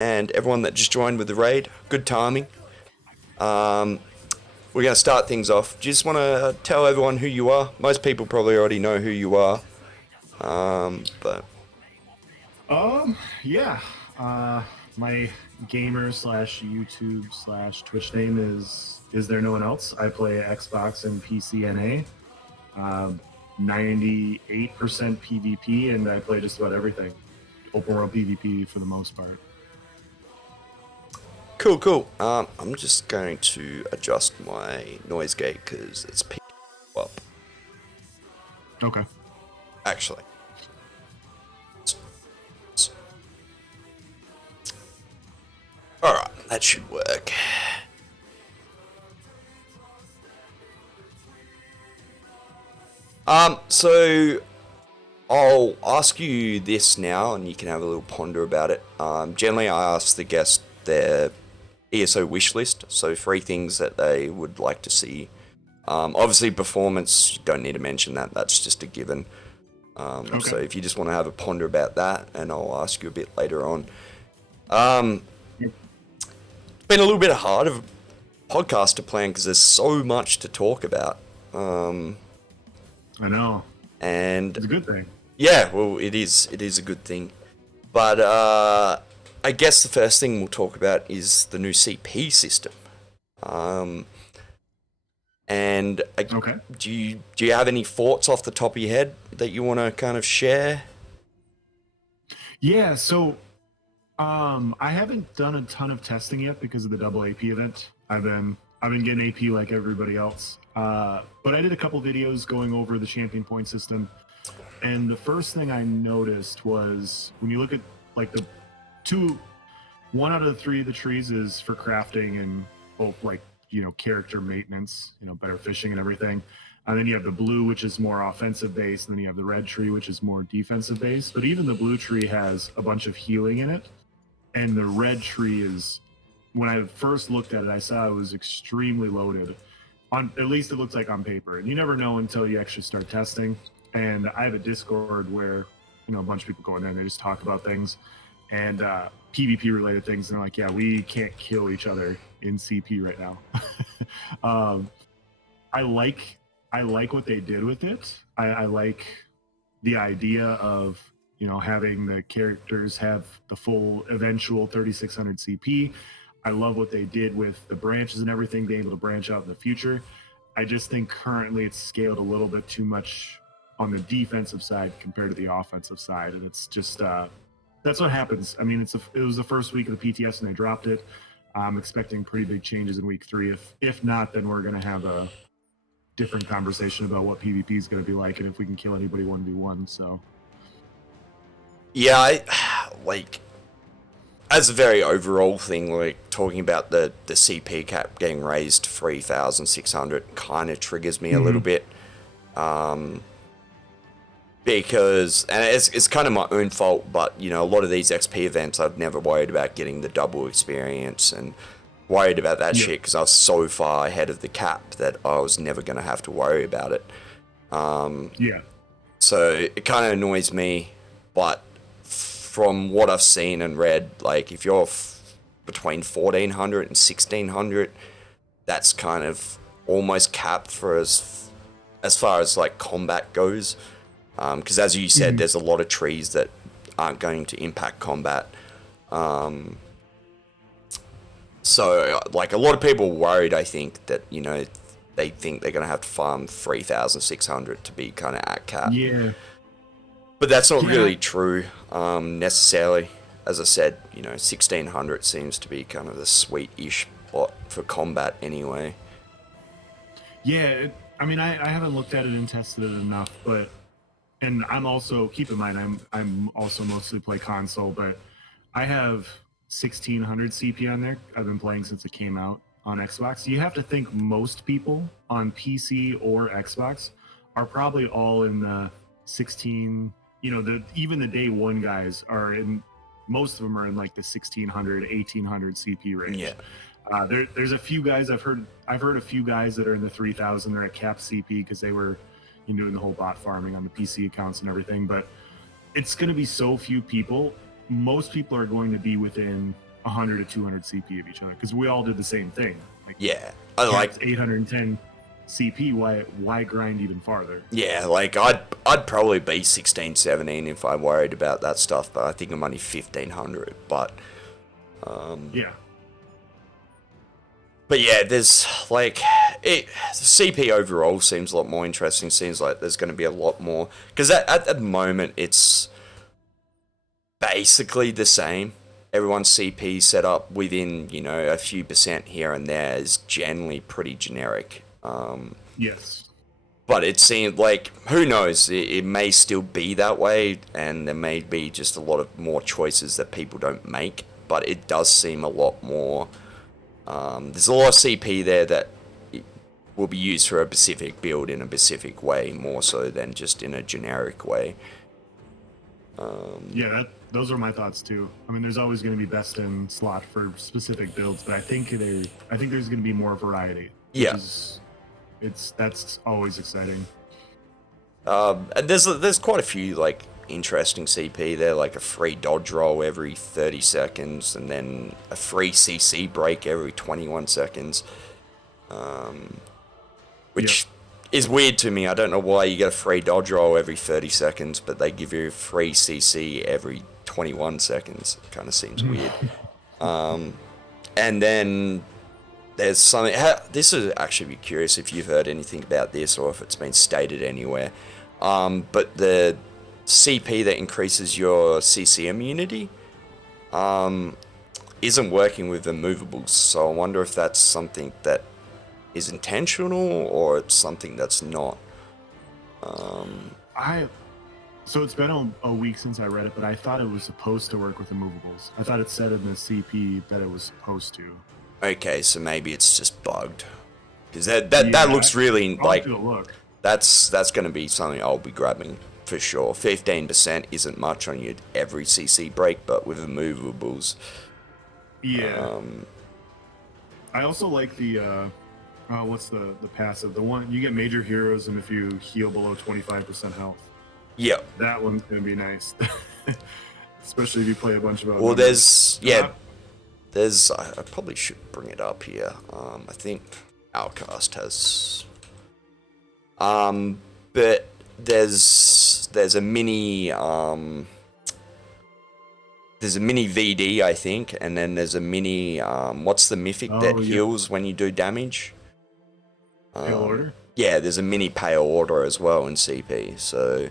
and everyone that just joined with the raid. Good timing. Um, we're going to start things off. Just want to tell everyone who you are. Most people probably already know who you are, but Yeah. Uh, my gamer slash YouTube slash Twitch name is there no one else? I play Xbox and PC NA. 98% PvP, and I play just about everything. Open world PvP for the most part. cool. I'm just going to adjust my noise gate because it's picking up. Okay. Actually, all right, that should work. So I'll ask you this now, and you can have a little ponder about it. Generally, I ask the guest their ESO wish list, so 3 things that they would like to see. Obviously, performance, you don't need to mention that, that's just a given. Okay. So if you just want to have a ponder about that, and I'll ask you a bit later on. Um, it's been a little bit hard of a podcast to plan because there's so much to talk about. I know. And It's a good thing. yeah, well, it is. It is a good thing. But I guess the first thing we'll talk about is the new CP system. Um, and Okay. do you have any thoughts off the top of your head that you want to kind of share? Yeah, so I haven't done a ton of testing yet because of the double AP event. I've been getting AP like everybody else. But I did a couple videos going over the champion point system, and the first thing I noticed was when you look at like the two, one out of the three of the trees is for crafting and both like character maintenance, better fishing and everything. And then you have the blue, which is more offensive based, and then you have the red tree, which is more defensive based. But even the blue tree has a bunch of healing in it, and the red tree is, when I first looked at it, I saw it was extremely loaded. On at least it looks like on paper, and you never know until you actually start testing. And I have a Discord where a bunch of people go in there and they just talk about things and PvP related things, and they're like, "Yeah, we can't kill each other in CP right now." um, I like I like what they did with it. I like the idea of having the characters have the full eventual 3600 CP. I love what they did with the branches and everything, being able to branch out in the future. I just think currently it's scaled a little bit too much on the defensive side compared to the offensive side, and it's just that's what happens. I mean, it was the first week of the PTS and they dropped it. I'm expecting pretty big changes in week 3. If not, then we're going to have a different conversation about what PvP is going to be like and if we can kill anybody 1v1. So Yeah, like as a very overall thing, like talking about the CP cap getting raised to 3,600 kind of triggers me a little bit. Because, and it's kind of my own fault, but a lot of these XP events I've never worried about getting the double experience and worried about that yeah, shit because I was so far ahead of the cap that I was never going to have to worry about it. yeah, So it kind of annoys me, but from what I've seen and read, like if you're between 1,400 and 1,600, that's kind of almost capped for as far as like combat goes. Because as you said, there's a lot of trees that aren't going to impact combat. So like a lot of people are worried, I think, that they think they're going to have to farm 3,600 to be kind of at cap. yeah, But that's not yeah. really true necessarily. As I said, 1,600 seems to be kind of the sweet-ish spot for combat anyway. I mean, I haven't looked at it and tested it enough, but and I'm also, keep in mind, I'm also mostly play console, but I have 1,600 CP on there. I've been playing since it came out on Xbox. You have to think most people on PC or Xbox are probably all in the 16. Even the day one guys are in. Most of them are in like the 1,600, 1,800 CP Yeah. range. There's a few guys I've heard a few guys that are in the 3,000. They're at cap CP because they were doing the whole bot farming on the PC accounts and everything. But it's going to be so few people. Most people are going to be within 100 to 200 CP of each other because we all did the same thing. Like, Yeah, I like 810 CP. Why grind even farther? Yeah, like I'd probably be 16, 17 if I worried about that stuff, but I think I'm only 1500. But Yeah. But yeah, there's like CP overall seems a lot more interesting. Seems like there's going to be a lot more because at the moment it's basically the same. Everyone's CP set up within a few percent here and there is generally pretty generic. Yes. But it seemed like, who knows, it may still be that way, and there may be just a lot of more choices that people don't make, but it does seem a lot more, there's a lot of CP there that will be used for a specific build in a specific way, more so than just in a generic way. Those are my thoughts too. I mean, there's always going to be best in slot for specific builds, but I think there's going to be more variety. Yeah. That's always exciting. And there's quite a few like interesting CP there, like a free dodge roll every 30 seconds, and then a free CC break every 21 seconds, which is weird to me. I don't know why you get a free dodge roll every 30 seconds, but they give you a free CC every 21 seconds. It kind of seems weird. And then there's something. This would actually be curious if you've heard anything about this or if it's been stated anywhere. But the CP that increases your CC immunity isn't working with the movables. So I wonder if that's something that is intentional or it's something that's not. So it's been a week since I read it, but I thought it was supposed to work with the movables. I thought it said in the CP that it was supposed to. Okay, so maybe it's just bugged, because that looks really like that's going to be something I'll be grabbing for sure. 15% isn't much on your every CC break, but with the movables. Yeah. I also like the what's the passive? The one you get major heroes, and if you heal below 25% health. Yeah. That one's gonna be nice, especially if you play a bunch of. Well, There's I probably should bring it up here. I think Outcast has, but there's a mini VD, I think, and then there's a mini what's the mythic that heals when you do damage? Pale Order. Yeah, there's a mini Pale Order as well in CP. So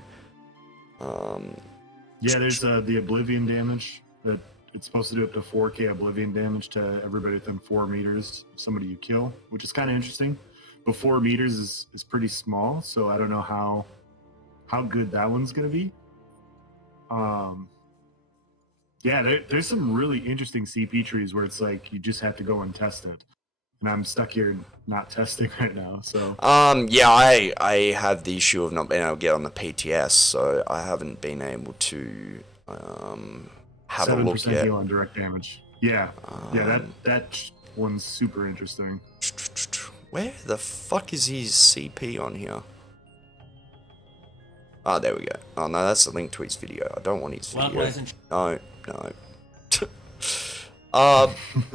there's the Oblivion damage that. It's supposed to do up to 4k Oblivion damage to everybody within 4 meters of somebody you kill, which is kind of interesting. But 4 meters is pretty small, so I don't know how good that one's going to be. There's some really interesting CP trees where it's like you just have to go and test it. And I'm stuck here not testing right now, so... I have the issue of not being able to get on the PTS, so I haven't been able to... have a look yet. 7% heal on direct damage. That one's super interesting. Where the fuck is his CP on here? Oh, there we go. Oh no, that's the link to his video. I don't want his video. No.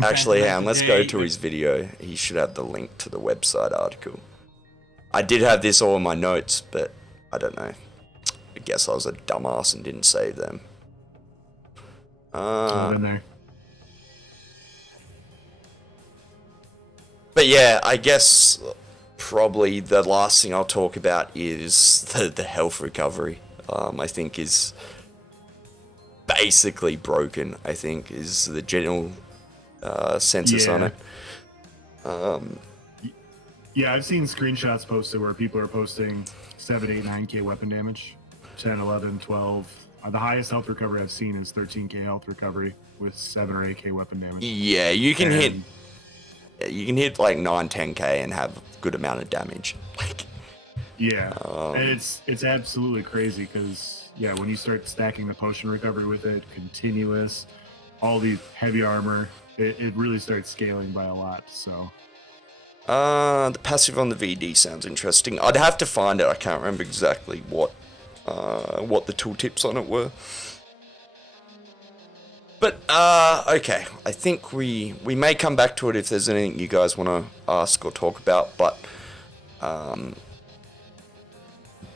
Actually, let's go to his video. He should have the link to the website article. I did have this all in my notes, but I don't know. I guess I was a dumbass and didn't save them. In there. But yeah, I guess probably the last thing I'll talk about is the health recovery. I think is basically broken. I think is the general census on it. I've seen screenshots posted where people are posting 7, 8, 9k weapon damage, 10, 11, 12. The highest health recovery I've seen is 13k health recovery with 7 or 8k weapon damage. Yeah, you can hit like 9, 10k and have a good amount of damage. And it's absolutely crazy because when you start stacking the potion recovery with it, continuous, all the heavy armor, it really starts scaling by a lot. So. The passive on the VD sounds interesting. I'd have to find it. I can't remember exactly what the tooltips on it were. But okay, I think we may come back to it if there's anything you guys want to ask or talk about. But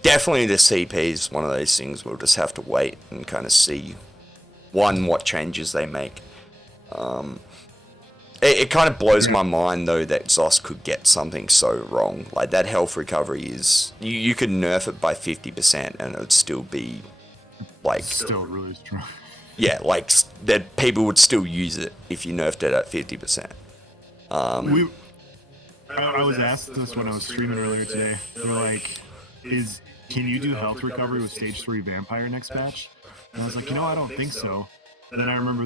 definitely the CP is one of those things we'll just have to wait and kind of see what changes they make. It kind of blows my mind though that Zos could get something so wrong. Like that health recovery is you could nerf it by 50% and it would still be like still really strong. Yeah, like that people would still use it if you nerfed it at 50%. I was asked this when I was streaming earlier today. They're like, can you do health recovery with stage 3 vampire next patch? And I was like, I don't think so. And then I remember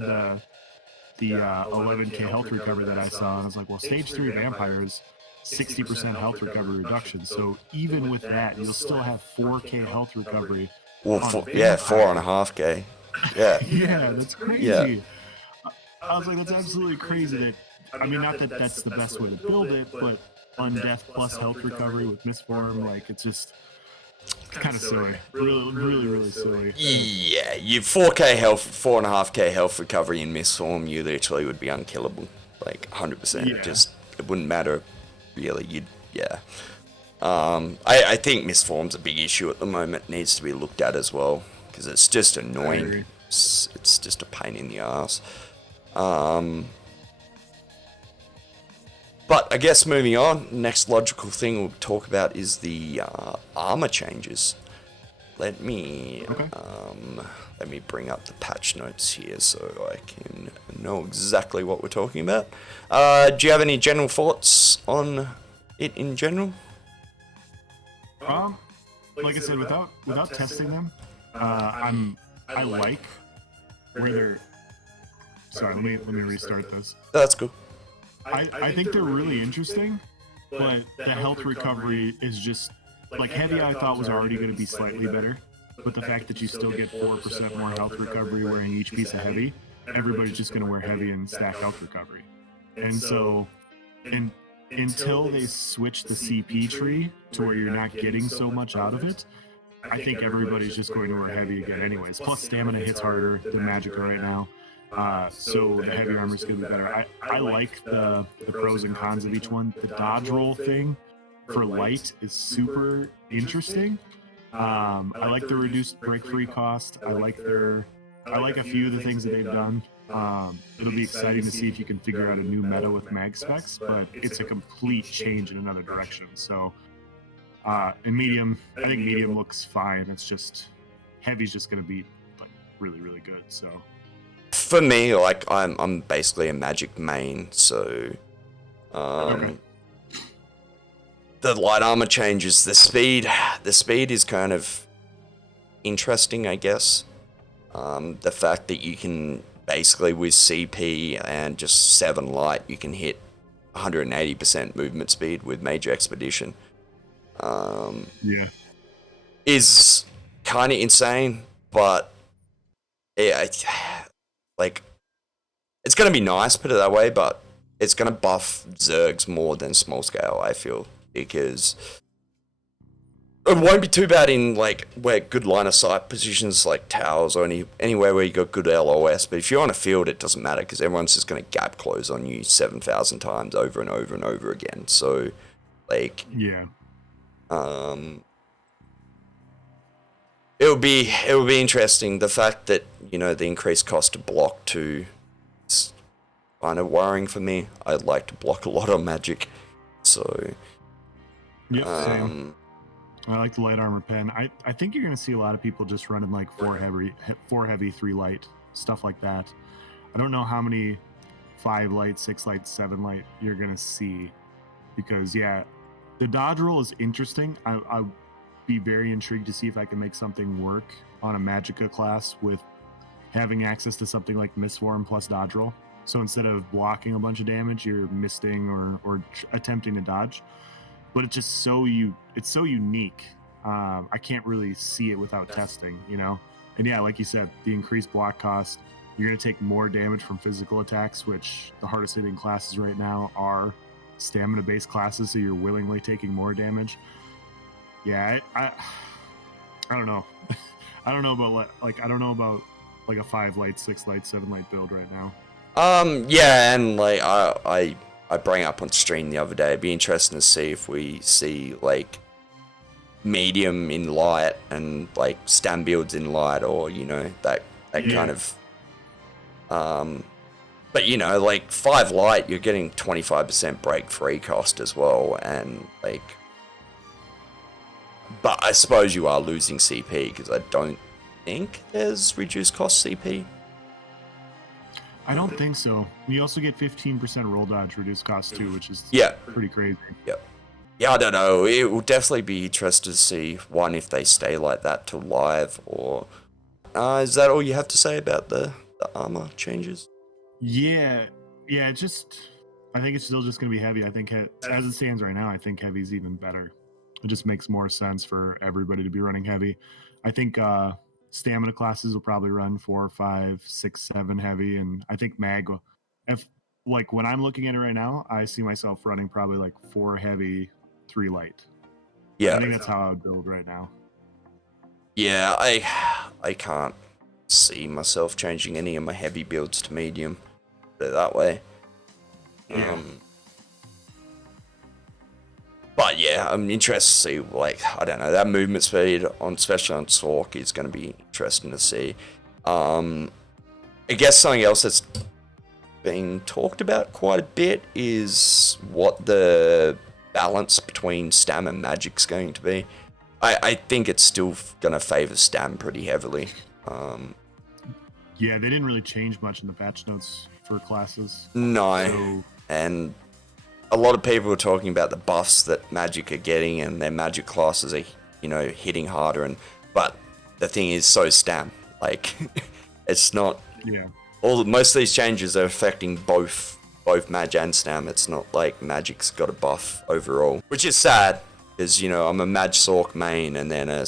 the 11k health recovery that I saw, and I was like, well, stage 3 vampire is 60% health recovery reduction. So even with that, you'll still have 4k health recovery. Well, 4.5k. Yeah. Yeah, that's crazy. Yeah. I was like, that's absolutely crazy. Not that that's the best way to build it, but undeath plus health recovery with misform, like it's kind of silly. Really silly. Yeah, you 4k health, 4.5k health recovery in misform, you literally would be unkillable, like 100%. Yeah. Just it wouldn't matter, really. I think misform's a big issue at the moment. Needs to be looked at as well because it's just annoying. It's just a pain in the ass. But I guess moving on, next logical thing we'll talk about is the armor changes. Let me bring up the patch notes here so I can know exactly what we're talking about. Do you have any general thoughts on it in general? Like I said, without testing them, I like where they're. Sorry, let me restart this. That's cool. I think they're really interesting, but the health recovery is just like heavy. I thought was already going to be slightly better, but the fact that you still get 4% more health recovery wearing each piece of heavy, everybody's just going to wear heavy and stack health recovery. And so, until they switch the CP tree to where you're not getting so much out of it, I think everybody's just going to wear heavy again anyways. Plus stamina hits harder than Magicka right now. So the heavy armor is going to be better. I like the pros and cons of each one. The dodge roll thing for light is super interesting. I like the reduced break free cost. I like a few of the things that they've done. It'll be exciting to see if you can figure out a new meta with mag specs, but it's a complete change in another direction. So, and medium, I think medium looks fine. It's just heavy's just going to be like really good. So. For me, like I'm basically a magic main, so the light armor changes. The speed is kind of interesting, I guess. The fact that you can basically with CP and just 7 light, you can hit 180% movement speed with Major Expedition. Is kind of insane, but yeah. Like, it's going to be nice, put it that way, but it's going to buff Zergs more than small scale, I feel, because it won't be too bad in, like, where good line of sight positions like towers or anywhere where you got good LOS, but if you're on a field, it doesn't matter because everyone's just going to gap close on you 7,000 times over and over and over again. So, like, It'll be interesting. The fact that, the increased cost to block too is kind of worrying for me. I like to block a lot on Magic, so. Yep, same. I like the light armor pen. I think you're gonna see a lot of people just running like 4 heavy, 3 light, stuff like that. I don't know how many 5 light, 6 light, 7 light you're gonna see, because the dodge roll is interesting. I be very intrigued to see if I can make something work on a Magicka class with having access to something like Misform plus dodge roll. So instead of blocking a bunch of damage, you're misting or attempting to dodge. But it's just it's so unique. I can't really see it without testing, And like you said, the increased block cost, you're going to take more damage from physical attacks, which the hardest hitting classes right now are stamina based classes, so you're willingly taking more damage. I don't know. I don't know about like a 5 light, 6 light, 7 light build right now. Yeah, and like I bring up on stream the other day. It'd be interesting to see if we see like medium in light and like stam builds in light, or that kind of. But like 5 light, you're getting 25% break free cost as well, and like. But I suppose you are losing CP because I don't think there's reduced cost CP. I don't think so. You also get 15% roll dodge reduced cost too, which is pretty crazy. Yep. Yeah, I don't know. It will definitely be interesting to see, one, if they stay like that till live, or is that all you have to say about the armor changes? Yeah. I think it's still just going to be heavy. I think as it stands right now, I think heavy's even better. It just makes more sense for everybody to be running heavy. I think stamina classes will probably run 4, 5, 6, 7 heavy, and I think mag will. If like when I'm looking at it right now, I see myself running probably like 4 heavy, 3 light. Yeah, I think that's how I would build right now. Yeah, I can't see myself changing any of my heavy builds to medium. Put it that way. Yeah. But yeah, I'm interested to see, like, I don't know, that movement speed, especially on Sork, is going to be interesting to see. I guess something else that's being talked about quite a bit is what the balance between Stam and Magic's going to be. I think it's still going to favor Stam pretty heavily. Yeah, they didn't really change much in the patch notes for classes. No, and a lot of people are talking about the buffs that Magic are getting, and their Magic classes are, hitting harder. But the thing is, so Stam. Like, it's not. Yeah. Most of these changes are affecting both Mag and Stam. It's not like Magic's got a buff overall, which is sad because I'm a Mag Sork main and then a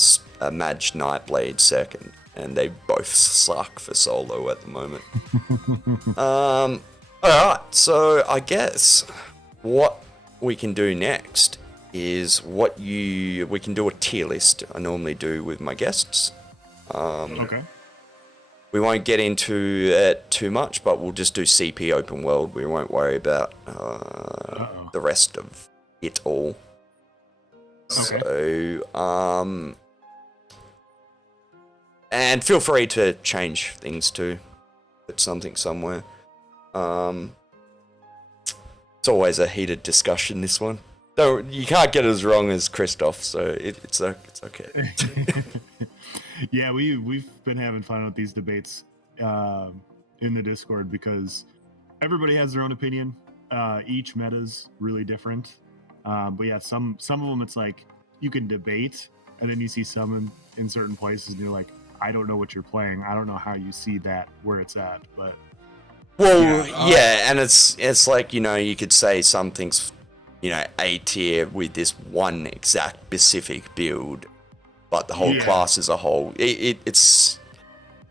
Mag Nightblade second, and they both suck for solo at the moment. All right, so I guess what we can do next is we can do a tier list I normally do with my guests. Okay. We won't get into it too much, but we'll just do CP open world. We won't worry about the rest of it all. Okay. So, and feel free to change things too. Put something somewhere. It's always a heated discussion, this one. Though you can't get it as wrong as Christoph, so it's okay. Yeah, we've been having fun with these debates in the Discord because everybody has their own opinion. Each meta's really different. But yeah, some of them it's like you can debate, and then you see some in certain places, and you're like, I don't know what you're playing. I don't know how you see that where it's at, but. Well, yeah, and it's like, you could say something's, A tier with this one exact specific build, but the whole class as a whole, it's,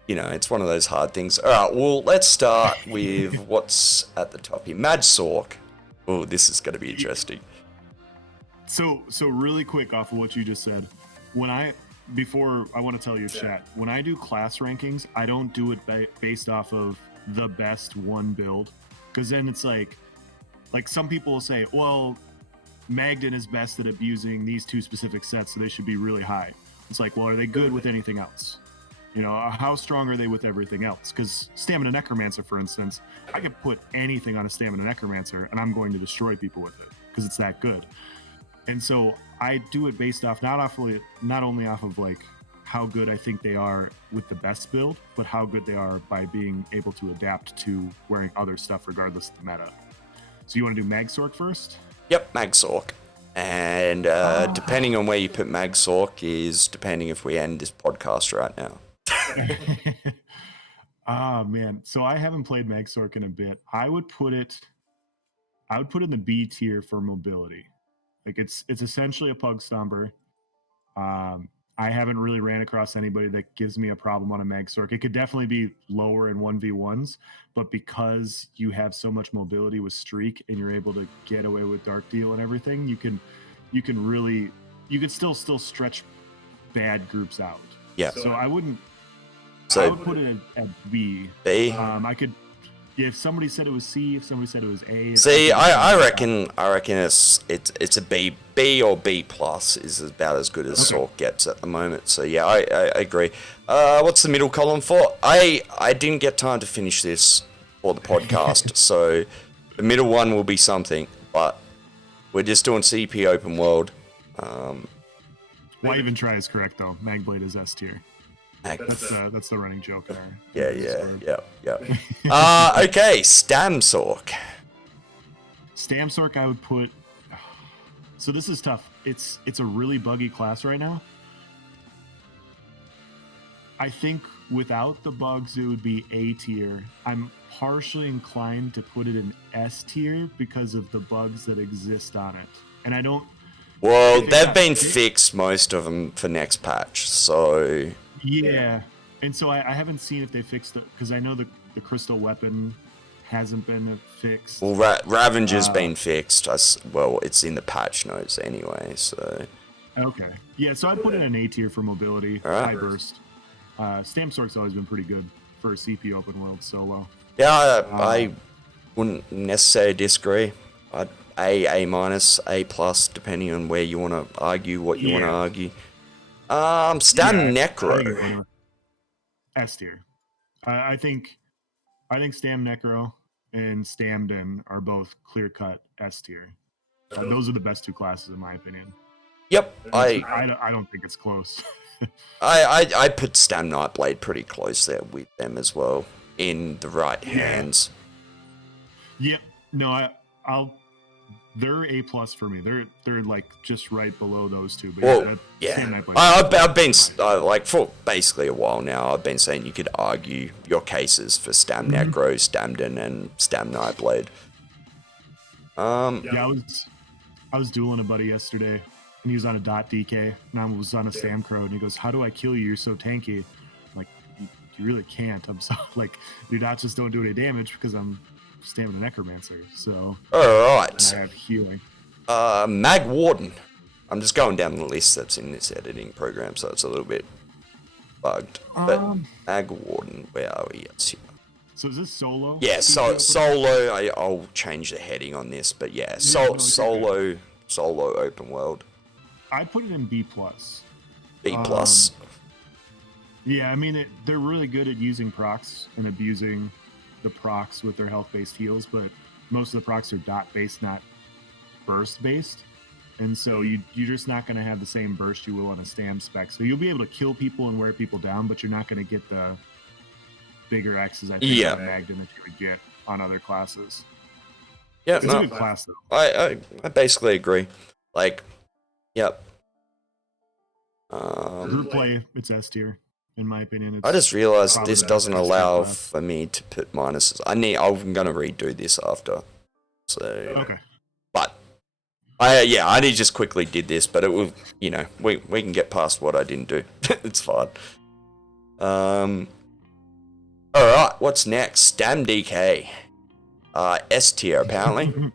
it's one of those hard things. All right, well, let's start with what's at the top here. Mad Sork. Oh, this is going to be interesting. So really quick off of what you just said, before I want to tell you, chat, when I do class rankings, I don't do it based off of the best one build, because then it's like some people will say, well, Magden is best at abusing these 2 specific sets, so they should be really high. It's like, well, are they good with anything else? How strong are they with everything else? Because Stamina Necromancer, for instance, I could put anything on a Stamina Necromancer and I'm going to destroy people with it because it's that good. And so I do it based off not only off of like how good I think they are with the best build, but how good they are by being able to adapt to wearing other stuff regardless of the meta. So you want to do Mag Sork first? Yep, Mag Sork. And depending on where you put Mag Sork is depending if we end this podcast right now. Man. So I haven't played Mag Sork in a bit. I would put it in the B tier for mobility. Like it's essentially a pug stomper. I haven't really ran across anybody that gives me a problem on a Mag Sork. It could definitely be lower in 1v1s, but because you have so much mobility with Streak and you're able to get away with Dark Deal and everything, you can still stretch bad groups out. Yeah. So I wouldn't. I would put it at B. B. I could. If somebody said it was C, if somebody said it was A. See, I reckon it's a B. B or B plus is about as good as Sork gets at the moment. So yeah, I agree. What's the middle column for? I didn't get time to finish this for the podcast, so the middle one will be something. But we're just doing CP open world. Why even try is correct though. Magblade is S tier. That's the running joke in our Yeah. Okay, Stamsork. Stamsork, I would put. So this is tough. It's a really buggy class right now. I think without the bugs, it would be A tier. I'm partially inclined to put it in S tier because of the bugs that exist on it, and I don't. Well, they've been fixed, most of them, for next patch, so. Yeah, and so I haven't seen if they fixed it, because I know the crystal weapon hasn't been fixed. Well, Ravager's been fixed. Well, it's in the patch notes anyway, so. Okay. Yeah, so I'd put it in A tier for mobility, high burst. Stamsork's always been pretty good for a CP open world solo. Yeah, I wouldn't necessarily disagree. A minus, A plus, depending on where you want to argue what you want to argue. Stam Necro. S tier. I think Stam Necro and Stamden are both clear cut S tier. Those are the best two classes in my opinion. Yep, I don't think it's close. I put Stam Nightblade pretty close there with them as well in the right hands. Yep. No, I'll. They're A plus for me. They're like just right below those two. But well, I've been like for basically a while now. I've been saying you could argue your cases for Stam Necro, Stamden, and Stam Nightblade. Yeah, I was dueling a buddy yesterday, and he was on a dot DK, and I was on a Stam Crow, and he goes, "How do I kill you? You're so tanky." I'm like, you really can't. I'm so like your dots just don't do any damage because I'm Stamina Necromancer, so alright. I have healing. Mag Warden. I'm just going down the list that's in this editing program, so it's a little bit bugged. But Mag Warden, where are we? So is this solo? Yeah, solo. I'll change the heading on this, but yeah, solo open world. I put it in B plus. B plus. Yeah, I mean they're really good at using procs and abusing the procs with their health-based heals, but most of the procs are dot-based, not burst-based, and so you're just not going to have the same burst you will on a Stam spec. So you'll be able to kill people and wear people down, but you're not going to get the bigger X's I think on Magden that you would get on other classes. Yeah, it's a good class though. I basically agree. Like, yep. Group play, it's S tier. In my opinion, I just realized this doesn't allow for me to put minuses. I'm gonna redo this after. So okay. But I just quickly did this, but it will, we can get past what I didn't do. It's fine. All right, what's next? Stam DK. S tier apparently.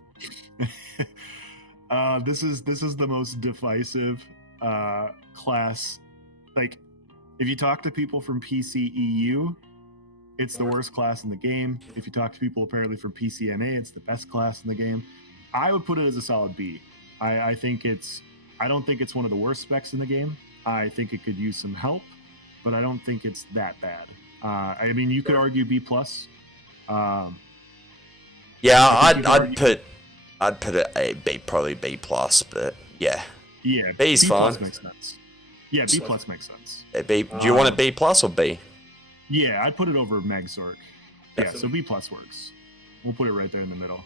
This is the most divisive class. Like, if you talk to people from PC EU, it's the worst class in the game. If you talk to people apparently from PCNA, it's the best class in the game. I would put it as a solid B. I don't think it's one of the worst specs in the game. I think it could use some help, but I don't think it's that bad. I mean, you could argue B plus. Yeah, I'd put it a B, probably B plus, but yeah. Yeah, B's B fine. Plus makes sense. Yeah, B plus makes sense. B. Do you want a B plus or B? Yeah, I'd put it over Magsork. Yeah, so B plus works. We'll put it right there in the middle.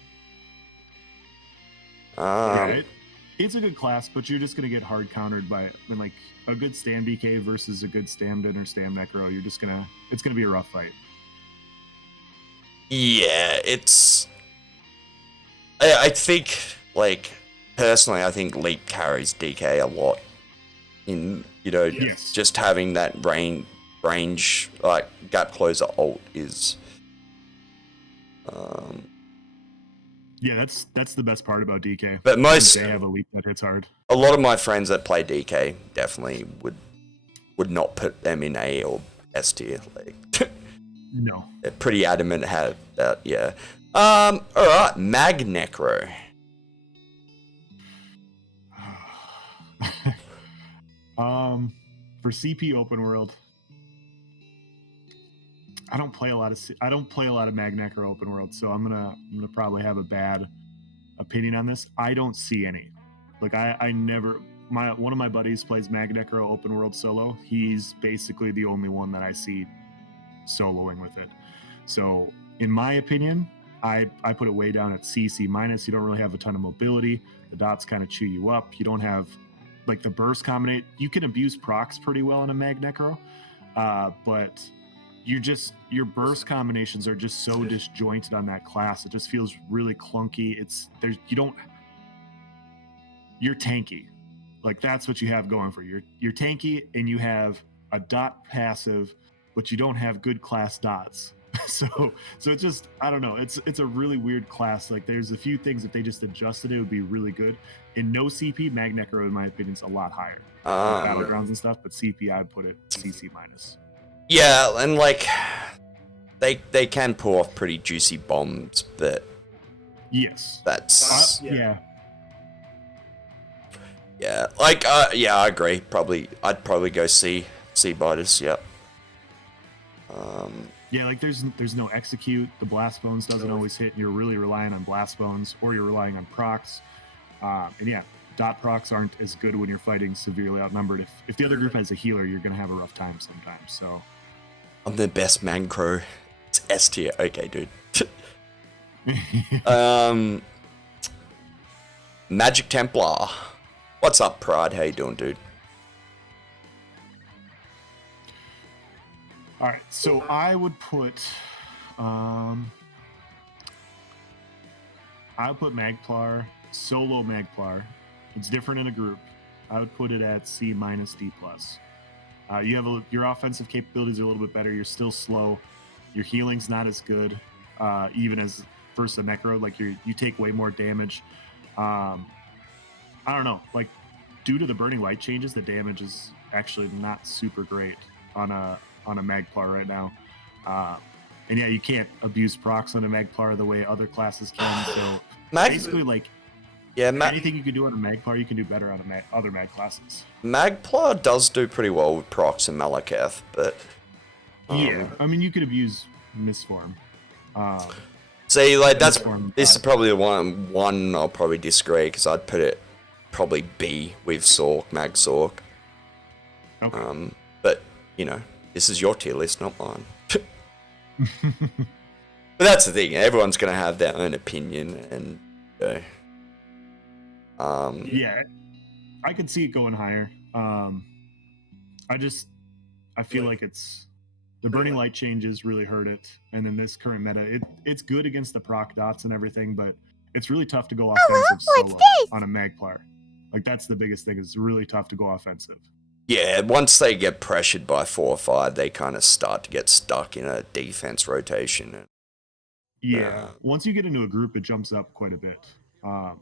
It's a good class, but you're just gonna get hard countered by like a good Stam DK versus a good Stamden or Stam Necro. It's gonna be a rough fight. Yeah, I think, like, personally, I think Leap carries DK a lot. In just having that range, like gap closer ult is. Yeah, that's the best part about DK. But they have a Leap that hits hard. A lot of my friends that play DK definitely would not put them in A or S tier. Like, No. They're pretty adamant have that. Yeah. All right, Mag Necro. For CP open world, I don't play a lot of Mag Necro open world, so I'm gonna probably have a bad opinion on this. I don't see any. Like I never. One of my buddies plays Mag Necro open world solo. He's basically the only one that I see soloing with it. So in my opinion, I put it way down at CC minus. You don't really have a ton of mobility. The dots kind of chew you up. You don't have like the burst combinate. You can abuse procs pretty well in a Mag Necro, but your burst combinations are just so disjointed on that class. It just feels really clunky. You're tanky. Like that's what you have going for you. You're tanky and you have a dot passive, but you don't have good class dots. so it's just, I don't know. It's a really weird class. Like there's a few things if they just adjusted it would be really good. In no CP, Mag Necro in my opinion is a lot higher. Battlegrounds and stuff, but CP I'd put it CC minus. Yeah, and like they can pull off pretty juicy bombs, but yes, that's yeah. Yeah, like yeah, I agree. I'd probably go C minus. Yeah. Yeah, like there's no execute. The blast bones doesn't always hit. And you're really relying on blast bones, or you're relying on procs. And yeah, dot procs aren't as good when you're fighting severely outnumbered. If the other group has a healer, you're gonna have a rough time sometimes. So I'm the best Mancro. It's S tier. Okay, dude. Magic Templar. What's up, Pride? How you doing, dude? All right, so I would put Magplar, solo Magplar. It's different in a group. I would put it at C minus D plus. You have your offensive capabilities are a little bit better. You're still slow. Your healing's not as good, even as versus a Necro. Like you take way more damage. I don't know. Like due to the burning light changes, the damage is actually not super great on a Magplar right now. And yeah, you can't abuse procs on a Magplar the way other classes can. So basically, like anything you can do on a Magplar, you can do better on other Mag classes. Magplar does do pretty well with procs and Malakath, but yeah, I mean you could abuse Misform. See, like this is probably the one I'll probably disagree because I'd put it probably B with Sork, Mag Sork. Okay. But you know, this is your tier list, not mine. But that's the thing. Everyone's gonna have their own opinion, and yeah, I could see it going higher. I feel like it's the burning light changes really hurt it, and then this current meta, it's good against the proc dots and everything, but it's really tough to go offensive solo on a Magplar. Like that's the biggest thing. It's really tough to go offensive. Yeah, once they get pressured by 4 or 5, they kind of start to get stuck in a defense rotation. Yeah, once you get into a group, it jumps up quite a bit.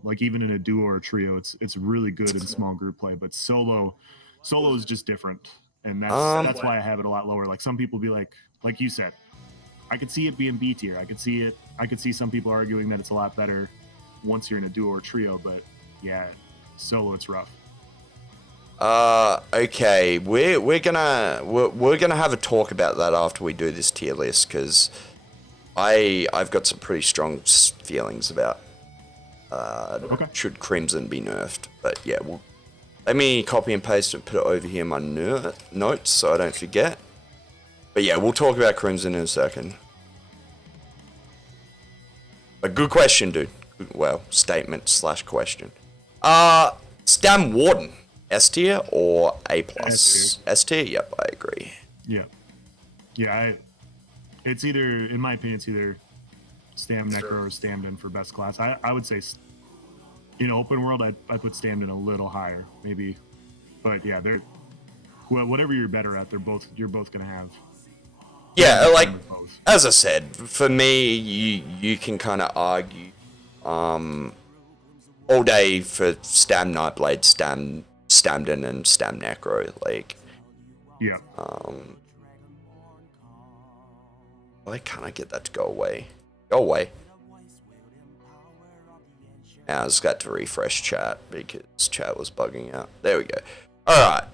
Like even in a duo or a trio, it's really good in small group play. But solo is just different, and that's why I have it a lot lower. Like some people be like you said, I could see it being B tier. I could see some people arguing that it's a lot better once you're in a duo or trio. But yeah, solo it's rough. Okay, we're gonna have a talk about that after we do this tier list because I've got some pretty strong feelings about should Crimson be nerfed, but yeah, let me copy and paste and put it over here in my notes so I don't forget. But yeah, we'll talk about Crimson in a second. A good question, dude. Well, statement/question. Stam Warden. S tier or A plus? S tier. Yep, I agree. Yeah. It's either, in my opinion, it's either Stam Necro or Stamden for best class. I would say, in open world, I put Stamden a little higher, maybe, but yeah, they're whatever you're better at, you're both gonna have. Yeah, like as I said, for me, you can kind of argue, all day for Stam Nightblade, Stamden and Stam Necro, like. Yeah. Why can't I get that to go away? Go away. Now I just got to refresh chat because chat was bugging out. There we go. Alright,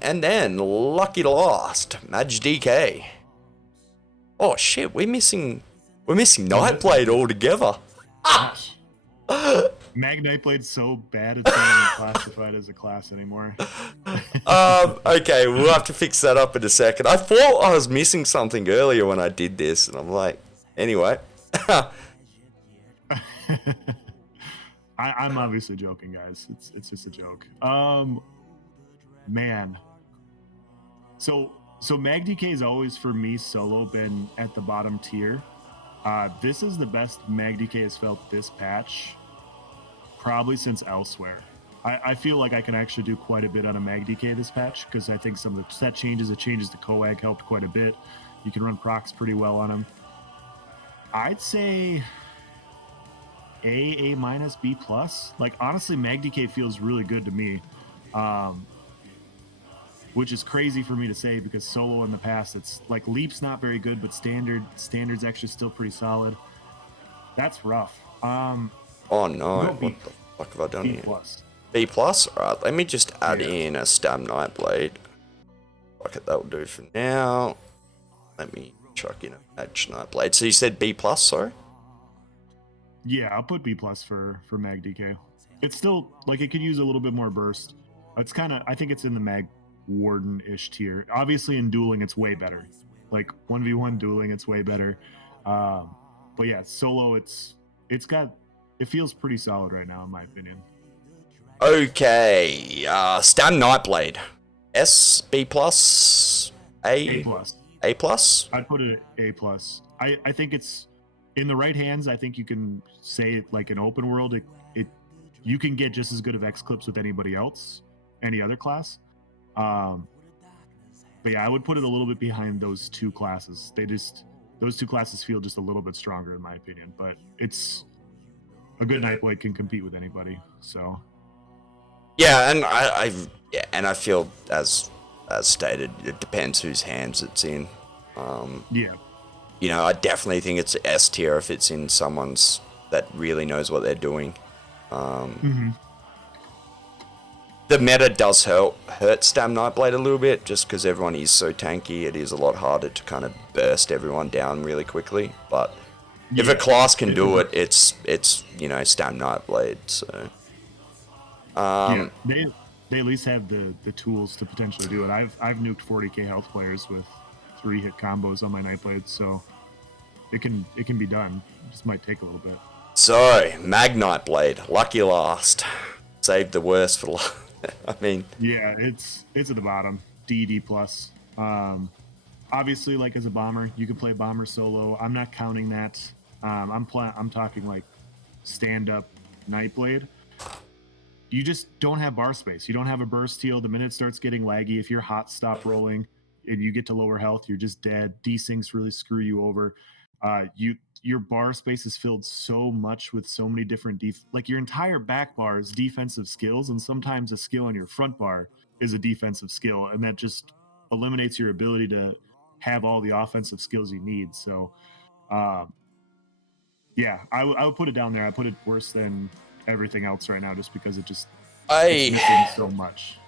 and then Lucky Lost, Madge DK. Oh shit, we're missing Nightblade altogether. Gosh. Mag Nightblade's so bad it's not even classified as a class anymore. Okay, we'll have to fix that up in a second. I thought I was missing something earlier when I did this, and I'm like, anyway. I'm obviously joking, guys. It's just a joke. Man. So Mag DK has always, for me, solo been at the bottom tier. This is the best Mag DK has felt this patch, probably since Elsewhere. I feel like I can actually do quite a bit on a Mag DK this patch, because I think some of the set changes, the changes to Coag helped quite a bit. You can run procs pretty well on him. I'd say A minus, B plus. Like, honestly, Mag DK feels really good to me. Which is crazy for me to say because solo in the past, it's like Leap's not very good, but standard's actually still pretty solid. That's rough. Oh no, what the fuck have I done B here? plus. B plus? Alright, let me just add in a Stab Nightblade. Fuck it, that will do for now. Let me chuck in a Madge Nightblade. So you said B plus, sorry? Yeah, I'll put B plus for Mag DK. It's still, like, it could use a little bit more burst. It's kind of, I think it's in the Mag Warden-ish tier. Obviously in dueling it's way better. Like 1v1 dueling it's way better. But yeah, solo it feels pretty solid right now in my opinion. Okay, Stab Nightblade. S, B plus, A plus. A plus? I'd put it A plus. I think it's in the right hands. I think you can say it like an open world. You can get just as good of X clips with anybody else, any other class. But yeah, I would put it a little bit behind those two classes. Those two classes feel just a little bit stronger in my opinion. But it's a good Nightblade can compete with anybody. So yeah, and I feel as stated, it depends whose hands it's in. Yeah. You know, I definitely think it's S tier if it's in someone's that really knows what they're doing. The meta does hurt Stab Nightblade a little bit, just because everyone is so tanky. It is a lot harder to kind of burst everyone down really quickly. But if a class can do it, it's you know, Stab Nightblade. So yeah, they at least have the tools to potentially do it. I've nuked 40k health players with 3-hit combos on my Nightblade, so it can be done. It just might take a little bit. So Mag Nightblade, Lucky Last, saved the worst for last. I mean, yeah, it's at the bottom. D plus. Obviously, like as a bomber, you can play bomber solo. I'm not counting that. I'm talking like stand up Nightblade. You just don't have bar space. You don't have a burst heal. The minute it starts getting laggy, if your hot stop rolling and you get to lower health, you're just dead. Desyncs really screw you over. Your bar space is filled so much with so many different like your entire back bar is defensive skills, and sometimes a skill on your front bar is a defensive skill, and that just eliminates your ability to have all the offensive skills you need. So yeah, I would put it down there. I put it worse than everything else right now just because it's missing so much.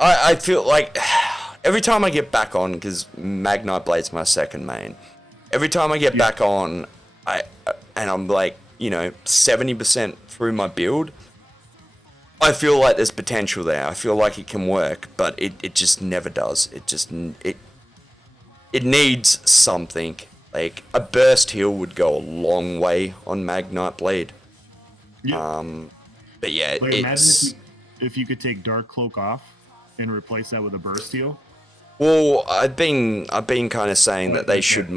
I feel like every time I get back on, because Mag Nightblade's my second main, every time I get back on, and I'm like, you know, 70% through my build, I feel like there's potential there. I feel like it can work, but it just never does. It needs something. Like, a burst heal would go a long way on Mag Nightblade. Yeah. But yeah, like, imagine if you could take Dark Cloak off and replace that with a burst heal. Well, I've been kind of saying that they should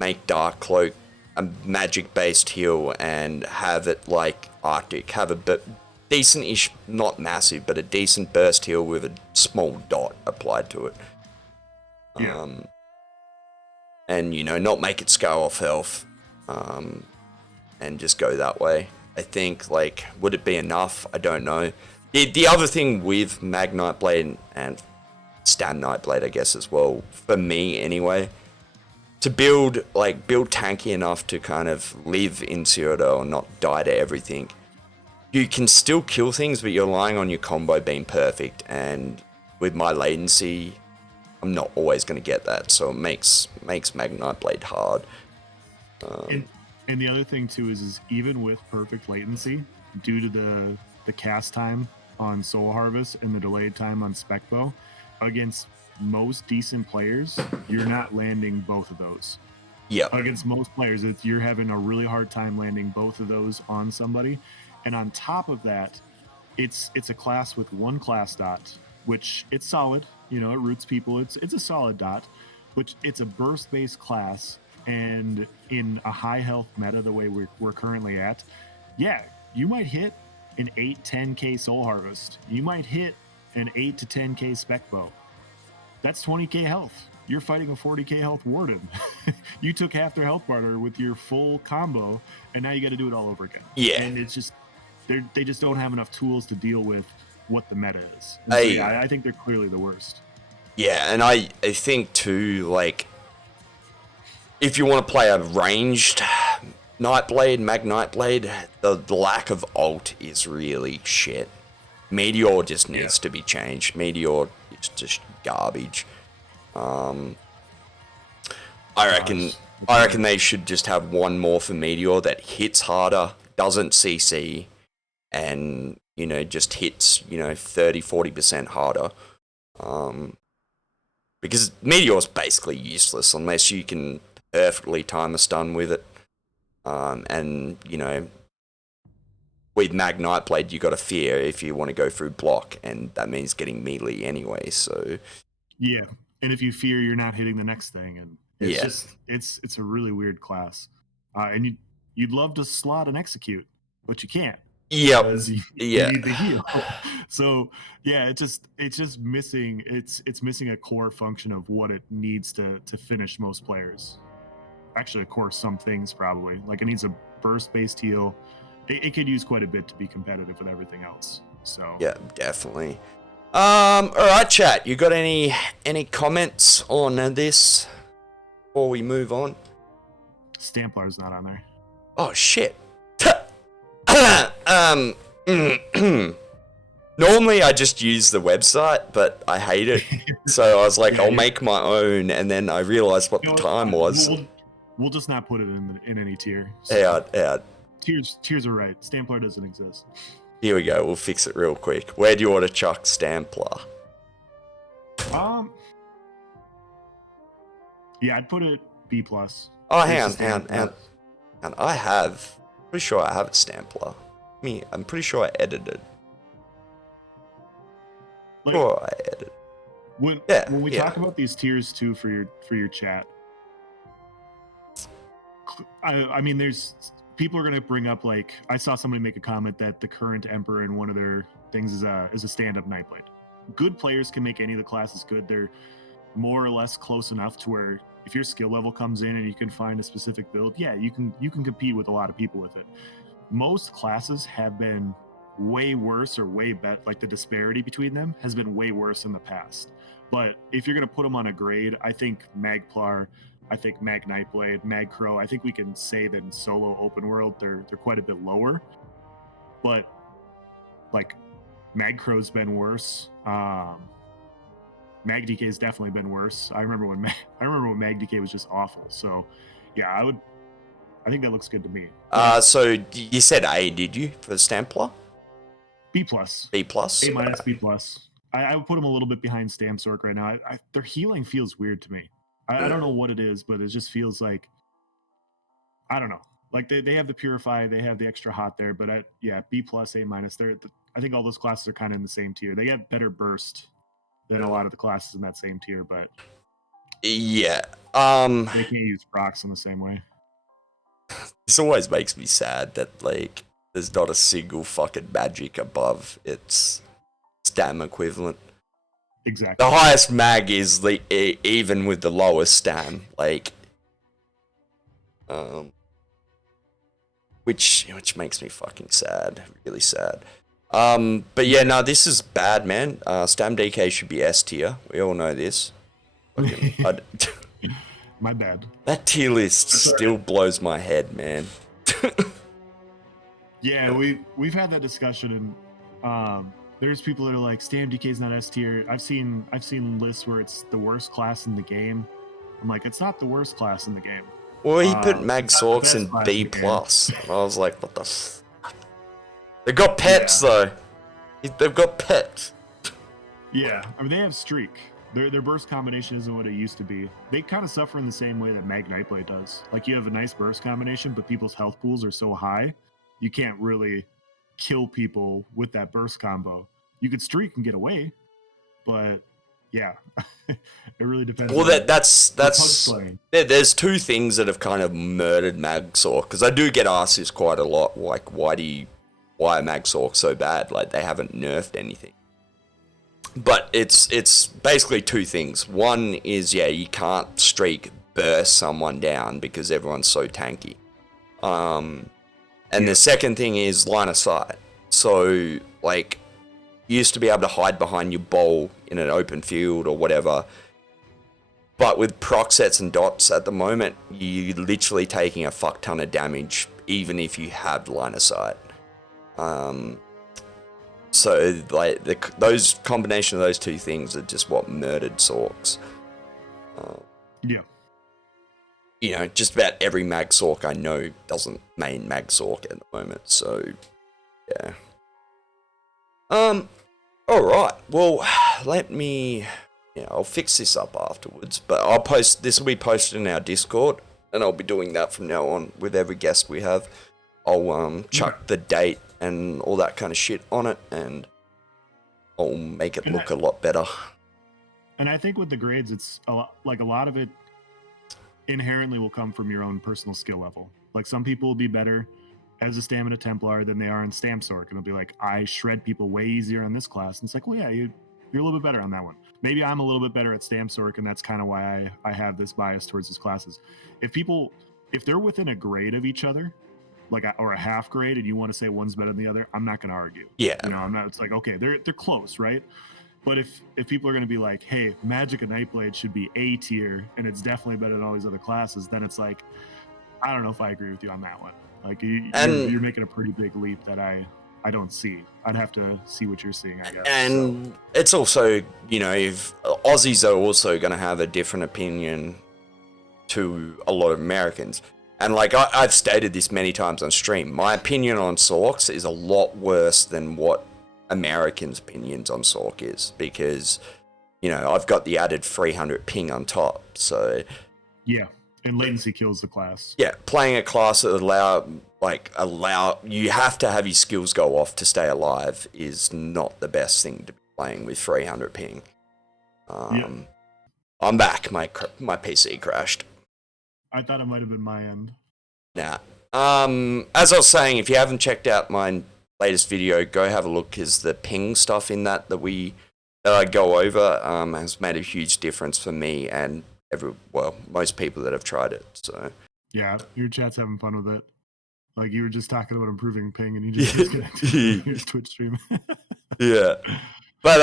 make Dark Cloak a magic-based heal and have it like Arctic, have a decent-ish, not massive, but a decent burst heal with a small dot applied to it. Yeah. And, you know, not make it scale off health, and just go that way. I think, like, would it be enough? I don't know. The other thing with Mag Nightblade and Stab Nightblade, I guess, as well, for me anyway, to build tanky enough to kind of live in Cyrodiil and not die to everything. You can still kill things, but you're relying on your combo being perfect, and with my latency, I'm not always going to get that, so it makes Magnite Blade hard. And the other thing too is even with perfect latency, due to the cast time on Soul Harvest and the delayed time on Spec Bow, against most decent players, you're not landing both of those. Yeah. Against most players, you're having a really hard time landing both of those on somebody. And on top of that, it's a class with one class dot, which it's solid. You know, it roots people. It's a solid dot, which it's a burst-based class. And in a high health meta, the way we're currently at, yeah, you might hit an 8-10k Soul Harvest. You might hit an 8 to 10k Spec Bow. That's 20k health. You're fighting a 40k health Warden. You took half their health bar with your full combo, and now you got to do it all over again. Yeah. And it's just, they just don't have enough tools to deal with what the meta is. So, I think they're clearly the worst. Yeah, and I think too, like, if you want to play a ranged Nightblade, Magnite, the lack of ult is really shit. Meteor just needs to be changed. Meteor is just garbage. I reckon they should just have one more for Meteor that hits harder, doesn't CC, and, you know, just hits, you know, 30-40% harder. Because Meteor's basically useless unless you can perfectly time a stun with it. And, you know, with Magnite Blade, you got to fear if you want to go through block, and that means getting melee anyway, so... Yeah, and if you fear, you're not hitting the next thing, and it's just, it's a really weird class. And you'd love to slot and execute, but you can't. Yep. Because you need the heal. So yeah, it's just missing, it's missing a core function of what it needs to finish most players. Actually, of course, some things probably. Like, it needs a burst-based heal. It could use quite a bit to be competitive with everything else. So yeah, definitely. All right, chat. You got any comments on this before we move on? Stamplar's not on there. Oh shit. Normally I just use the website, but I hate it. So I was like, I'll make my own, and then I realized what the time was. We'll just not put it in any tier. So Yeah. Tiers are right. Stamplar doesn't exist. Here we go. We'll fix it real quick. Where do you want to chuck Stamplar? Yeah, I'd put it B+. Oh, hang on. And pretty sure I have it Stamplar. I'm pretty sure I edited. Like, I edited. When we talk about these tiers too for your chat, I mean, there's people are going to bring up, like, I saw somebody make a comment that the current Emperor in one of their things is a stand-up Nightblade. Good players can make any of the classes good. They're more or less close enough to where if your skill level comes in and you can find a specific build, yeah, you can compete with a lot of people with it. Most classes have been way worse or way better. Like, the disparity between them has been way worse in the past. But if you're going to put them on a grade, I think Magplar, I think Magnite Blade, Magcrow, I think we can say that in solo open world they're quite a bit lower. But like, Magcrow's been worse. MagDK's definitely been worse. I remember when MagDK was just awful. So yeah, I think that looks good to me. So you said A, did you, for Stamplar? B+. B+? A-, B+. I would put them a little bit behind Stamsork right now. Their healing feels weird to me. I don't know what it is, but it just feels like, I don't know. Like, they have the Purify, they have the extra hot there, but B+, A-. I think all those classes are kind of in the same tier. They get better burst than a lot of the classes in that same tier, but yeah, they can't use procs in the same way. This always makes me sad that, like, there's not a single fucking magic above its stam equivalent. Exactly. The highest mag is even with the lowest stam, like, which makes me fucking sad, really sad. But yeah, no, this is bad, man. Stam DK should be S tier. We all know this. My bad. That tier list still blows my head, man. Yeah, we've had that discussion, and there's people that are like, StamDK is not S tier. I've seen lists where it's the worst class in the game. I'm like, it's not the worst class in the game. Well, he put Mag It's not the Sorks best in class B+. in the game. And I was like, what the f... They got pets, though. They've got pets. Yeah, I mean, they have Streak. Their burst combination isn't what it used to be. They kind of suffer in the same way that Mag Nightblade does. Like, you have a nice burst combination, but people's health pools are so high, you can't really kill people with that burst combo. You could streak and get away, but yeah, it really depends. Well, on that's playing. there's two things that have kind of murdered Mag Sork, because I do get asked this quite a lot, like why are Mag Sork so bad? Like, they haven't nerfed anything. But it's basically two things. One is, yeah, you can't streak burst someone down because everyone's so tanky. And the second thing is line of sight. So, like, you used to be able to hide behind your bowl in an open field or whatever. But with proc sets and dots at the moment, you're literally taking a fuck ton of damage, even if you have line of sight. So, like, those combination of those two things are just what murdered Sorks. Yeah. You know, just about every Mag Sork I know doesn't main Mag Sork at the moment, so, yeah. Alright, well, let me... Yeah, I'll fix this up afterwards, but I'll post... This will be posted in our Discord, and I'll be doing that from now on with every guest we have. I'll chuck the date and all that kind of shit on it, and I'll make it look a lot better. And I think with the grades, it's a lot of it inherently will come from your own personal skill level. Like, some people will be better as a Stamina Templar than they are in Stam Sork, and they'll be like, I shred people way easier on this class. And it's like, well, yeah, you're a little bit better on that one. Maybe I'm a little bit better at Stam Sork, and that's kind of why I have this bias towards these classes. If they're within a grade of each other, like or a half grade, and you want to say one's better than the other, I'm not going to argue. Yeah. You know, I'm not. It's like, okay, they're close, right? But if people are going to be like, hey, Magic and Nightblade should be A tier, and it's definitely better than all these other classes, then it's like, I don't know if I agree with you on that one. Like, you're making a pretty big leap that I don't see. I'd have to see what you're seeing, I guess. And it's also, you know, if Aussies are also going to have a different opinion to a lot of Americans. And, like, I've stated this many times on stream, my opinion on Sorks is a lot worse than what Americans' opinions on Sork is, because, you know, I've got the added 300 ping on top, so... Yeah, and latency kills the class. Yeah, playing a class that allow you have to have your skills go off to stay alive is not the best thing to be playing with 300 ping. I'm back, my PC crashed. I thought it might have been my end. Nah. As I was saying, if you haven't checked out my latest video, go have a look, because the ping stuff in that I go over has made a huge difference for me and most people that have tried it. So yeah, your chat's having fun with it. Like, you were just talking about improving ping, and you just disconnected your Twitch stream. Yeah. But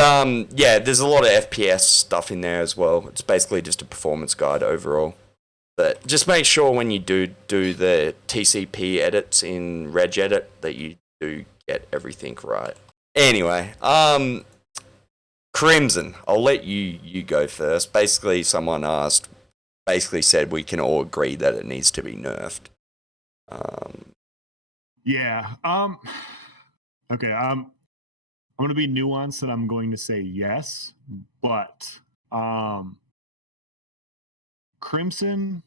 yeah, there's a lot of FPS stuff in there as well. It's basically just a performance guide overall. But just make sure when you do the TCP edits in Regedit that you do get everything right. Anyway, Crimson, I'll let you go first. Basically, someone said we can all agree that it needs to be nerfed. Yeah. Okay. I'm going to be nuanced, and I'm going to say yes, but Crimson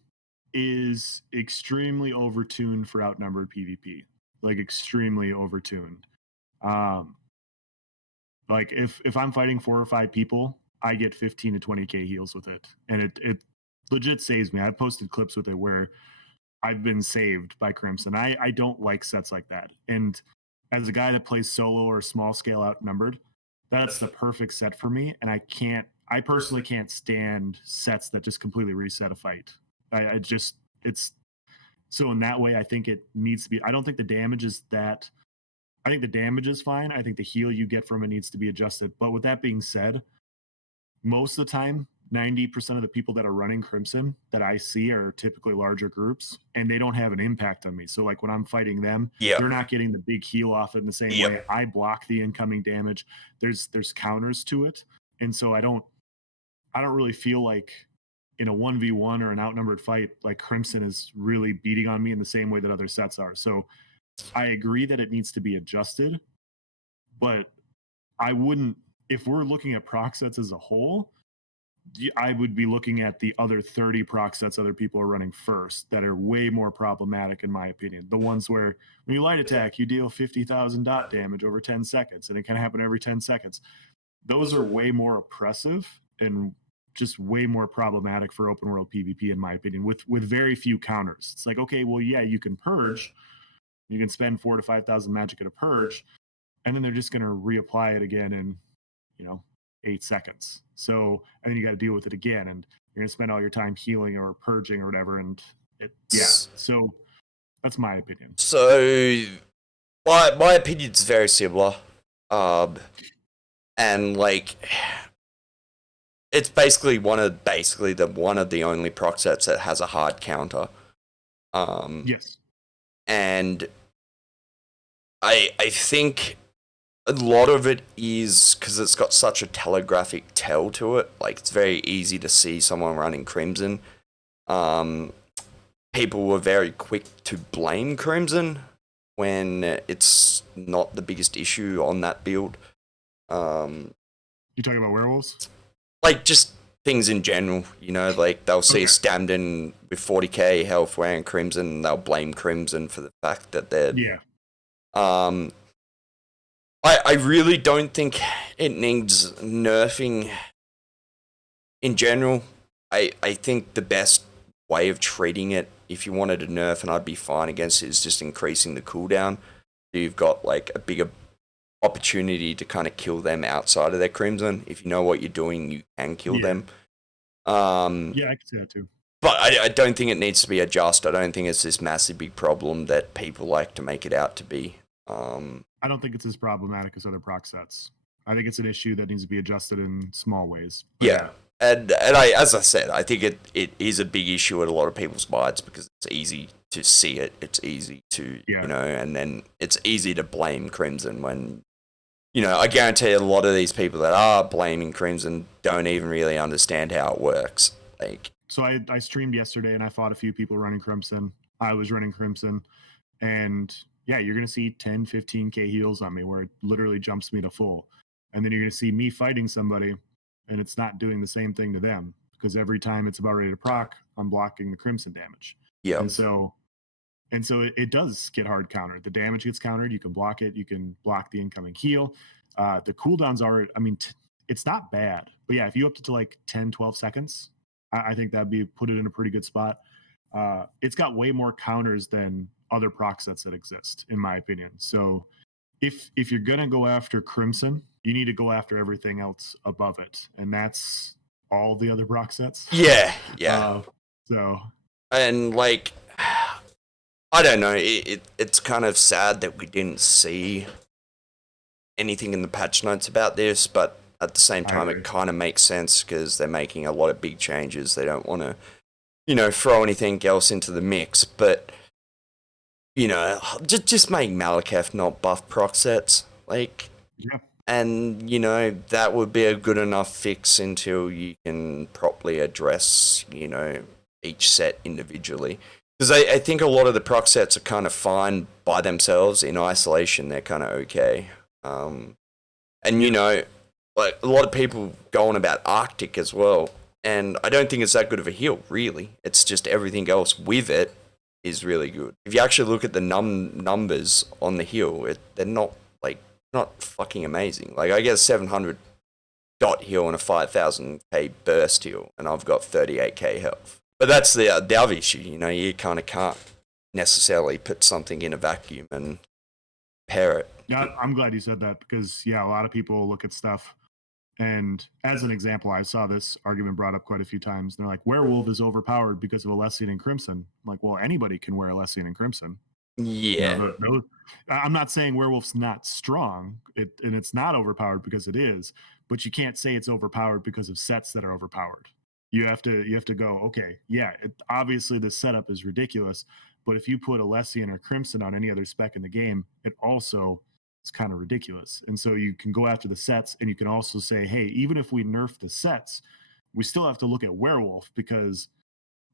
is extremely overtuned for outnumbered PvP. Like, extremely overtuned. Like, if I'm fighting 4 or 5 people, I get 15 to 20k heals with it, and it legit saves me. I've posted clips with it where I've been saved by Crimson. I don't like sets like that. And as a guy that plays solo or small scale outnumbered, that's the perfect set for me. And I personally can't stand sets that just completely reset a fight. So in that way, I think it needs to be, I don't think the damage is that, I think the damage is fine. I think the heal you get from it needs to be adjusted. But with that being said, most of the time, 90% of the people that are running Crimson that I see are typically larger groups, and they don't have an impact on me. So like when I'm fighting them, Yep. they're not getting the big heal off in the same Yep. way. I block the incoming damage. There's counters to it, and so I don't really feel like in a 1v1 or an outnumbered fight, like Crimson is really beating on me in the same way that other sets are. So I agree that it needs to be adjusted, but I wouldn't, if we're looking at proc sets as a whole, I would be looking at the other 30 proc sets other people are running first that are way more problematic, in my opinion. The ones where when you light attack, you deal 50,000 dot damage over 10 seconds, and it can happen every 10 seconds. Those are way more oppressive and just way more problematic for open world PvP, in my opinion, with very few counters. It's like, okay, well, yeah, you can purge, you can spend 4,000 to 5,000 magic at a purge, and then they're just going to reapply it again in, 8 seconds. So, and then you got to deal with it again, and you're going to spend all your time healing or purging or whatever. And so that's my opinion. So my opinion's very similar. And like, it's basically one of the only proc sets that has a hard counter. Yes. And I think a lot of it is because it's got such a telegraphic tell to it. Like, it's very easy to see someone running Crimson. People were very quick to blame Crimson when it's not the biggest issue on that build. You talking about werewolves? Like, just things in general, like they'll see a Stamden with 40k health wearing Crimson, and they'll blame Crimson for the fact that they're... Yeah. I really don't think it needs nerfing in general. I think the best way of treating it, if you wanted to nerf and I'd be fine against it, is just increasing the cooldown. So you've got like a bigger opportunity to kind of kill them outside of their Crimson. If you know what you're doing, you can kill them. Yeah, I can see that too. But I don't think it needs to be adjusted. I don't think it's this massive big problem that people like to make it out to be. I don't think it's as problematic as other proc sets. I think it's an issue that needs to be adjusted in small ways. Yeah. And I, as I said, I think it is a big issue in a lot of people's minds because it's easy to see it. It's easy to, and then it's easy to blame Crimson when, I guarantee a lot of these people that are blaming Crimson don't even really understand how it works. Like, so I streamed yesterday and I fought a few people running Crimson. I was running Crimson, and yeah, you're going to see 10, 15k heals on me where it literally jumps me to full. And then you're going to see me fighting somebody and it's not doing the same thing to them because every time it's about ready to proc, I'm blocking the Crimson damage. Yeah. And so it does get hard countered. The damage gets countered. You can block it. You can block the incoming heal. The cooldowns are, it's not bad. But yeah, if you up it to like 10, 12 seconds, I think that'd be put it in a pretty good spot. It's got way more counters than other proc sets that exist, in my opinion. So if you're going to go after Crimson, you need to go after everything else above it. And that's all the other proc sets. Yeah. So. And like, I don't know, it's kind of sad that we didn't see anything in the patch notes about this, but at the same time, it kind of makes sense because they're making a lot of big changes. They don't want to, throw anything else into the mix, but, just make Malekith not buff proc sets. Like, yeah. And, that would be a good enough fix until you can properly address, each set individually. Because I think a lot of the proc sets are kind of fine by themselves. In isolation, they're kind of okay. And, like, a lot of people go on about Arctic as well. And I don't think it's that good of a heal, really. It's just everything else with it is really good. If you actually look at the numbers on the heal, they're not fucking amazing. Like, I get a 700 dot heal and a 5,000k burst heal, and I've got 38k health. But that's the other issue, you kind of can't necessarily put something in a vacuum and pair it. Yeah, I'm glad you said that because, yeah, a lot of people look at stuff. And as an example, I saw this argument brought up quite a few times. They're like, Werewolf is overpowered because of Alessian and Crimson. I'm like, well, anybody can wear Alessian and Crimson. Yeah. I'm not saying Werewolf's not strong, and it's not overpowered because it is, but you can't say it's overpowered because of sets that are overpowered. you have to go, okay, yeah, obviously the setup is ridiculous, but if you put Alessian or Crimson on any other spec in the game, it also is kind of ridiculous. And so you can go after the sets, and you can also say, hey, even if we nerf the sets, we still have to look at Werewolf, because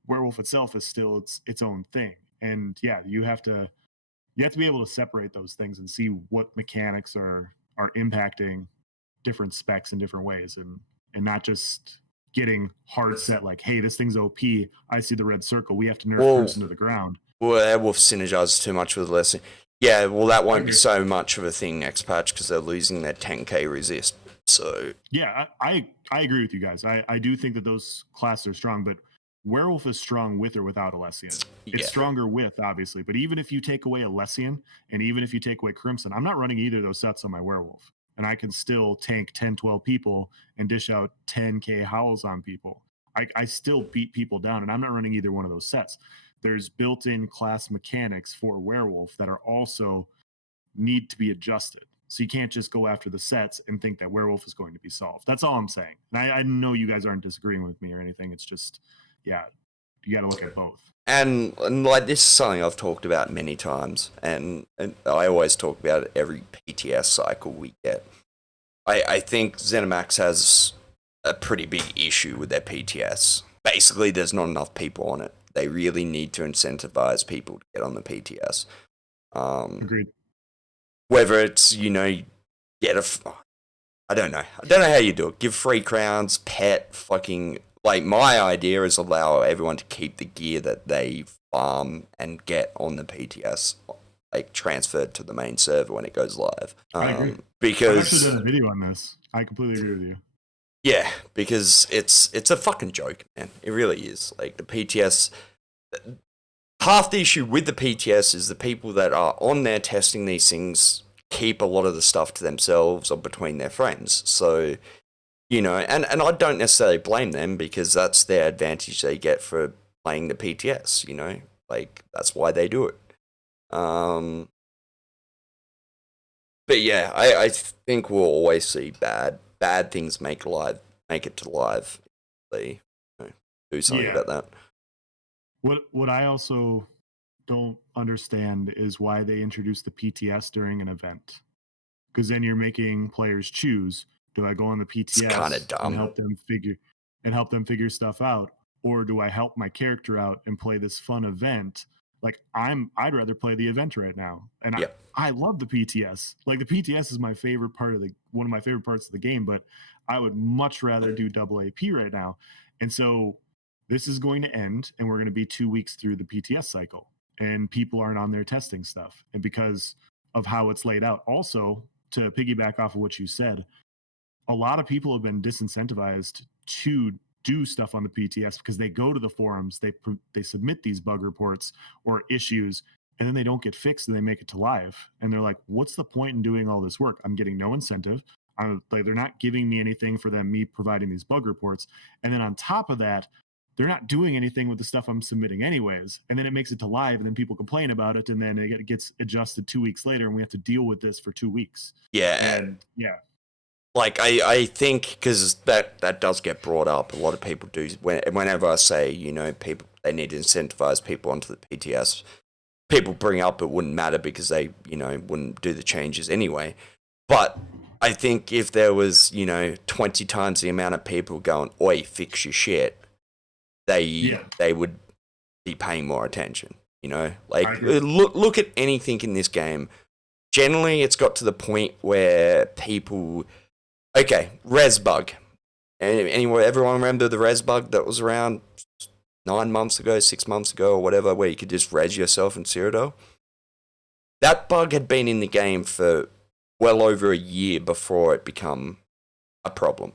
Werewolf itself is still its own thing. And yeah, you have to be able to separate those things and see what mechanics are impacting different specs in different ways, and not just getting hard set like, hey, this thing's OP. I see the red circle. We have to nerf Well, Crimson to the ground. Werewolf synergizes too much with Lesson. Yeah, well, that won't be Okay. so much of a thing next patch because they're losing their 10k resist. So Yeah, I agree with you guys. I do think that those classes are strong, but Werewolf is strong with or without Alessian. It's yeah, stronger with, obviously, but even if you take away Alessian and even if you take away Crimson, I'm not running either of those sets on my Werewolf. And I can still tank 10, 12 people and dish out 10k howls on people. I still beat people down, and I'm not running either one of those sets. There's built-in class mechanics for Werewolf that are also need to be adjusted. So you can't just go after the sets and think that Werewolf is going to be solved. That's all I'm saying. And I know you guys aren't disagreeing with me or anything. It's just, yeah, you got to look at both. and like this is something I've talked about many times, and I always talk about it every PTS cycle we get. I think ZeniMax has a pretty big issue with their PTS. Basically, there's not enough people on it. They really need to incentivize people to get on the PTS. Agreed. Whether it's, get I don't know. I don't know how you do it. Give free crowns, pet, fucking. Like, my idea is allow everyone to keep the gear that they farm and get on the PTS, like, transferred to the main server when it goes live. I agree. I've actually Because, done a video on this. I completely agree with you. yeah, because it's a fucking joke, man. It really is. Like, the PTS. Half the issue with the PTS is the people that are on there testing these things keep a lot of the stuff to themselves or between their friends. So, and I don't necessarily blame them because that's their advantage they get for playing the PTS, like that's why they do it. But yeah, I think we'll always see bad things make it to live. They do something Yeah. about that. What I also don't understand is why they introduced the PTS during an event. Because then you're making players choose, do I go on the It's kind of PTS and dumb. help them figure stuff out, or do I help my character out and play this fun event? Like, I'd rather play the event right now. And Yep. I love the PTS. Like, the PTS is my favorite part of one of my favorite parts of the game, but I would much rather do double AP right now. And so this is going to end, and we're going to be 2 weeks through the PTS cycle, and people aren't on there testing stuff. And because of how it's laid out, also, to piggyback off of what you said, a lot of people have been disincentivized to do stuff on the PTS because they go to the forums, they submit these bug reports or issues, and then they don't get fixed and they make it to live. And they're like, what's the point in doing all this work? I'm getting no incentive. I'm like, they're not giving me anything for me providing these bug reports. And then on top of that, they're not doing anything with the stuff I'm submitting anyways. And then it makes it to live, and then people complain about it, and then it gets adjusted 2 weeks later, and we have to deal with this for 2 weeks. Yeah. And yeah, Like I think because that does get brought up. A lot of people do whenever I say people they need to incentivize people onto the PTS. People bring up it wouldn't matter because they wouldn't do the changes anyway. But I think if there was 20 times the amount of people going, "Oi, fix your shit," yeah, they would be paying more attention. I Like agree. look at anything in this game. Generally, it's got to the point where people. Okay, res bug. Everyone remember the res bug that was around 9 months ago, 6 months ago, or whatever, where you could just res yourself in Cyrodiil? That bug had been in the game for well over a year before it became a problem.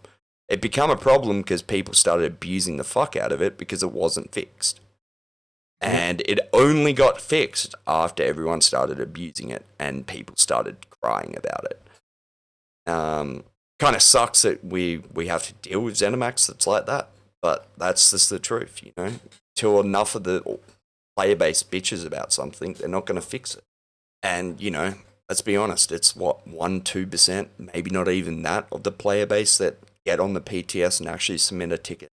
It became a problem because people started abusing the fuck out of it because it wasn't fixed. Yep. And it only got fixed after everyone started abusing it and people started crying about it. Kind of sucks that we have to deal with ZeniMax that's like that, but that's just the truth, Till enough of the player base bitches about something, they're not going to fix it. And let's be honest, it's what 1-2%, maybe not even that, of the player base that get on the PTS and actually submit a ticket.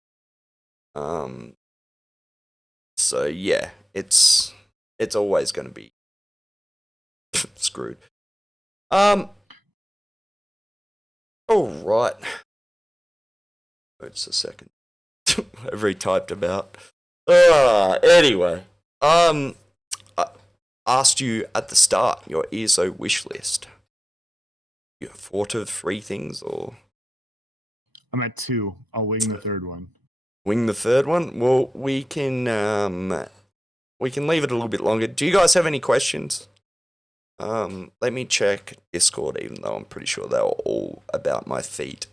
Um, so yeah, it's always going to be screwed. All right. Just a second. I've retyped about. Anyway, I asked you at the start your ESO wish list. You have 4 to 3 things, or I'm at 2. I'll wing the third one. wing the third one? Well, we can leave it a little bit longer. Do you guys have any questions? Let me check Discord, even though I'm pretty sure they were all about my feet.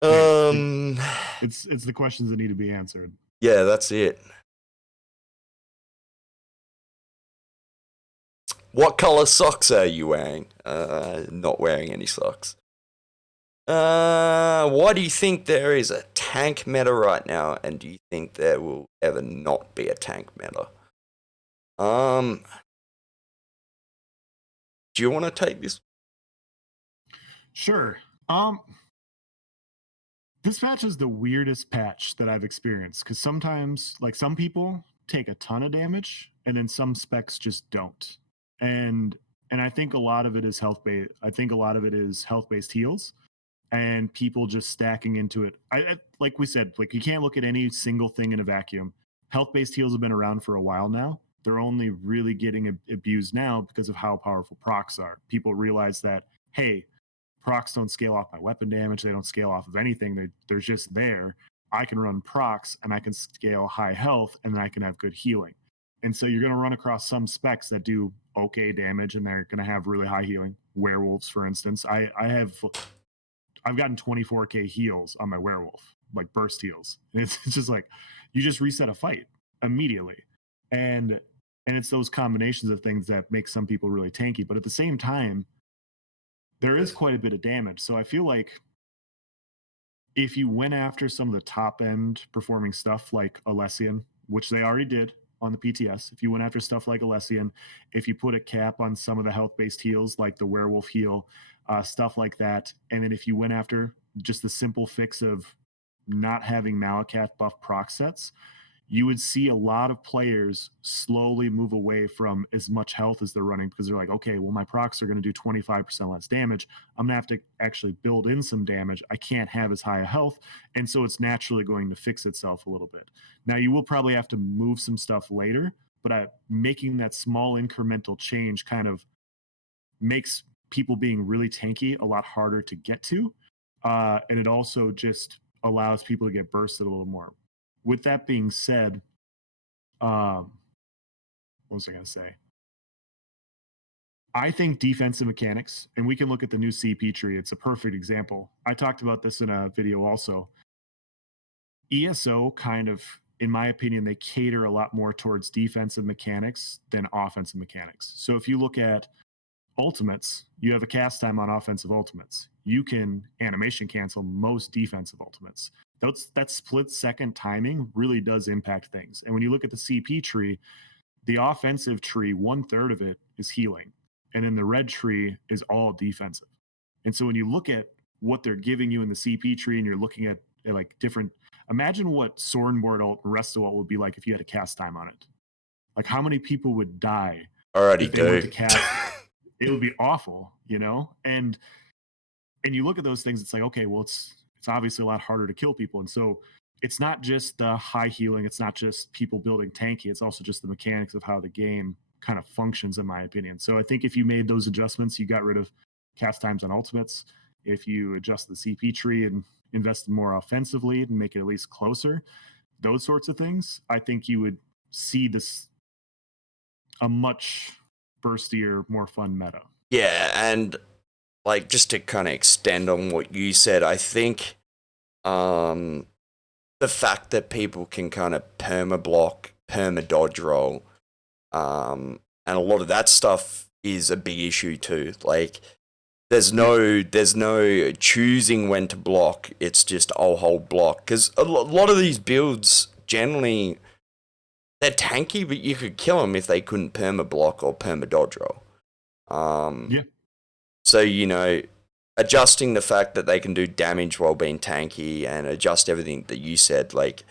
It's the questions that need to be answered. Yeah, that's it. What color socks are you wearing? Not wearing any socks. Why do you think there is a tank meta right now, and do you think there will ever not be a tank meta? Do you want to take this? Sure. This patch is the weirdest patch that I've experienced, because sometimes, like, some people take a ton of damage, and then some specs just don't. And I think a lot of it is health based. I think a lot of it is health based heals, and people just stacking into it. I like we said, like, you can't look at any single thing in a vacuum. Health based heals have been around for a while now. They're only really getting abused now because of how powerful procs are. People realize that, hey, procs don't scale off my weapon damage. They don't scale off of anything. They're just there. I can run procs and I can scale high health, and then I can have good healing. And so you're going to run across some specs that do okay damage, and they're going to have really high healing. Werewolves, for instance. I've gotten 24k heals on my werewolf, like burst heals. And it's just like you just reset a fight immediately. And it's those combinations of things that make some people really tanky. But at the same time, there is quite a bit of damage. So I feel like if you went after some of the top end performing stuff like Alessian, which they already did on the PTS, if you went after stuff like Alessian, if you put a cap on some of the health based heals like the werewolf heal, stuff like that, and then if you went after just the simple fix of not having Malacath buff proc sets, you would see a lot of players slowly move away from as much health as they're running, because they're like, okay, well, my procs are going to do 25% less damage. I'm going to have to actually build in some damage. I can't have as high a health. And so it's naturally going to fix itself a little bit. Now, you will probably have to move some stuff later, but making that small incremental change kind of makes people being really tanky a lot harder to get to. And it also just allows people to get bursted a little more. With that being said, what was I going to say? I think defensive mechanics, and we can look at the new CP tree. It's a perfect example. I talked about this in a video also. ESO kind of, in my opinion, they cater a lot more towards defensive mechanics than offensive mechanics. So if you look at ultimates, you have a cast time on offensive ultimates. You can animation cancel most defensive ultimates. That split second timing really does impact things. And when you look at the CP tree, the offensive tree, 1/3 of it is healing. And then the red tree is all defensive. And so when you look at what they're giving you in the CP tree, and you're looking at like different, imagine what Sorenborn ult and Resto ult would be like if you had a cast time on it. Like how many people would die Already if they went to cast? It would be awful, you know? And you look at those things, it's like, okay, well, it's obviously a lot harder to kill people. And so it's not just the high healing, it's not just people building tanky, it's also just the mechanics of how the game kind of functions, in my opinion. So I think if you made those adjustments, you got rid of cast times on ultimates, if you adjust the CP tree and invest more offensively and make it at least closer, those sorts of things, I think you would see this a much burstier, more fun meta. Yeah, and like just to kind of extend on what you said, I think the fact that people can kind of perma block, perma dodge roll, and a lot of that stuff is a big issue too. Like there's no choosing when to block. It's just I'll hold block, because a lot of these builds generally they're tanky, but you could kill them if they couldn't perma block or perma dodge roll. Yeah. So, you know, adjusting the fact that they can do damage while being tanky and adjust everything that you said, like,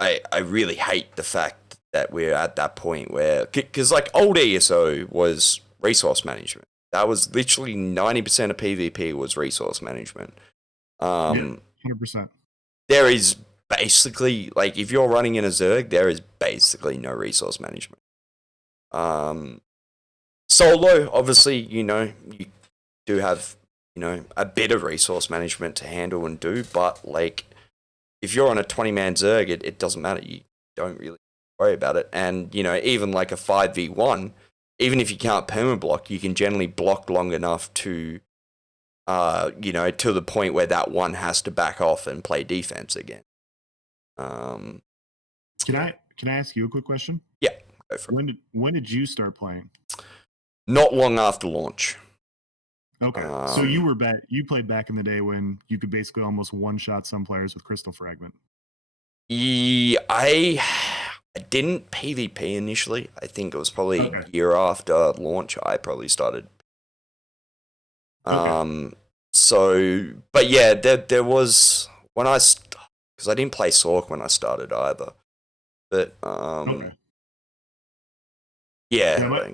I really hate the fact that we're at that point where, because like old ESO was resource management. That was literally 90% of PvP was resource management. Yeah, 100%. There is basically, like, if you're running in a Zerg, there is basically no resource management. Solo, obviously, you do have, a bit of resource management to handle and do, but, like, if you're on a 20-man Zerg, it doesn't matter. You don't really worry about it. And, even like a 5v1, even if you can't perma-block, you can generally block long enough to, to the point where that one has to back off and play defense again. Can I ask you a quick question? Yeah, go for it. When did you start playing? Not long after launch. Okay, so you played back in the day when you could basically almost one-shot some players with Crystal Fragment. Yeah, I didn't PvP initially. I think it was probably a year after launch I probably started. So, but yeah, there was, when because I didn't play Sork when I started either. But, yeah,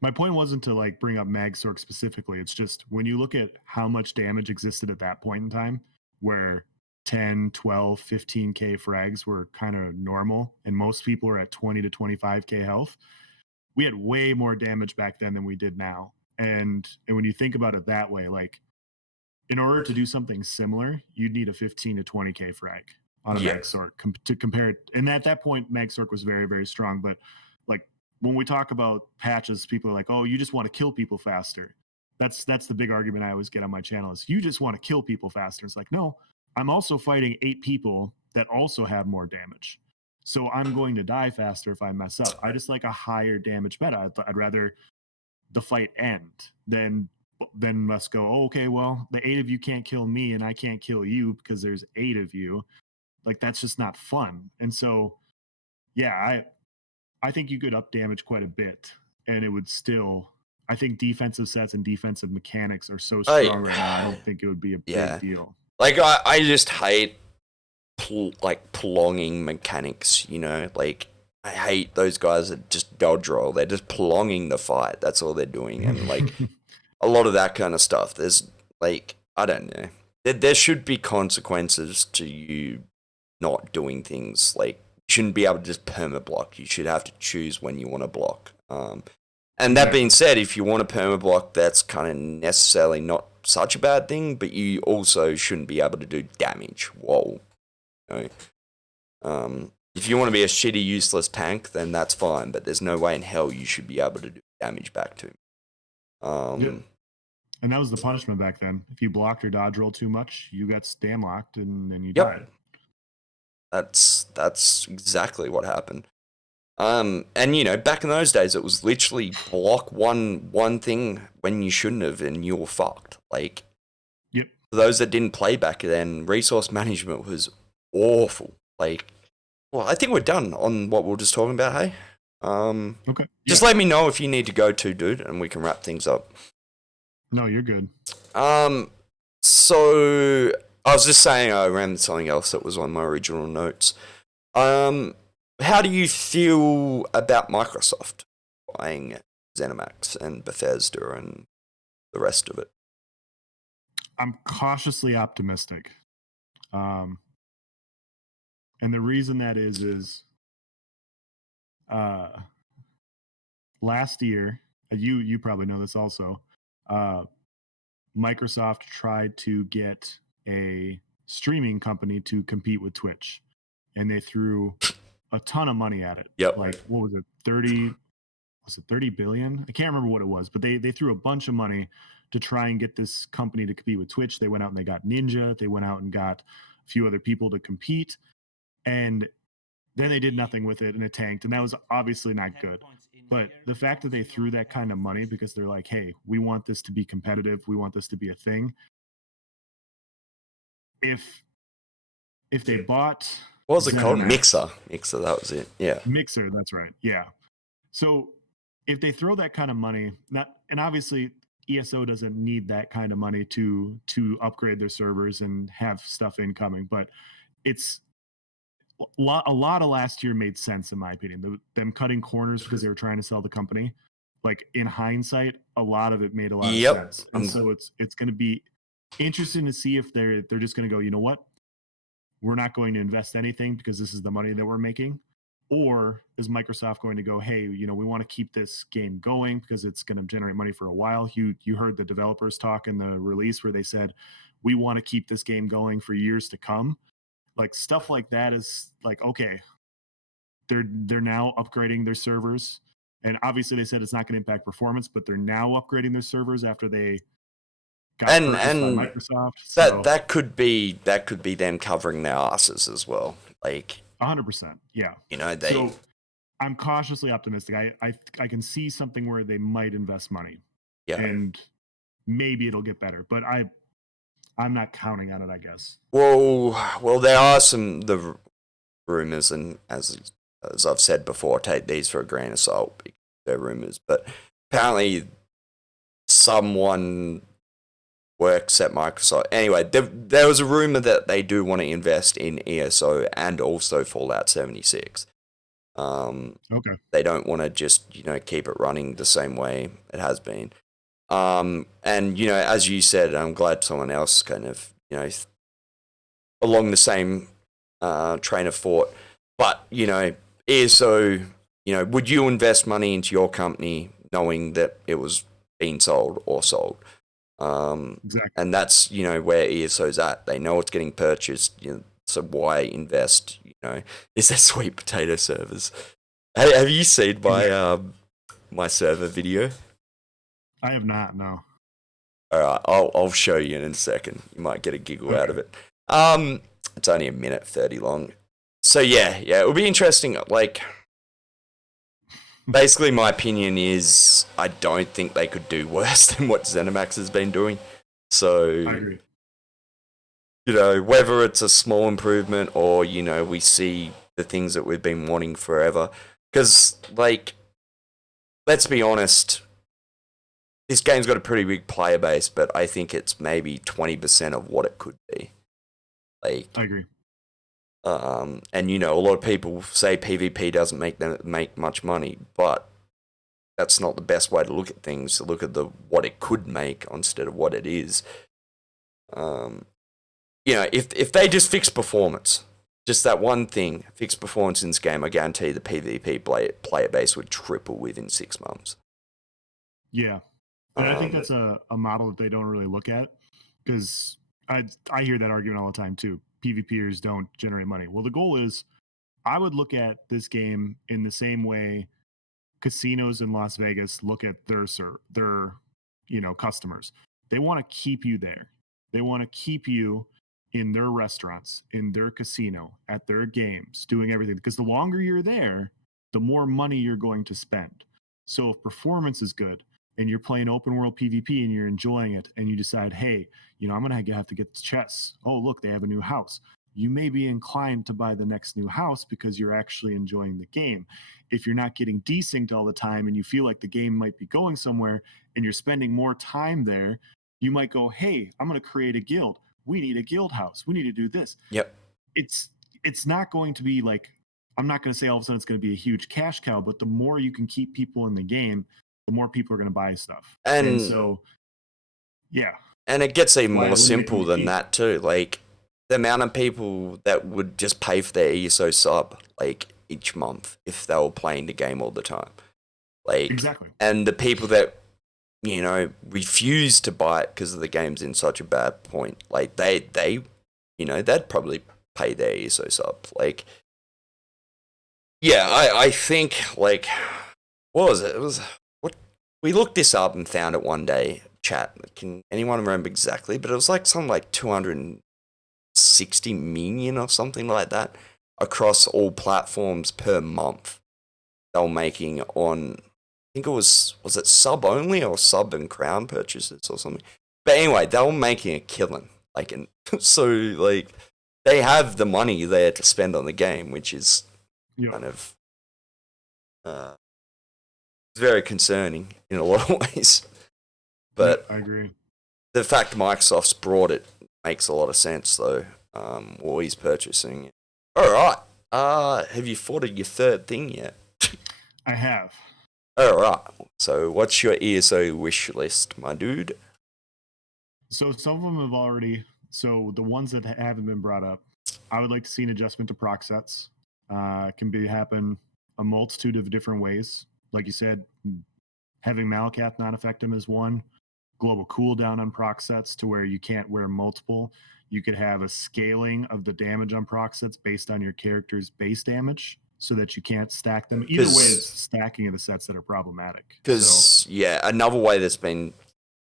my point wasn't to like bring up Mag Sork specifically. It's just when you look at how much damage existed at that point in time, where 10, 12, 15k frags were kind of normal, and most people are at 20 to 25k health. We had way more damage back then than we did now. And when you think about it that way, like, in order to do something similar, you'd need a 15 to 20k frag on a Mag Sork to compare it. And at that point, Mag Sork was very, very strong. But like, when we talk about patches, people are like, "Oh, you just want to kill people faster." That's the big argument I always get on my channel is you just want to kill people faster. It's like, no, I'm also fighting 8 people that also have more damage. So I'm going to die faster if I mess up. I just like a higher damage meta. I'd rather the fight end than must go, oh, okay, well, the 8 of you can't kill me and I can't kill you because there's 8 of you. Like, that's just not fun. And so, yeah, I think you could up damage quite a bit, and it would still. I think defensive sets and defensive mechanics are so strong right now. I don't think it would be a big deal. Like, I just hate prolonging mechanics. Like, I hate those guys that just dodge roll. They're just prolonging the fight. That's all they're doing, and like a lot of that kind of stuff. There's like, I don't know. There should be consequences to you not doing things. Like, you shouldn't be able to just perma block. You should have to choose when you want to block. And that being said, if you want to perma block, that's kind of necessarily not such a bad thing. But you also shouldn't be able to do damage. Whoa. If you want to be a shitty, useless tank, then that's fine. But there's no way in hell you should be able to do damage back to me. And that was the punishment back then. If you blocked or dodge roll too much, you got stand locked and then you died. That's exactly what happened. And back in those days, it was literally block one thing when you shouldn't have, and you were fucked. Like, for those that didn't play back then, resource management was awful. Like, well, I think we're done on what we were just talking about. Hey, okay. Just let me know if you need to go to, dude, and we can wrap things up. No, you're good. So I was just saying I ran something else that was on my original notes. How do you feel about Microsoft buying ZeniMax and Bethesda and the rest of it? I'm cautiously optimistic. And the reason that is last year, you probably know this also, Microsoft tried to get a streaming company to compete with Twitch, and they threw a ton of money at it. Yep. Like, what was it, 30 billion? I can't remember what it was, but they threw a bunch of money to try and get this company to compete with Twitch. They went out and they got Ninja. They went out and got a few other people to compete, and then they did nothing with it, and it tanked, and that was obviously not good. But the fact that they threw that kind of money because they're like, hey, we want this to be competitive, we want this to be a thing. If they bought, what was it called? Mixer, that was it. Yeah, Mixer, that's right. Yeah. So if they throw that kind of money, and obviously ESO doesn't need that kind of money to upgrade their servers and have stuff incoming. But it's a lot of last year made sense in my opinion. Them cutting corners because they were trying to sell the company. Like in hindsight, a lot of it made a lot of sense. And so it's going to be interesting to see if they're just going to go, you know what, we're not going to invest anything because this is the money that we're making. Or is Microsoft going to go, hey, you know, we want to keep this game going because it's going to generate money for a while? You heard the developers talk in the release where they said, we want to keep this game going for years to come. Like stuff like that is like, okay, they're now upgrading their servers. And obviously they said it's not going to impact performance, but they're now upgrading their servers after they got purchased by Microsoft. So that could be them covering their asses as well. Like 100%. Yeah. You know, so I'm cautiously optimistic. I can see something where they might invest money. Yeah. And maybe it'll get better, but I'm not counting on it, I guess. Well, there are the rumors, and as I've said before, take these for a grain of salt. They're rumors, but apparently someone works at Microsoft. Anyway, there was a rumor that they do want to invest in ESO and also Fallout 76. Okay. They don't want to just, keep it running the same way it has been. And, as you said, I'm glad someone else kind of, along the same train of thought. But, ESO, would you invest money into your company knowing that it was being sold or sold? Exactly. And that's, where ESO's at. They know it's getting purchased, so why invest, Is that sweet potato servers? Have you seen my server video? I have not, no. Alright, I'll show you in a second. You might get a giggle out of it. It's only 1:30 long. So yeah, it will be interesting. Like, basically my opinion is I don't think they could do worse than what ZeniMax has been doing. So, I agree. Whether it's a small improvement or, we see the things that we've been wanting forever. Because, like, let's be honest, this game's got a pretty big player base, but I think it's maybe 20% of what it could be. Like, I agree. And a lot of people say PvP doesn't make much money, but that's not the best way to look at things. To look at what it could make instead of what it is. If they just fix performance, just that one thing, fix performance in this game, I guarantee the PvP player base would triple within 6 months. Yeah, and I think that's a model that they don't really look at, because I hear that argument all the time too. PvPers don't generate money. Well, the goal is, I would look at this game in the same way casinos in Las Vegas look at their customers. They want to keep you there. They want to keep you in their restaurants, in their casino, at their games, doing everything. Because the longer you're there, the more money you're going to spend. So if performance is good and you're playing open world PvP and you're enjoying it, and you decide, hey, I'm going to have to get chess. Oh, look, they have a new house. You may be inclined to buy the next new house because you're actually enjoying the game. If you're not getting desynced all the time and you feel like the game might be going somewhere and you're spending more time there, you might go, hey, I'm going to create a guild. We need a guild house. We need to do this. Yep. It's not going to be like, I'm not going to say all of a sudden it's going to be a huge cash cow, but the more you can keep people in the game, the more people are going to buy stuff. And so, yeah. And it gets even more simple than that too. Like, the amount of people that would just pay for their ESO sub, like, each month if they were playing the game all the time. Like, exactly. And the people that, refuse to buy it because the game's in such a bad point, like, they'd probably pay their ESO sub. Like, yeah, I think, like, what was it? We looked this up and found it one day. Chat, can anyone remember exactly? But it was like something like 260 million or something like that across all platforms per month. They were making on, I think it was it sub only or sub and crown purchases or something. But anyway, they were making a killing. Like, and so, like, they have the money there to spend on the game, which is kind of very concerning in a lot of ways. But I agree. the fact Microsoft's brought it makes a lot of sense, though. Or he's purchasing it. All right. Have you thought of your third thing yet? I have. All right. So, what's your ESO wish list, my dude? So some of them have already. So the ones that haven't been brought up, I would like to see an adjustment to proc sets. Can happen a multitude of different ways. Like you said, having Malakath not affect him is one. Global cooldown on proc sets to where you can't wear multiple. You could have a scaling of the damage on proc sets based on your character's base damage so that you can't stack them. Either way, it's stacking of the sets that are problematic. Because, yeah, another way that's been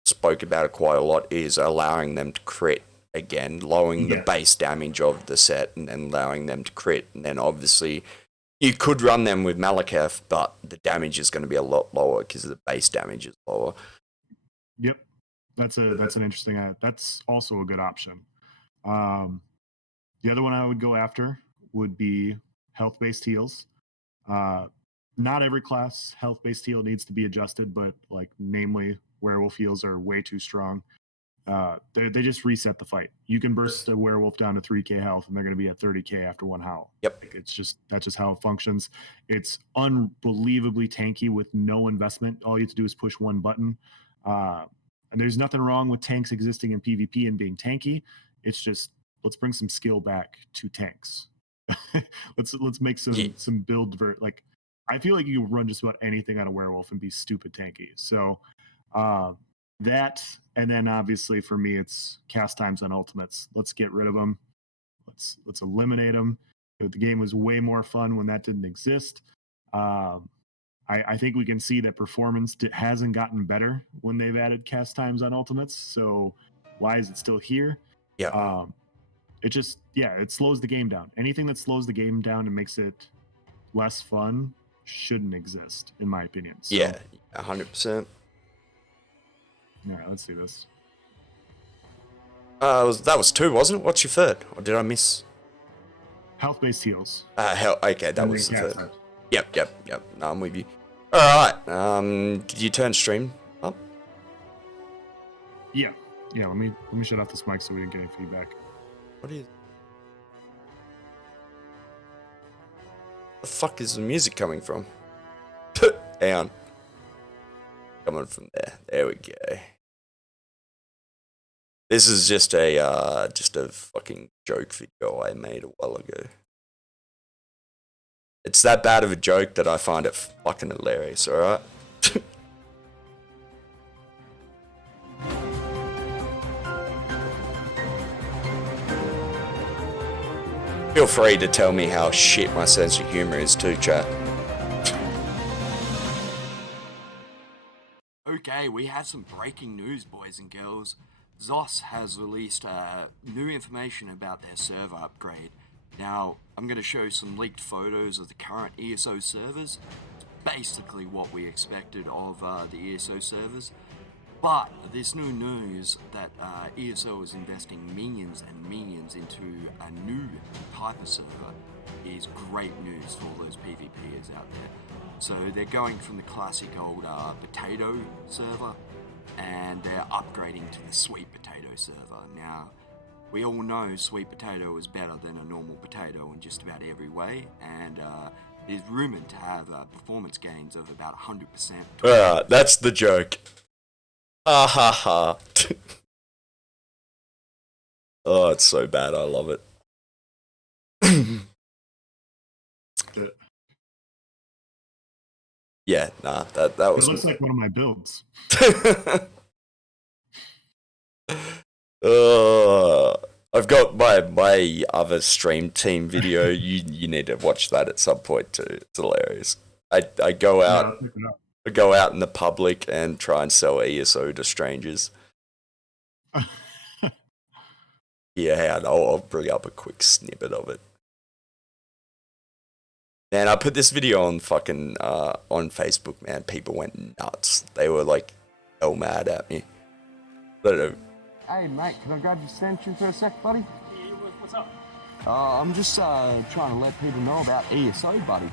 spoke about it quite a lot is allowing them to crit again, lowering the base damage of the set and then allowing them to crit. And then obviously you could run them with Malakath, but the damage is going to be a lot lower because the base damage is lower. Yep. That's an interesting, that's also a good option. The other one I would go after would be health-based heals. Not every class health-based heal needs to be adjusted, but like namely werewolf heals are way too strong. They just reset the fight. You can burst a werewolf down to 3k health and they're going to be at 30k after one howl. Yep. Like, that's just how it functions. It's unbelievably tanky with no investment. All you have to do is push one button. And there's nothing wrong with tanks existing in PvP and being tanky. It's just, let's bring some skill back to tanks. let's make some build like I feel like you can run just about anything on a werewolf and be stupid tanky. So that, and then obviously for me it's cast times on ultimates. Let's get rid of them. Let's eliminate them. The game was way more fun when that didn't exist. I think we can see that performance hasn't gotten better when they've added cast times on ultimates. So why is it still here? Yeah. It just, it slows the game down. Anything that slows the game down and makes it less fun shouldn't exist, in my opinion. So, 100%. All right, let's see this. That was two, wasn't it? What's your third? Or did I miss? Health-based heals. Okay, that was the third. Yep. No, I'm with you. All right. Did you turn stream up? Yeah. Let me shut off this mic so we didn't get any feedback. What is? The fuck is the music coming from? Hang on. Coming from there. There we go. This is just a fucking joke video I made a while ago. It's that bad of a joke that I find it fucking hilarious, alright? Feel free to tell me how shit my sense of humor is too, chat. Okay, we have some breaking news, boys and girls. ZOS has released new information about their server upgrade. Now, I'm going to show some leaked photos of the current ESO servers. It's basically what we expected of the ESO servers. But this new news that ESO is investing millions and millions into a new type of server is great news for all those PvPers out there. So they're going from the classic old potato server and they're upgrading to the sweet potato server. Now, we all know sweet potato is better than a normal potato in just about every way, and it is rumored to have performance gains of about 100%. That's the joke. Ha ha ha. Oh, it's so bad. I love it. Yeah, nah, that was... It looks like one of my builds. I've got my other stream team video. You need to watch that at some point too. It's hilarious. I go out in the public and try and sell ESO to strangers. Yeah, I'll bring up a quick snippet of it. Man, I put this video on fucking on Facebook, man. People went nuts. They were like hell mad at me. But hey mate, can I grab your extension for a sec, buddy? Yeah, what's up? I'm just trying to let people know about ESO, buddy.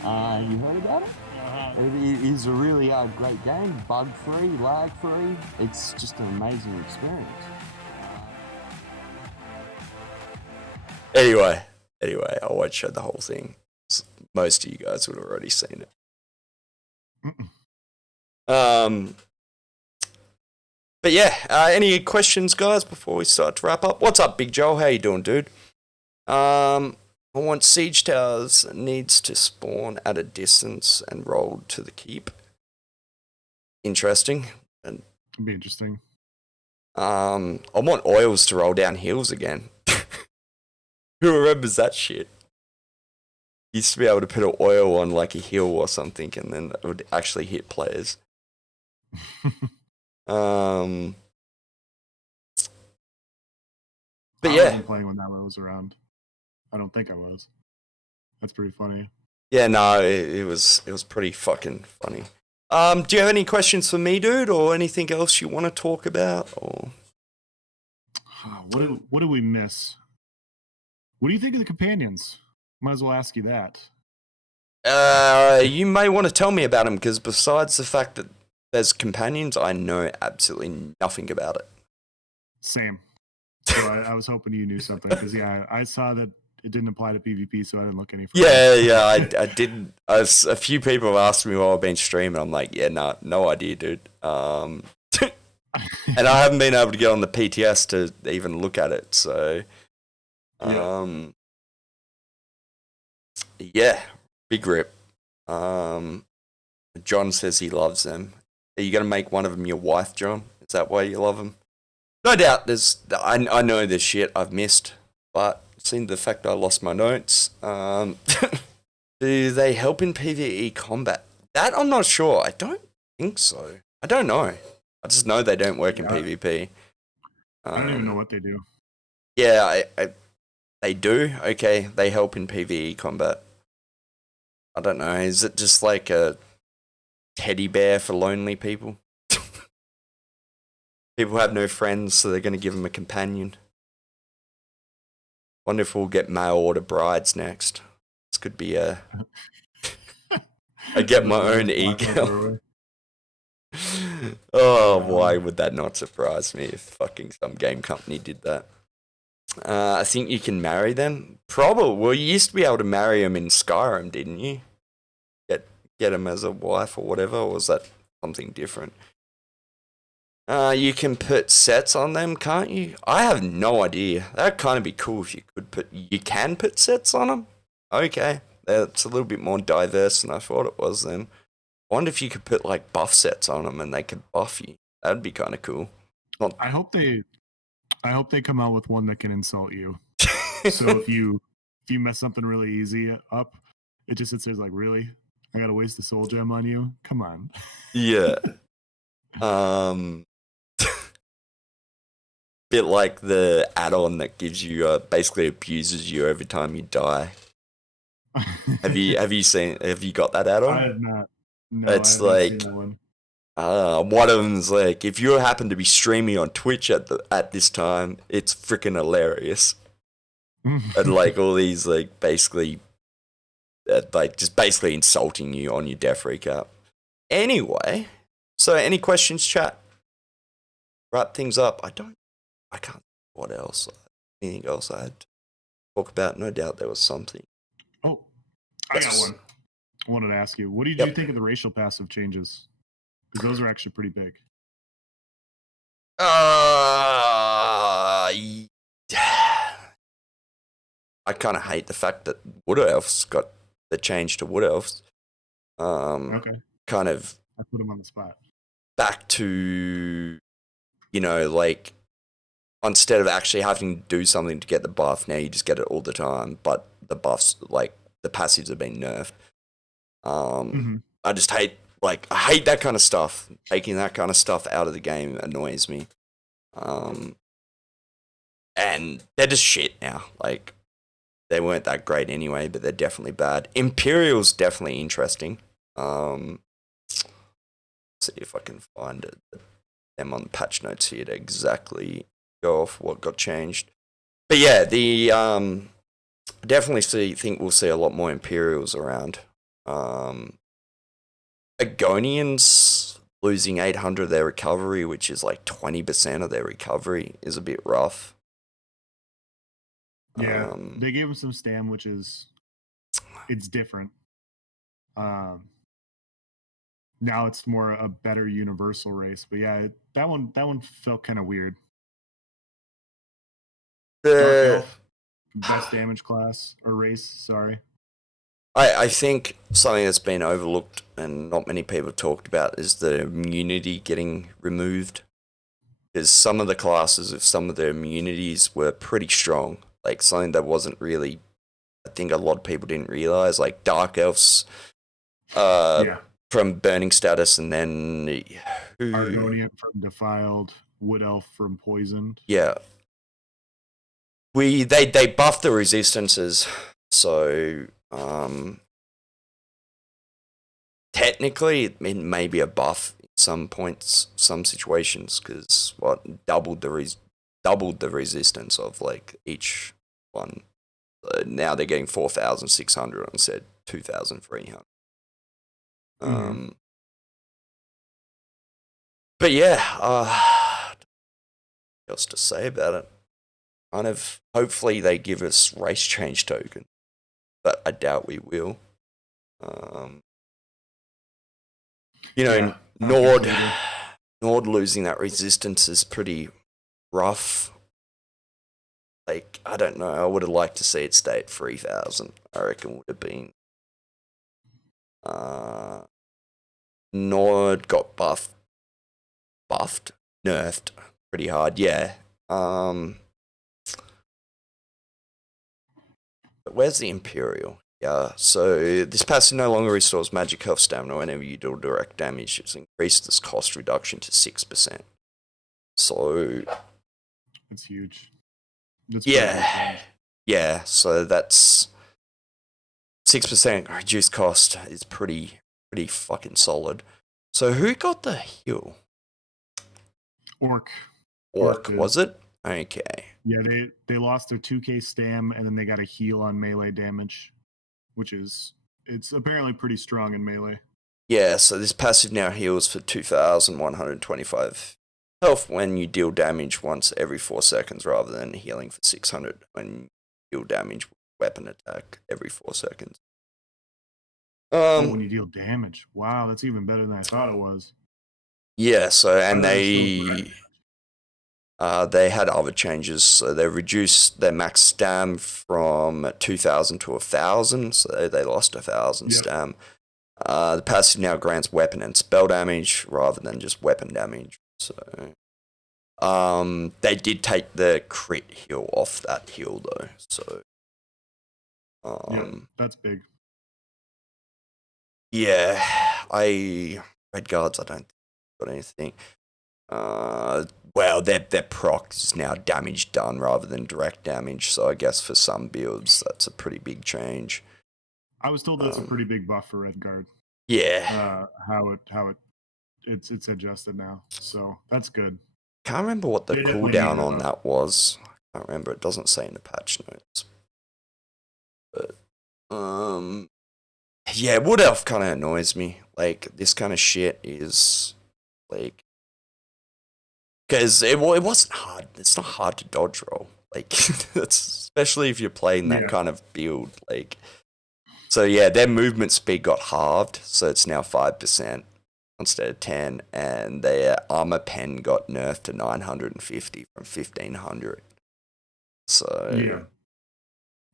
You heard about it? Yeah, It is a really great game, bug-free, lag-free. It's just an amazing experience. Anyway, I won't show the whole thing. Most of you guys would have already seen it. But yeah, any questions, guys, before we start to wrap up? What's up, Big Joel? How you doing, dude? I want siege towers needs to spawn at a distance and roll to the keep. Interesting. And It'd be interesting. I want oils to roll down hills again. Who remembers that shit? Used to be able to put an oil on like a hill or something, and then it would actually hit players. But I yeah, wasn't playing when that was around. I don't think I was. That's pretty funny. yeah, no, it was pretty fucking funny. Do you have any questions for me, dude, or anything else you want to talk about? Or what do we miss? What do you think of the companions? Might as well ask you that. You may want to tell me about them, because besides the fact that there's companions, I know absolutely nothing about it. Same. So I was hoping you knew something, because yeah, I saw that it didn't apply to PvP, so I didn't look any further. Yeah, I didn't. A few people have asked me while I've been streaming. I'm like, yeah, no idea, dude. And I haven't been able to get on the PTS to even look at it. So, yeah, big rip. John says he loves them. Are you gonna make one of them your wife, John? Is that why you love them? No doubt. I know there's shit I've missed, but seeing the fact I lost my notes. Do they help in PvE combat? That I'm not sure. I don't think so. I don't know. I just know they don't work in PvP. I don't even know what they do. Yeah, they do. Okay, they help in PvE combat. I don't know. Is it just like a teddy bear for lonely people? People have no friends, so they're going to give them a companion. Wonder if we'll get mail order brides next. This could be a... I get my own e-girl. Oh, why would that not surprise me if fucking some game company did that? I think you can marry them. Probably. Well, you used to be able to marry them in Skyrim, didn't you? Get them as a wife or whatever, or was that something different? You can put sets on them, can't you? I have no idea. That'd kind of be cool if you could put... You can put sets on them? Okay. That's a little bit more diverse than I thought it was then. I wonder if you could put like buff sets on them and they could buff you. That'd be kind of cool. I hope they come out with one that can insult you. So if you mess something really easy up, it just sits there like, really? I gotta waste a soul gem on you? Come on. Yeah. Bit like the add-on that gives you basically abuses you every time you die. Have you got that add-on? I have not. No, it's I haven't like seen that one. one of them's like, if you happen to be streaming on Twitch at this time, it's freaking hilarious. And like all these like basically like just basically insulting you on your death recap. Anyway, so any questions, chat? Wrap things up. I can't. What else? Anything else I had to talk about? No doubt there was something. Oh, I got one. I wanted to ask you, what did you think of the racial passive changes? Because those are actually pretty big. I kind of hate the fact that Wood Elves got the change to Wood Elves. Okay. Kind of. I put them on the spot. Back to, like, instead of actually having to do something to get the buff, now you just get it all the time. But the buffs, like, the passives have been nerfed. I just hate that kind of stuff. Taking that kind of stuff out of the game annoys me. And they're just shit now. Like, they weren't that great anyway, but they're definitely bad. Imperial's definitely interesting. See if I can find them on the patch notes here to exactly go off what got changed. But yeah, the definitely think we'll see a lot more Imperials around. Agonians losing 800 of their recovery, which is like 20% of their recovery, is a bit rough. Yeah, they gave him some stam, which is it's different. Now it's more a better universal race, but yeah, that one felt kind of weird. Dark Elf, best damage class or race. Sorry. I think something that's been overlooked and not many people talked about is the immunity getting removed. Because some of the classes with some of their immunities were pretty strong. Like something that wasn't really, I think a lot of people didn't realize. Like Dark Elves from Burning Status, and then Argonian from Defiled, Wood Elf from Poisoned. Yeah. They buffed the resistances, so technically it may be a buff in some points, some situations, because doubled the resistance of like each one. So now they're getting 4,600 instead of 2,300. But yeah, what else to say about it? Kind of, hopefully they give us race change token, but I doubt we will. Nord losing that resistance is pretty rough. Like, I don't know, I would have liked to see it stay at 3,000. I reckon would have been. Nord got nerfed pretty hard, yeah. But where's the Imperial? Yeah, so this passive no longer restores magic health stamina whenever you deal direct damage. It's increased this cost reduction to 6%. So it's huge. Yeah, so that's 6% reduced cost is pretty fucking solid. So who got the heal? Orc, was it? Okay. Yeah, they lost their 2k stam and then they got a heal on melee damage, which it's apparently pretty strong in melee. Yeah, so this passive now heals for 2,125 health when you deal damage once every 4 seconds, rather than healing for 600 when you deal damage with weapon attack every 4 seconds. When you deal damage. Wow, that's even better than I thought it was. Yeah, so and they had other changes. So they reduced their max stam from 2,000 to 1,000, so they lost 1,000 stam. The passive now grants weapon and spell damage rather than just weapon damage. So they did take the crit heal off that heal though. So that's big. Yeah, Red Guards, I don't think got anything. Well, their proc is now damage done rather than direct damage, so I guess for some builds that's a pretty big change. I was told that's a pretty big buff for Red Guard. Yeah. It's adjusted now, so that's good. Can't remember what the cooldown on that was. I can't remember. It doesn't say in the patch notes. But yeah, Wood Elf kind of annoys me. Like, this kind of shit is like, because it wasn't hard. It's not hard to dodge roll. Like, especially if you're playing that kind of build. Like, so yeah, their movement speed got halved, so it's now 5% instead of 10, and their armor pen got nerfed to 950 from 1,500. So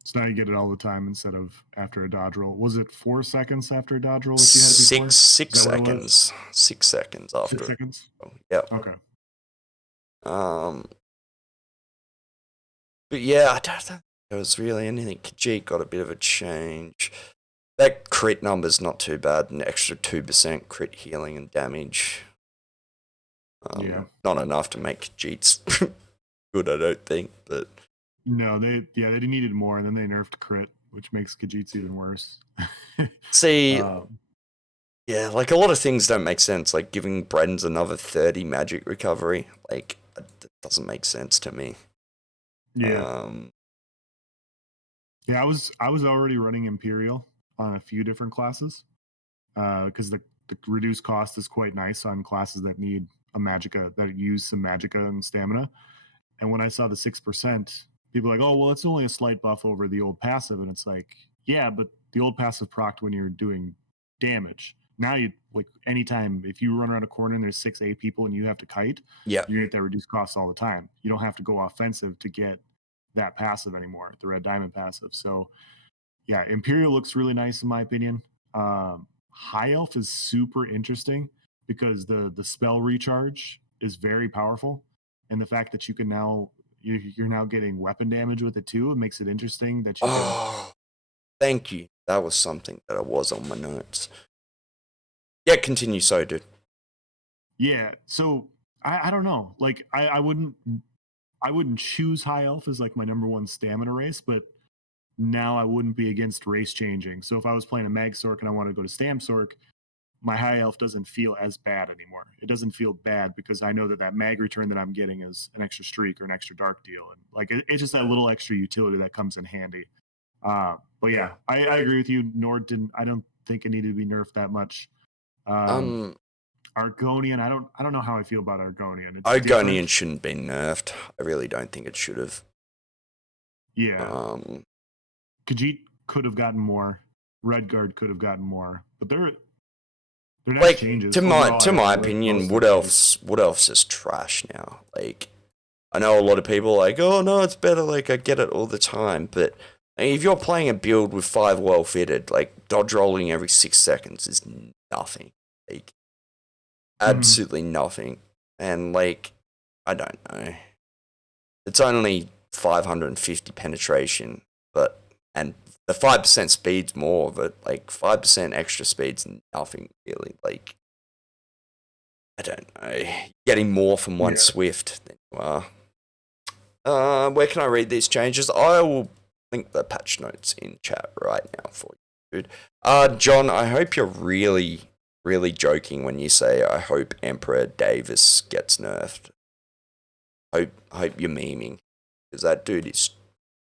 so now you get it all the time instead of after a dodge roll. Was it 4 seconds after a dodge roll that you had before? 6 seconds. 6 seconds after. 6 seconds? Yep. Okay. But yeah, I don't think there was really anything. Khajiit got a bit of a change. That crit number's not too bad. An extra 2% crit healing and damage. Not enough to make Khajiits good, I don't think. But no, they needed more, and then they nerfed crit, which makes Khajiits even worse. See, yeah, like a lot of things don't make sense. Like giving Bredens another 30 magic recovery, like that doesn't make sense to me. Yeah. I was already running Imperial on a few different classes, because the the reduced cost is quite nice on classes that need a magicka, that use some magicka and stamina. And when I saw the 6%, people are like, oh, well, it's only a slight buff over the old passive. And it's like, yeah, but the old passive procced when you're doing damage. Now you, like, anytime if you run around a corner and there's 6 people and you have to kite, Yeah. you're gonna get that reduced cost all the time. You don't have to go offensive to get that passive anymore, the red diamond passive. So yeah, Imperial looks really nice in my opinion. High Elf is super interesting because the spell recharge is very powerful, and the fact that you can now you're now getting weapon damage with it too, it makes it interesting that you can. Oh, thank you. That was something that I was on my notes. Yeah, continue, so dude. Yeah, so I don't know. Like I wouldn't choose High Elf as like my number one stamina race, but now I wouldn't be against race changing. So if I was playing a Mag Sork and I want to go to Stam Sork, my High Elf doesn't feel as bad anymore. It doesn't feel bad because I know that mag return that I'm getting is an extra streak or an extra dark deal. And like it's just that little extra utility that comes in handy. But yeah, I agree with you. Nord I don't think it needed to be nerfed that much. Argonian, I don't know how I feel about Argonian. It's Argonian different. shouldn't be nerfed. I really don't think it should have. Yeah. Khajiit could have gotten more. Redguard could have gotten more. But they're nice like changes. to Overall, my opinion, Wood Elves is trash now. Like I know a lot of people are like, oh no, it's better. Like I get it all the time, but if you're playing a build with 5 well fitted, like dodge rolling every 6 seconds is nothing. Like absolutely nothing. And like I don't know. It's only 550 penetration, and the 5% speed's more, but like 5% extra speed's nothing really. Like I don't know. Getting more from one Swift than you are. Where can I read these changes? I will link the patch notes in chat right now for you, dude. John, I hope you're really, really joking when you say I hope Emperor Davis gets nerfed. Hope you're memeing, because that dude is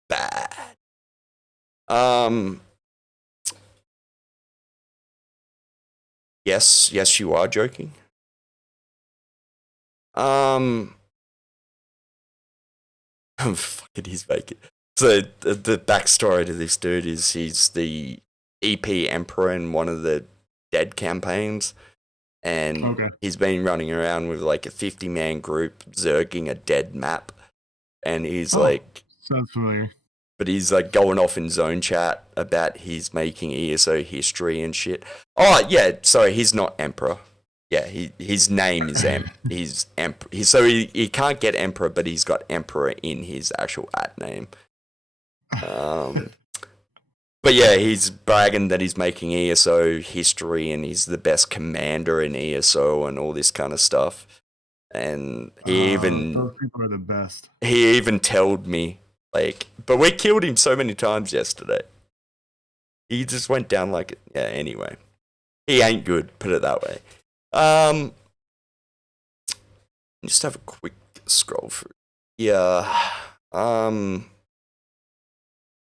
bad. Yes, you are joking. Fucking he's vacant. So the backstory to this dude is he's the EP Emperor in one of the Dead campaigns, and he's been running around with like a 50-man group zerging a Dead map, and he's like, sounds familiar. But he's like going off in zone chat about he's making ESO history and shit. Oh yeah, sorry, he's not Emperor. Yeah, his name is he's Emperor. So he can't get Emperor, but he's got Emperor in his actual @name. But yeah, he's bragging that he's making ESO history and he's the best commander in ESO and all this kind of stuff. And those people are the best. He even told me, like, but we killed him so many times yesterday. He just went down like it. Yeah, anyway. He ain't good, put it that way. Just have a quick scroll through. Yeah.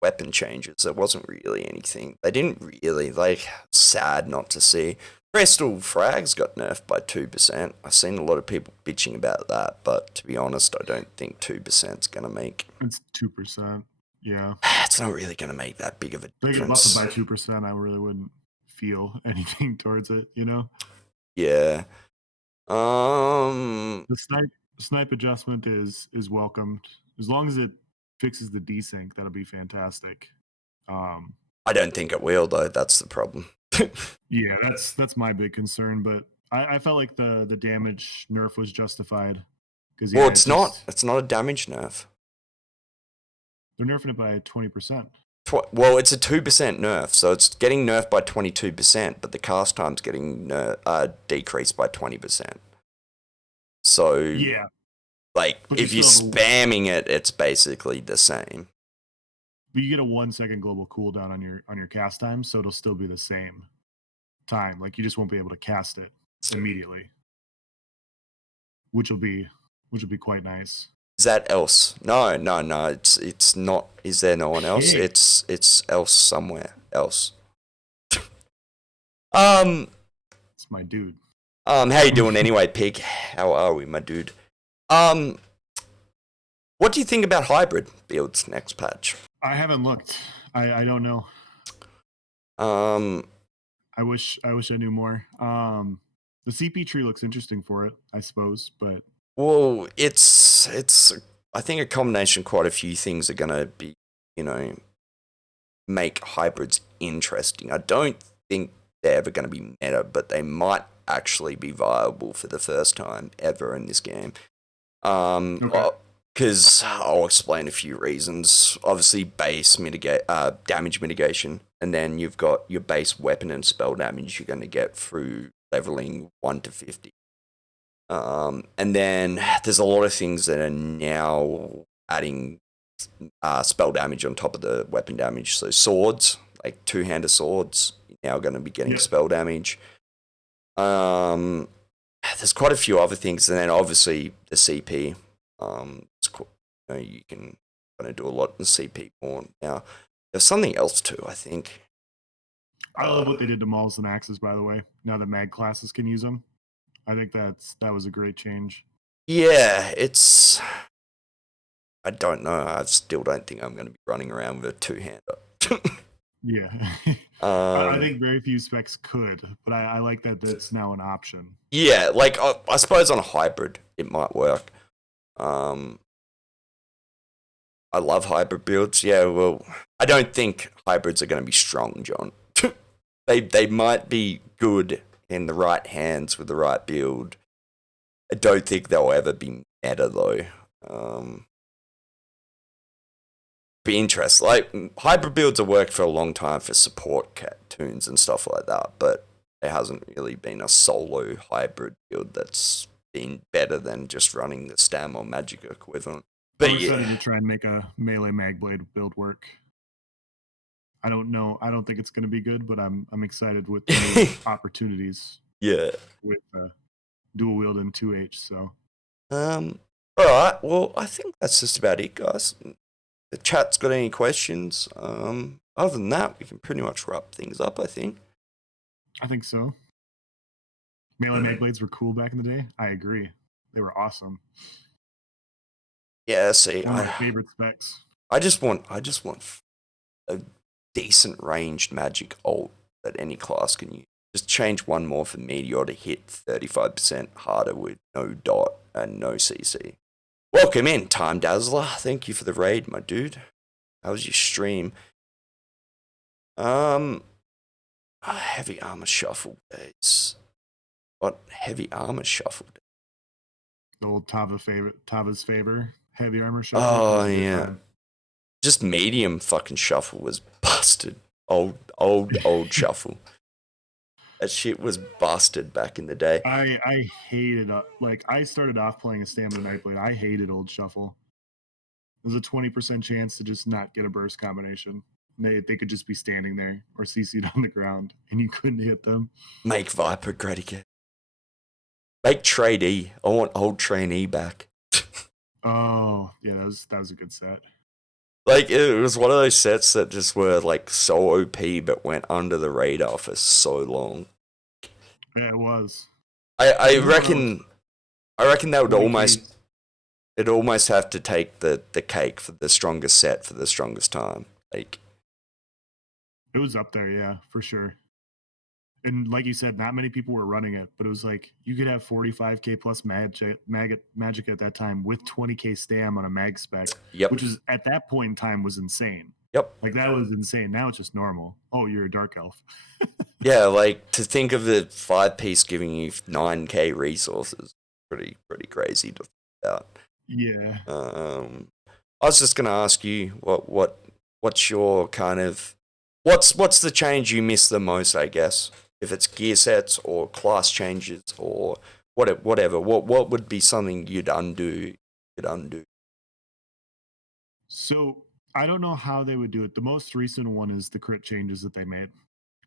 Weapon changes. There wasn't really anything. They didn't really, like, sad not to see. Crystal Frags got nerfed by 2%. I've seen a lot of people bitching about that, but to be honest, I don't think 2% is going to make... It's 2%, yeah. It's not really going to make that big of a difference. If they get buffed by 2%, I really wouldn't feel anything towards it, you know? Yeah. The snipe adjustment is welcomed. As long as it fixes the desync, that'll be fantastic. I don't think it will, though. That's the problem. Yeah, that's my big concern. But I felt like the damage nerf was justified. Well, it's not. It's not a damage nerf. They're nerfing it by 20%. Well, it's a 2% nerf, so it's getting nerfed by 22%, but the cast time's getting decreased by 20%. So yeah, like if you're spamming it, it's basically the same. But you get a 1 second global cooldown on your cast time, so it'll still be the same time. Like you just won't be able to cast it immediately, which will be quite nice. Is that else? No. It's not. Is there no one else? It's else somewhere else. It's my dude. How you doing anyway, Pig? How are we, my dude? What do you think about hybrid builds next patch? I haven't looked. I don't know. I wish I knew more. The CP tree looks interesting for it, I suppose, but well, it's I think a combination of quite a few things are gonna be, make hybrids interesting. I don't think they're ever gonna be meta, but they might actually be viable for the first time ever in this game. Because I'll explain a few reasons. Obviously, base damage mitigation, and then you've got your base weapon and spell damage you're going to get through leveling 1 to 50. And then there's a lot of things that are now adding spell damage on top of the weapon damage. So swords, like two-hander swords, you're now going to be getting spell damage. There's quite a few other things, and then obviously the CP. You can kind of do a lot in the CP more now. There's something else too, I think. I love what they did to mauls and axes, by the way. Now that mag classes can use them, I think that was a great change. Yeah, I don't know. I still don't think I'm going to be running around with a two-hander. Yeah. I think very few specs could, but I like that that's now an option. Yeah, like I suppose on a hybrid it might work. I love hybrid builds. Yeah, well, I don't think hybrids are going to be strong, John. They might be good in the right hands with the right build. I don't think they'll ever be meta though. Be interesting. Like hybrid builds have worked for a long time for support cartoons and stuff like that, but there hasn't really been a solo hybrid build that's been better than just running the Stam or Magic equivalent. But I'm excited to try and make a melee magblade build work. I don't know. I don't think it's going to be good, but I'm excited with the opportunities. Yeah. With dual wield and 2H. So. All right. Well, I think that's just about it, guys. The chat's got any questions? Other than that, we can pretty much wrap things up, I think. I think so. Melee magblades were cool back in the day. I agree. They were awesome. Yeah, see, one of my favorite specs. I just want a decent ranged magic ult that any class can use. Just change one more for Meteor to hit 35% harder with no dot and no CC. Welcome in, Time Dazzler. Thank you for the raid, my dude. How was your stream? Heavy armor shuffle days. What heavy armor shuffle days? The old Tava's favor. Heavy armor shuffle. Oh yeah. Just medium fucking shuffle was busted. Old shuffle. That shit was busted back in the day. I hated I started off playing a Stamina Nightblade. I hated old shuffle. There's a 20% chance to just not get a burst combination. They could just be standing there or CC'd on the ground and you couldn't hit them. Make Viper great again. Make Trade E. I want old Trainee back. Oh, yeah, that was a good set. Like, it was one of those sets that just were, like, so OP but went under the radar for so long. Yeah, it was. I reckon that would almost have to take the cake for the strongest set for the strongest time. Like, it was up there, yeah, for sure. And like you said, not many people were running it, but it was like you could have 45k plus magic at that time with 20k stam on a mag spec, which is at that point in time was insane. Yep. Like that was insane. Now it's just normal. Oh, you're a dark elf. Yeah, like to think of the 5-piece giving you 9k resources, pretty crazy to think about. Yeah. I was just gonna ask you what's your kind of what's the change you miss the most, I guess? If it's gear sets or class changes or whatever, what would be something you'd undo? So I don't know how they would do it. The most recent one is the crit changes that they made.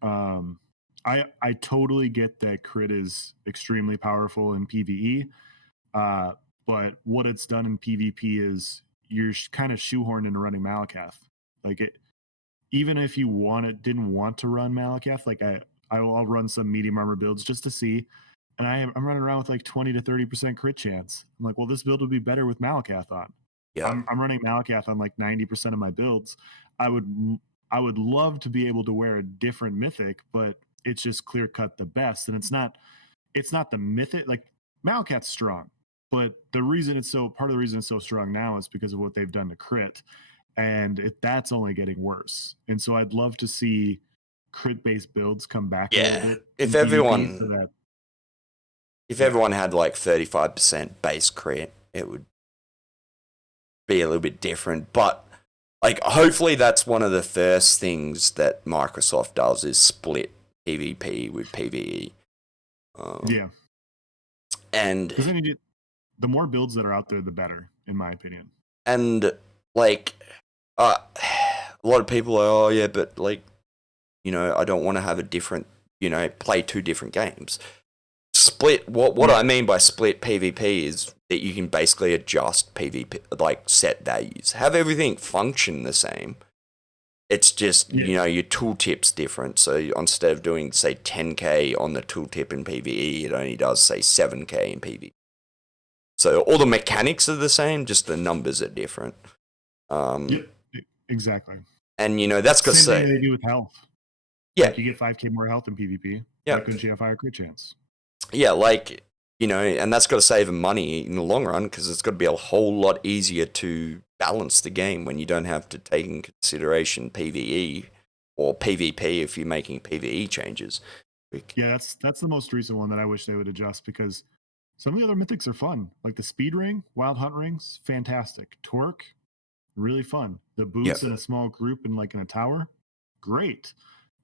I totally get that crit is extremely powerful in PvE, but what it's done in PvP is you're kind of shoehorned into running Malakath. Like it, even if you didn't want to run Malakath, like I'll run some medium armor builds just to see. And I'm running around with like 20 to 30% crit chance. I'm like, well, this build would be better with Malakath on. Yeah. I'm running Malakath on like 90% of my builds. I would love to be able to wear a different mythic, but it's just clear cut the best. And it's not the mythic. Like, Malakath's strong, but part of the reason it's so strong now is because of what they've done to crit, and that's only getting worse. And so I'd love to see crit based builds come back a little bit. If in PvP everyone so that, if everyone had like 35% base crit, it would be a little bit different. But like, hopefully that's one of the first things that Microsoft does is split PvP with PvE. yeah, And because then the more builds that are out there, the better, in my opinion. And like, a lot of people are, oh yeah, but like, I don't want to have a different, play two different games. Split. What I mean by split PvP is that you can basically adjust PvP, like set values, have everything function the same. It's just, your tooltip's different. So instead of doing, say, 10k on the tooltip in PvE, it only does, say, 7k in PvE. So all the mechanics are the same, just the numbers are different. Yep, exactly. And, that's got to Same say... thing they do with health. Yeah. Like, you get 5k more health in PvP. Yeah. Why couldn't you have higher crit chance? Yeah, like, and that's got to save them money in the long run, because it's got to be a whole lot easier to balance the game when you don't have to take in consideration PvE or PvP if you're making PvE changes. Yeah, that's the most recent one that I wish they would adjust, because some of the other mythics are fun. Like the speed ring, wild hunt rings, fantastic. Torque, really fun. The boots in a small group and like in a tower, great.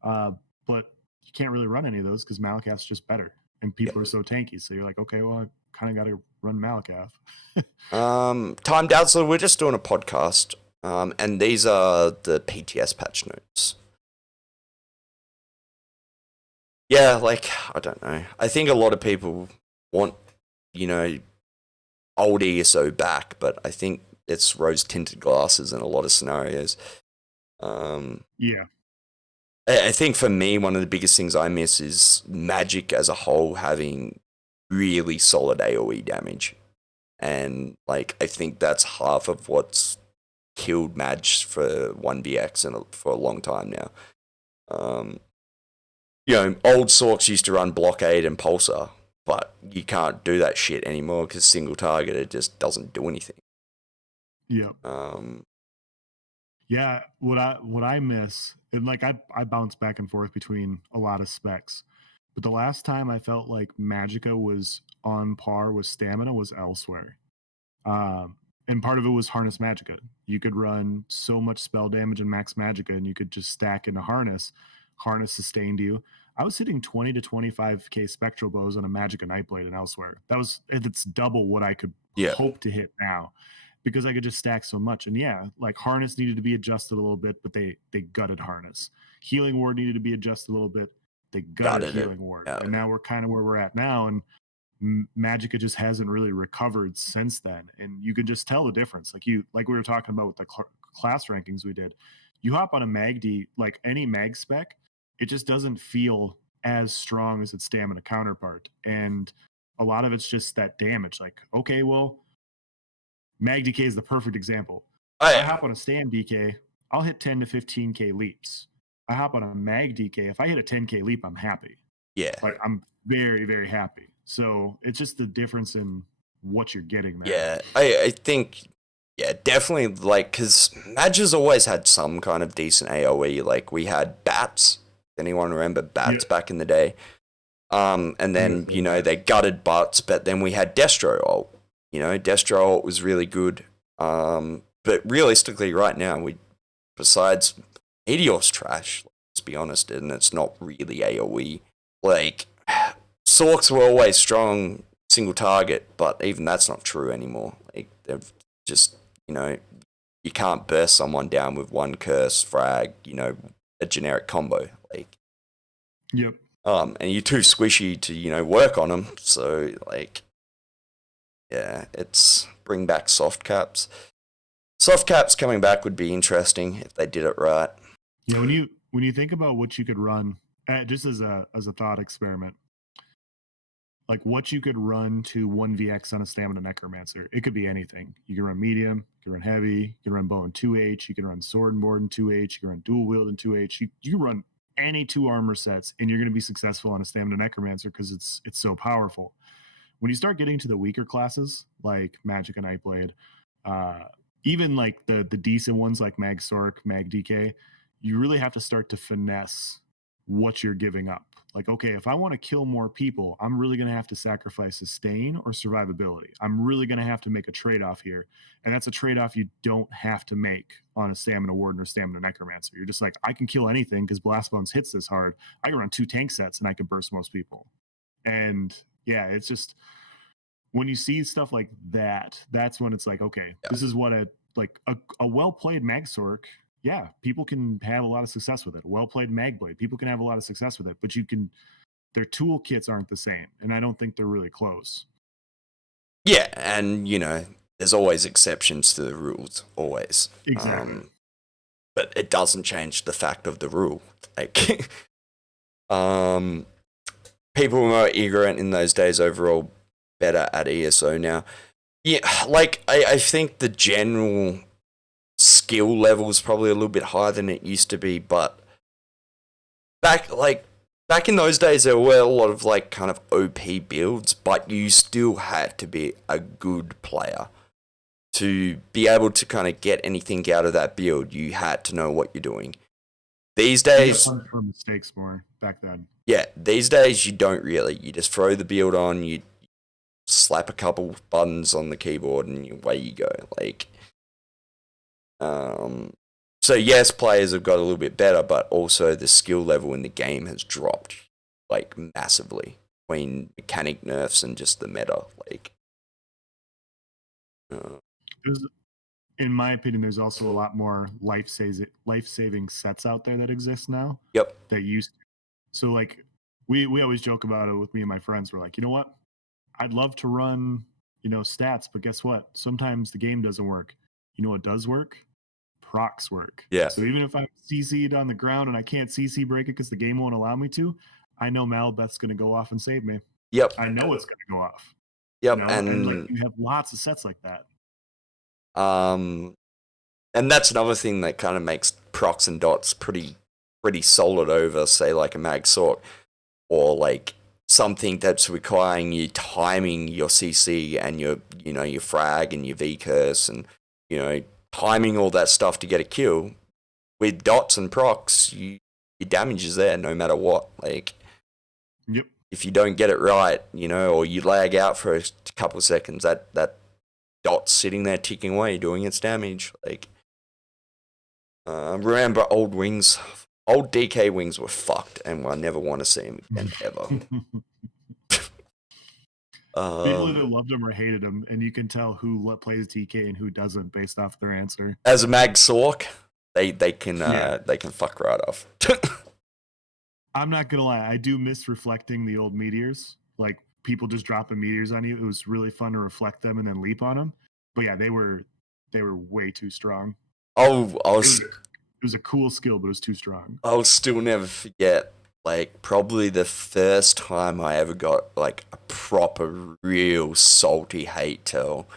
But you can't really run any of those because Malakath's just better, and people are so tanky. So you're like, okay, well, I kind of got to run Malakath. Timed out, so we're just doing a podcast, and these are the PTS patch notes. Yeah, like, I don't know. I think a lot of people want, old ESO back, but I think it's rose-tinted glasses in a lot of scenarios. Yeah. I think for me, one of the biggest things I miss is Magic as a whole having really solid AoE damage. And, like, I think that's half of what's killed Madge for 1vx for a long time now. Old Sorks used to run Blockade and Pulsar, but you can't do that shit anymore because single target, it just doesn't do anything. Yep. Yeah, what I miss, and like I bounce back and forth between a lot of specs, but the last time I felt like Magicka was on par with Stamina was elsewhere. And part of it was Harness Magicka. You could run so much spell damage and max Magicka, and you could just stack into Harness. Harness sustained you. I was hitting 20 to 25k Spectral Bows on a Magicka Nightblade and elsewhere. It's double what I could hope to hit now, because I could just stack so much. And yeah, like Harness needed to be adjusted a little bit, but they gutted Harness. Healing Ward needed to be adjusted a little bit. They gutted Healing Ward. And now we're kind of where we're at now. And Magicka just hasn't really recovered since then. And you can just tell the difference. Like we were talking about with the class rankings we did. You hop on a Magd, like any Mag spec, it just doesn't feel as strong as its Stamina counterpart. And a lot of it's just that damage. Like, okay, well, Mag DK is the perfect example. I hop on a Stam DK, I'll hit 10 to 15k leaps. I hop on a Mag DK, if I hit a 10k leap, I'm happy. Yeah. Like, I'm very, very happy. So it's just the difference in what you're getting there. Yeah, I think, definitely, like, because Madge has always had some kind of decent AoE. Like, we had Bats. Anyone remember Bats back in the day? And then, they gutted Bats, but then we had Destro ult. Destro ult was really good. But realistically, right now, besides Meteor's trash, let's be honest, and it's not really AoE. Like, Sorks were always strong single target, but even that's not true anymore. Like, they've just, you can't burst someone down with one curse, frag, a generic combo. Like, yep. And you're too squishy to, work on them. So, like, yeah, it's bring back soft caps. Soft caps coming back would be interesting if they did it right. Yeah, when you think about what you could run just as a thought experiment, like what you could run to 1VX on a stamina necromancer. It could be anything. You can run medium, you can run heavy, you can run bow in 2H, you can run sword and board in 2H, you can run dual wield in 2H. You run any 2 armor sets and you're going to be successful on a stamina necromancer because it's so powerful. When you start getting to the weaker classes like Magic and Nightblade, even like the decent ones like Mag Sork, Mag DK, you really have to start to finesse what you're giving up. Like, okay, if I want to kill more people, I'm really going to have to sacrifice sustain or survivability. I'm really going to have to make a trade-off here. And that's a trade-off you don't have to make on a stamina warden or stamina necromancer. You're just like, I can kill anything because Blast Bones hits this hard. I can run 2 tank sets and I can burst most people. And yeah, it's just when you see stuff like that, that's when it's like, okay, this is what a well-played Magsork. Yeah, people can have a lot of success with it. Well-played Magblade, people can have a lot of success with it, but their toolkits aren't the same, and I don't think they're really close. Yeah, and there's always exceptions to the rules, always. Exactly. But it doesn't change the fact of the rule. Like, people were more ignorant in those days, overall better at ESO now. Yeah, like I think the general skill level is probably a little bit higher than it used to be, but back in those days there were a lot of like kind of OP builds, but you still had to be a good player to be able to kind of get anything out of that build. You had to know what you're doing. These days, you for mistakes more back then. Yeah, these days you don't really. You just throw the build on, you slap a couple buttons on the keyboard, and away you go. Like, so yes, players have got a little bit better, but also the skill level in the game has dropped like massively between mechanic nerfs and just the meta. Like, in my opinion, there's also a lot more life-saving sets out there that exist now. Yep. That used to. So like we always joke about it with me and my friends. We're like, you know what? I'd love to run, stats, but guess what? Sometimes the game doesn't work. You know what does work? Procs work. Yeah. So even if I'm CC'd on the ground and I can't CC break it because the game won't allow me to, I know Malbeth's going to go off and save me. Yep. I know it's going to go off. Yep. And like you have lots of sets like that. And that's another thing that kind of makes procs and dots pretty solid over, say, like a Mag Sork, or like something that's requiring you timing your CC and your frag and your V curse and timing all that stuff to get a kill. With dots and procs, your damage is there no matter what. Like, yep. If you don't get it right, or you lag out for a couple of seconds, that dot's sitting there ticking away, doing its damage. Like, remember old wings? Old DK wings were fucked, and I never want to see them again, ever. People either loved him or hated him, and you can tell who plays DK and who doesn't based off their answer. As a Mag Sork, they can fuck right off. I'm not gonna lie, I do miss reflecting the old meteors. Like people just dropping meteors on you. It was really fun to reflect them and then leap on them. But yeah, they were way too strong. It was a cool skill, but it was too strong. I'll still never forget, like, probably the first time I ever got, like, a proper, real salty hate tell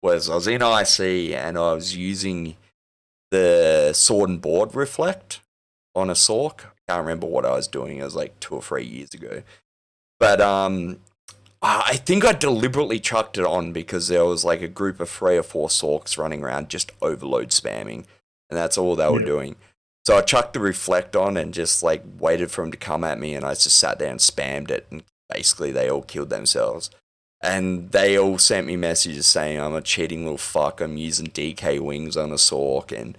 was I was in IC and I was using the sword and board reflect on a Sork. I can't remember what I was doing. It was like 2 or 3 years ago. But I think I deliberately chucked it on because there was like a group of 3 or 4 Sorks running around just overload spamming. And that's all they were doing. So I chucked the reflect on and just like waited for him to come at me, and I just sat there and spammed it, and basically they all killed themselves. And they all sent me messages saying I'm a cheating little fuck, I'm using DK wings on a Sork, and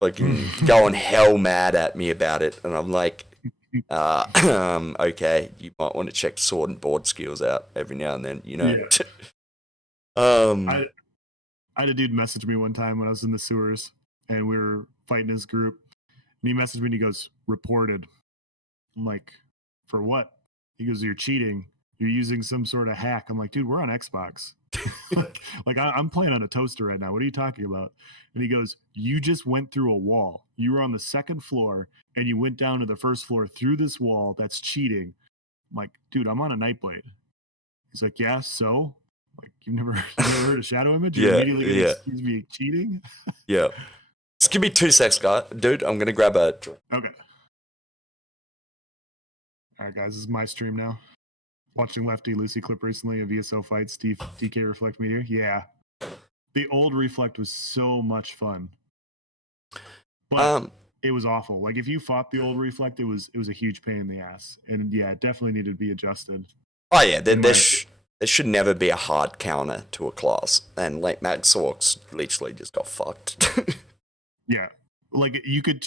fucking going hell mad at me about it. And I'm like, okay, you might want to check sword and board skills out every now and then, Yeah. I had a dude message me one time when I was in the sewers and we were fighting his group, and he messaged me and he goes, "Reported." I'm like, "For what?" He goes, "You're cheating. You're using some sort of hack." I'm like, "Dude, we're on Xbox." I'm playing on a toaster right now. What are you talking about? And he goes, you just went through a wall. You were on the second floor and you went down to the first floor through this wall. That's cheating. I'm like, dude, I'm on a Nightblade. He's like, yeah, so? Like, you've never heard of Shadow Image? You're Yeah, immediately going to yeah, excuse me cheating? yeah. Just give me 2 secs, guy. Dude, I'm going to grab a drink. Okay. All right, guys, this is my stream now. Watching Lefty Lucy clip recently, a VSO fight, Steve DK Reflect Meteor. Yeah. The old Reflect was so much fun. But it was awful. Like, if you fought the old Reflect, it was a huge pain in the ass. And yeah, it definitely needed to be adjusted. Oh, yeah, there should never be a hard counter to a class. And late Max Orcs literally just got fucked. Yeah. Like, you could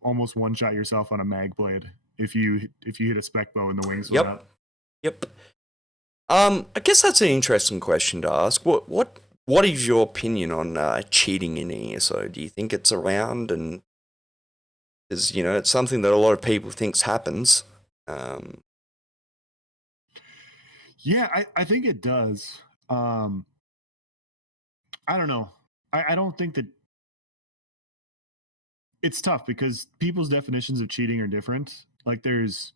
almost one-shot yourself on a mag blade if you hit a spec bow and the wings went up. Yep. I guess that's an interesting question to ask. What is your opinion on cheating in ESO? Do you think it's around, and is it's something that a lot of people thinks happens? Yeah, I think it does. I don't know. I don't think that it's tough because people's definitions of cheating are different. Like, there's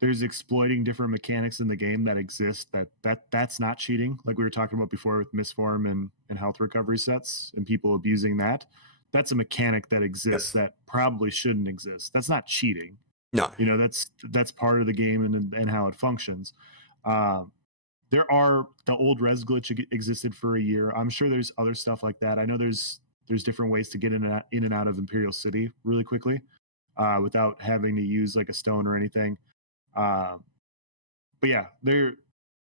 exploiting different mechanics in the game that exist that's not cheating, like we were talking about before with misform and health recovery sets and people abusing that. That's a mechanic that exists that probably shouldn't exist. That's not cheating. No. That's part of the game and how it functions. There are the old res glitch existed for a year. I'm sure there's other stuff like that. I know there's different ways to get in and out of Imperial City really quickly without having to use like a stone or anything. But yeah,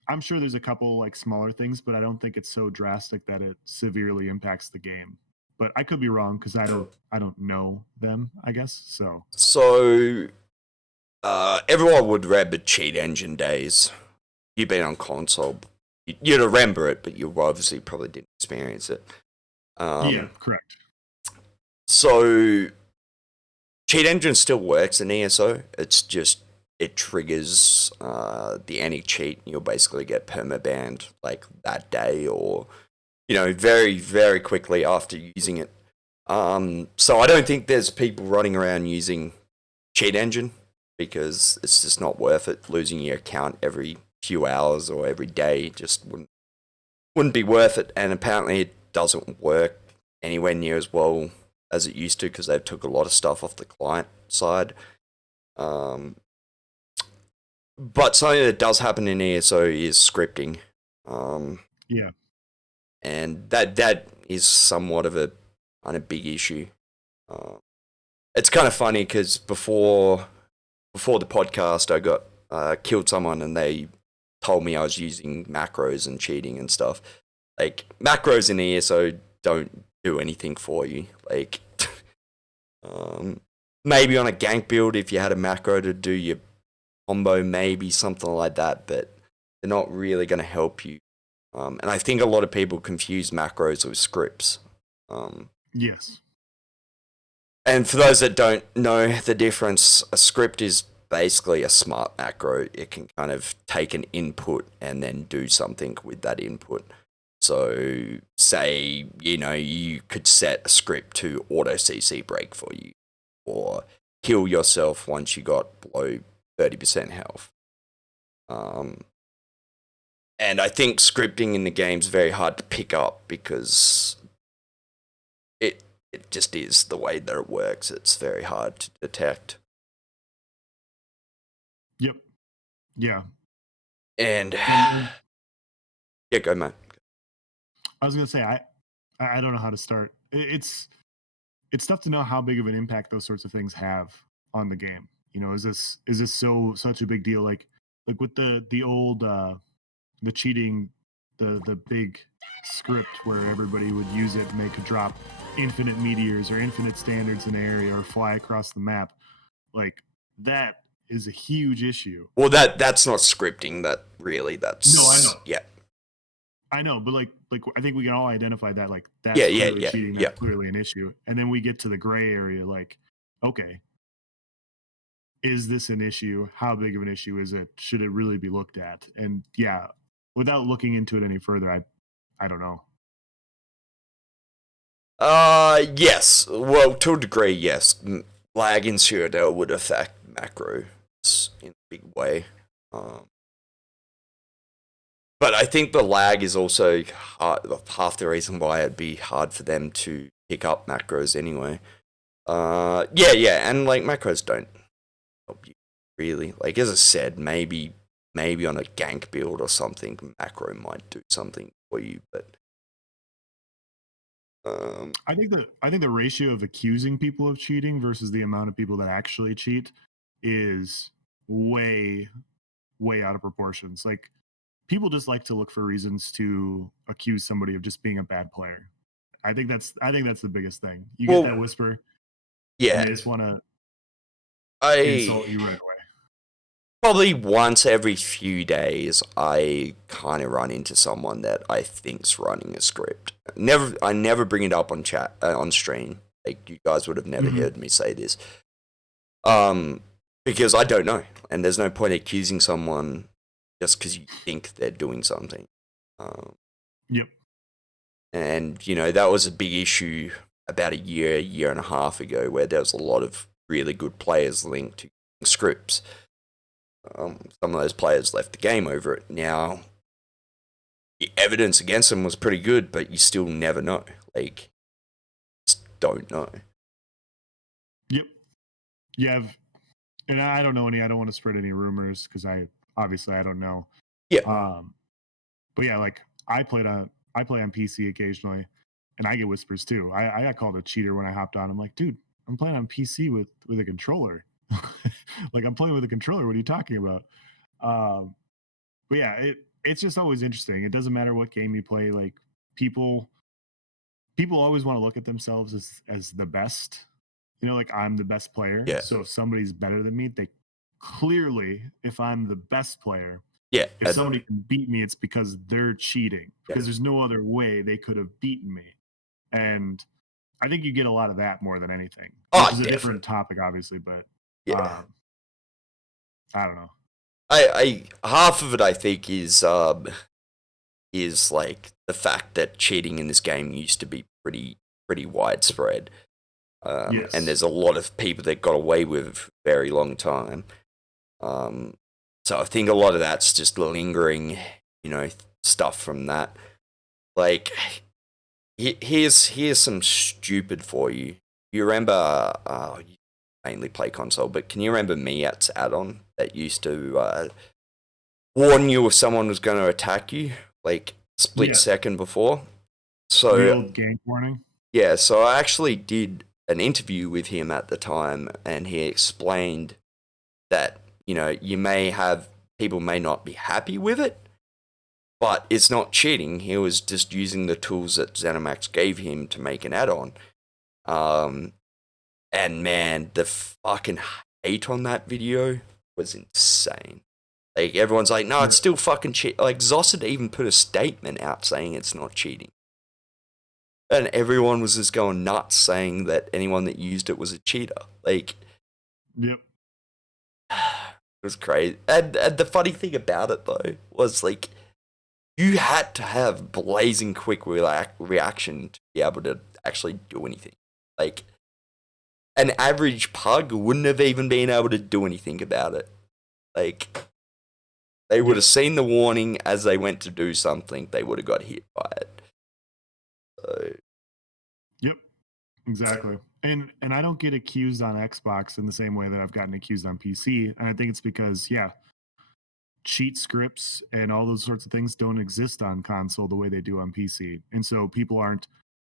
I'm sure there's a couple like smaller things, but I don't think it's so drastic that it severely impacts the game. But I could be wrong because I don't know them, I guess. So everyone would remember cheat engine days. You've been on console, you'd remember it, but you obviously probably didn't experience it. Yeah, correct. So cheat engine still works in ESO. It's just it triggers the anti-cheat, and you'll basically get permabanned like that day, or very, very quickly after using it. So I don't think there's people running around using cheat engine because it's just not worth it. Losing your account every few hours or every day just wouldn't be worth it. And apparently it doesn't work anywhere near as well as it used to because they've took a lot of stuff off the client side. But something that does happen in ESO is scripting. Yeah. And that is somewhat of a kind of big issue. It's kind of funny because before the podcast, I got killed someone and they told me I was using macros and cheating and stuff. Like, macros in ESO don't do anything for you. Like, maybe on a gank build, if you had a macro to do your combo, maybe something like that, but they're not really going to help you. And I think a lot of people confuse macros with scripts. Yes. And for those that don't know the difference, a script is basically a smart macro. It can kind of take an input and then do something with that input. So, say, you could set a script to auto CC break for you, or heal yourself once you got below 30% health. And I think scripting in the game is very hard to pick up because it just is the way that it works. It's very hard to detect. Yep. Yeah. And yeah, go, mate. I was gonna say I don't know how to start. It's tough to know how big of an impact those sorts of things have on the game. Is this such a big deal? Like with the old the cheating, the big script where everybody would use it and they could drop infinite meteors or infinite standards in an area or fly across the map. Like, that is a huge issue. Well, that's not scripting. That's no, I know. Yeah, I know, but like I think we can all identify that that's clearly cheating. That's clearly an issue. And then we get to the gray area. Like, okay, is this an issue? How big of an issue is it? Should it really be looked at? And yeah, without looking into it any further, I don't know. Yes. Well, to a degree, yes. Lag in Cyrodiil would affect macros in a big way. But I think the lag is also half the reason why it'd be hard for them to pick up macros anyway. Yeah, and like macros don't help you really. Like as I said, maybe on a gank build or something, macro might do something for you, but I think the ratio of accusing people of cheating versus the amount of people that actually cheat is way out of proportions. Like people just like to look for reasons to accuse somebody of just being a bad player. I think that's the biggest thing. You get that whisper, yeah, and they just want to insult you right away. Probably once every few days, I kind of run into someone that I think's running a script. I never bring it up on chat on stream. Like you guys would have never heard me say this, because I don't know, and there's no point accusing someone just because you think they're doing something. Yep. And that was a big issue about a year and a half ago, where there was a lot of really good players linked to scripts. Some of those players left the game over it. Now, the evidence against them was pretty good, but you still never know. Like, just don't know. Yep. Yeah, and I don't know any. I don't want to spread any rumors because I don't know. Yeah. But yeah, like I play on PC occasionally, and I get whispers too. I got called a cheater when I hopped on. I'm like, dude, I'm playing on PC with a controller. Like I'm playing with a controller. What are you talking about? But yeah, it's just always interesting. It doesn't matter what game you play. Like people always want to look at themselves as the best. Like I'm the best player. Yeah. So if somebody's better than me, they clearly, if I'm the best player, yeah, if somebody can beat me, it's because they're cheating. Because there's no other way they could have beaten me. And I think you get a lot of that more than anything. Which is a different topic, obviously, but yeah. I don't know. I half of it I think is like the fact that cheating in this game used to be pretty widespread. Yes. And there's a lot of people that got away with it for a very long time. So I think a lot of that's just lingering, stuff from that. Like, here's some stupid for you. You remember, you mainly play console, but can you remember Miat's add-on that used to warn you if someone was going to attack you, like split second before? So the old gank warning. Yeah, so I actually did an interview with him at the time, and he explained that people may not be happy with it, but it's not cheating. He was just using the tools that ZeniMax gave him to make an add-on. And man, the fucking hate on that video was insane. Like, everyone's like, no, it's still fucking cheat. Like, Zossad even put a statement out saying it's not cheating. And everyone was just going nuts saying that anyone that used it was a cheater. Like, yep. It was crazy. And the funny thing about it, though, was, like, you had to have blazing quick reaction to be able to actually do anything. Like, an average pug wouldn't have even been able to do anything about it. Like, they would have seen the warning as they went to do something. They would have got hit by it. So. Yep, exactly. And I don't get accused on Xbox in the same way that I've gotten accused on PC. And I think it's because, cheat scripts and all those sorts of things don't exist on console the way they do on PC. And so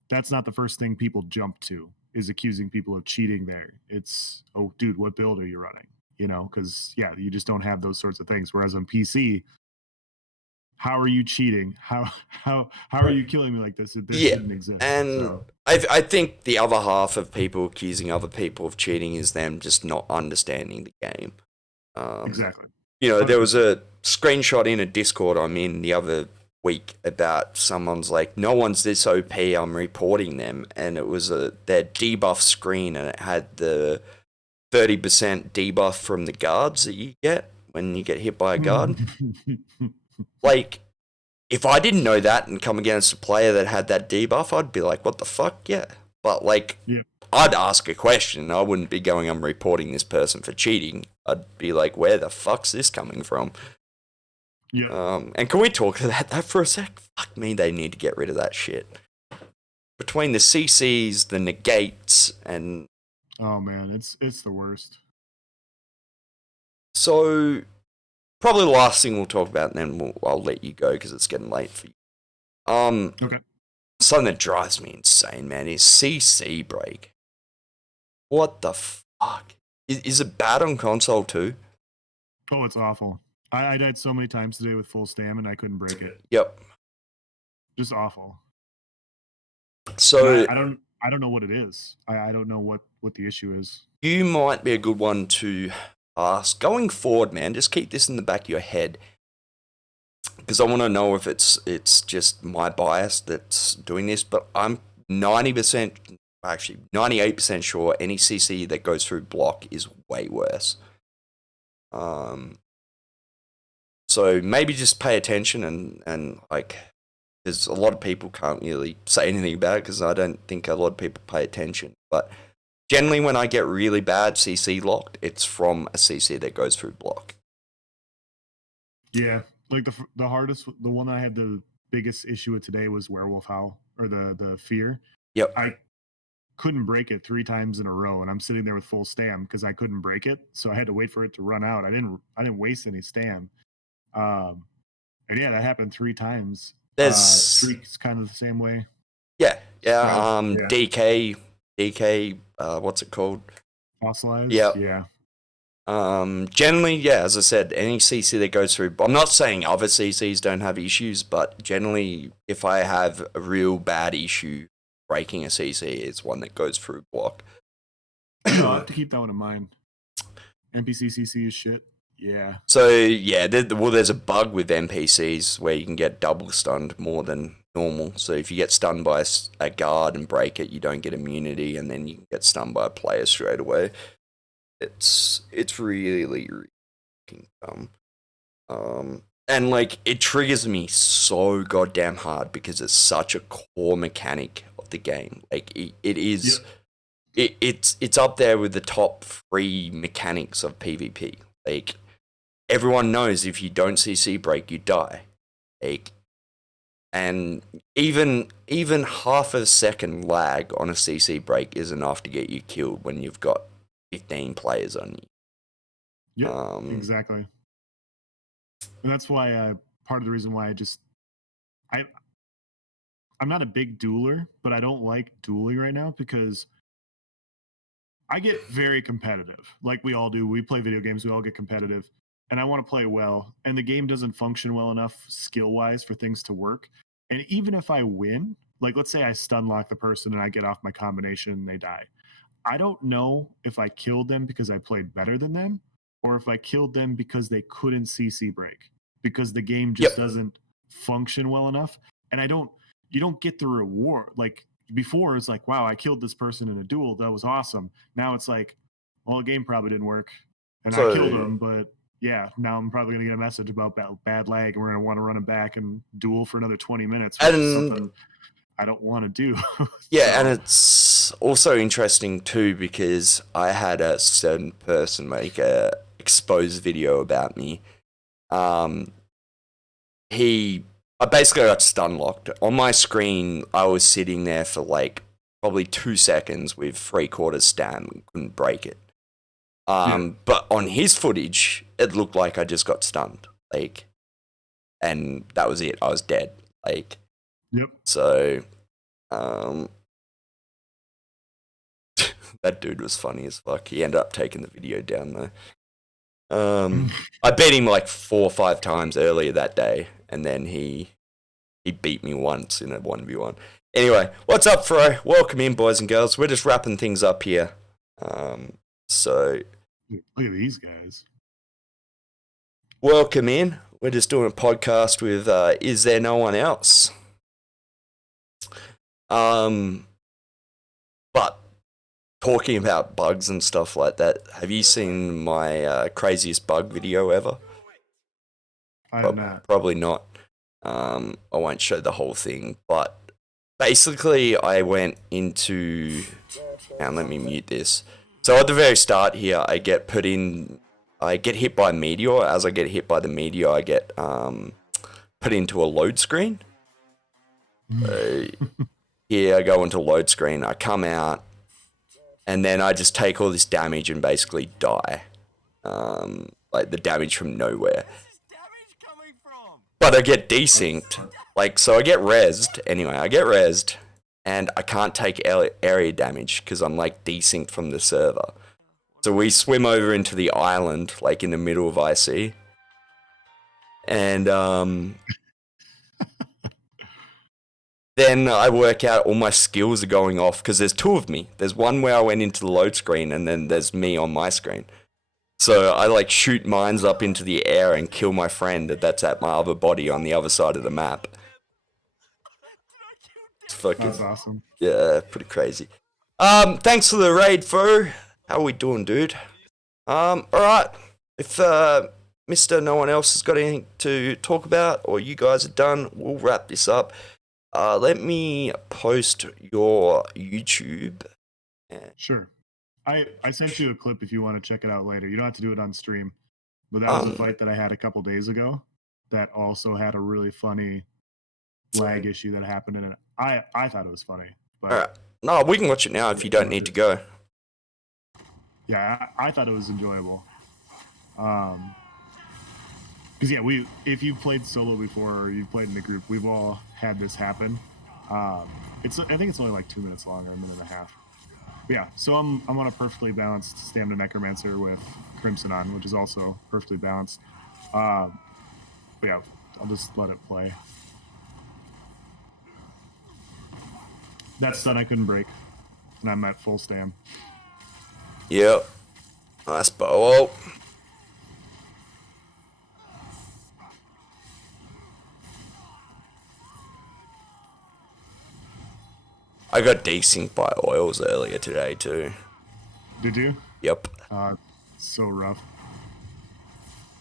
that's not the first thing people jump to, is accusing people of cheating there. It's, oh, dude, what build are you running? Because, you just don't have those sorts of things. Whereas on PC, how are you cheating? How are you killing me like this? This shouldn't exist. And so. I think the other half of people accusing other people of cheating is them just not understanding the game. Exactly. There was a screenshot in a Discord I'm in the other week about someone's like, no one's this OP, I'm reporting them. And it was their debuff screen, and it had the 30% debuff from the guards that you get when you get hit by a guard. Like, if I didn't know that and come against a player that had that debuff, I'd be like, what the fuck? Yeah. But, like, Yeah. I'd ask a question. I wouldn't be going, I'm reporting this person for cheating. I'd be like, where the fuck's this coming from? Yeah. And can we talk about that for a sec? Fuck me, they need to get rid of that shit. Between the CCs, the negates, and... Oh man, it's the worst. So, probably the last thing we'll talk about, and then I'll let you go because it's getting late for you. Okay. Something that drives me insane, man, is CC break. What the fuck? Is it bad on console too? Oh, it's awful. I died so many times today with full stam and I couldn't break it. Yep. Just awful. So I don't know what it is. I don't know what the issue is. you might be a good one to ask. Going forward, man, just keep this in the back of your head. Because I want to know if it's just my bias that's doing this, but I'm 90%, actually 98% sure any CC that goes through block is way worse. So maybe just pay attention and like, because a lot of people can't really say anything about it because I don't think a lot of people pay attention. But generally when I get really bad CC locked, it's from a CC that goes through block. Yeah, like the hardest, the one I had the biggest issue with today was Werewolf Howl, or the Fear. Yep. I couldn't break it 3 times in a row, and I'm sitting there with full stam because I couldn't break it, so I had to wait for it to run out. I didn't waste any stam. And yeah, that happened 3 times. There's Streak's kind of the same way. yeah. Yeah. DK, what's it called? Fossilized. Yep. Yeah. Generally, yeah, as I said, any CC that goes through, I'm not saying other CCs don't have issues, but generally, if I have a real bad issue breaking a CC, it's one that goes through block. I'll have to keep that one in mind. NPC CC is shit. Yeah. So, yeah, there's a bug with NPCs where you can get double stunned more than normal. So if you get stunned by a guard and break it, you don't get immunity, and then you can get stunned by a player straight away. It's really, really dumb. And like, it triggers me so goddamn hard because it's such a core mechanic of the game. Like, it is... Yep. It's up there with the top 3 mechanics of PvP. Like, everyone knows if you don't CC break, you die. Like, and even half a second lag on a CC break is enough to get you killed when you've got 15 players on you. Yeah, exactly. And that's why part of the reason why I'm not a big dueler, but I don't like dueling right now because I get very competitive. Like we all do. We play video games, we all get competitive. And I want to play well. And the game doesn't function well enough skill-wise for things to work. And even if I win, like let's say I stun lock the person and I get off my combination and they die. I don't know if I killed them because I played better than them or if I killed them because they couldn't CC break because the game just doesn't function well enough. And you don't get the reward. Like before it's like, wow, I killed this person in a duel. That was awesome. Now it's like, well, the game probably didn't work and I killed them, but yeah, now I'm probably going to get a message about bad lag and we're going to want to run it back and duel for another 20 minutes, which is something I don't want to do. Yeah, and it's also interesting too because I had a certain person make a exposed video about me. I basically got stun locked. On my screen, I was sitting there for like probably 2 seconds with 3/4 stam and couldn't break it. But on his footage, it looked like I just got stunned. Like, and that was it. I was dead. Like, yep. So, that dude was funny as fuck. He ended up taking the video down though. I beat him like 4 or 5 times earlier that day, and then he beat me once in a 1v1. Anyway, what's up, Fro? Welcome in, boys and girls. We're just wrapping things up here. So look at these guys. Welcome in. We're just doing a podcast with Is There No One Else? But talking about bugs and stuff like that, have you seen my craziest bug video ever? I have not. Probably not. I won't show the whole thing, but basically I went into, and let me mute this. So at the very start here, I get hit by a meteor. As I get hit by the meteor, I get put into a load screen. Here I go into load screen, I come out, and then I just take all this damage and basically die. Like the damage from nowhere. But I get desynced. Like, so I get rezzed. Anyway, I get rezzed, and I can't take area damage because I'm like desynced from the server. So we swim over into the island, like in the middle of IC. And then I work out all my skills are going off because there's two of me. There's one where I went into the load screen, and then there's me on my screen. So I like shoot mines up into the air and kill my friend that's at my other body on the other side of the map. It's fucking, That's awesome. yeah, pretty crazy. Thanks for the raid, Fo. How are we doing, dude? Alright. If Mr. No One Else has got anything to talk about, or you guys are done, we'll wrap this up. Let me post your YouTube. Sure. I sent you a clip if you want to check it out later. You don't have to do it on stream. But that was a fight that I had a couple days ago that also had a really funny lag issue that happened in it. I thought it was funny. But Alright. No, we can watch it now if you don't need to go. yeah, I thought it was enjoyable. Because yeah, if you've played solo before or you've played in a group, we've all had this happen. I think it's only like 2 minutes long or a minute and a half. But yeah, so I'm on a perfectly balanced Stamina Necromancer with Crimson on, which is also perfectly balanced. But yeah, I'll just let it play. That stun I couldn't break, and I'm at full stam. Yep. Nice bow. I got desynced by oils earlier today too. Did you? Yep. So rough.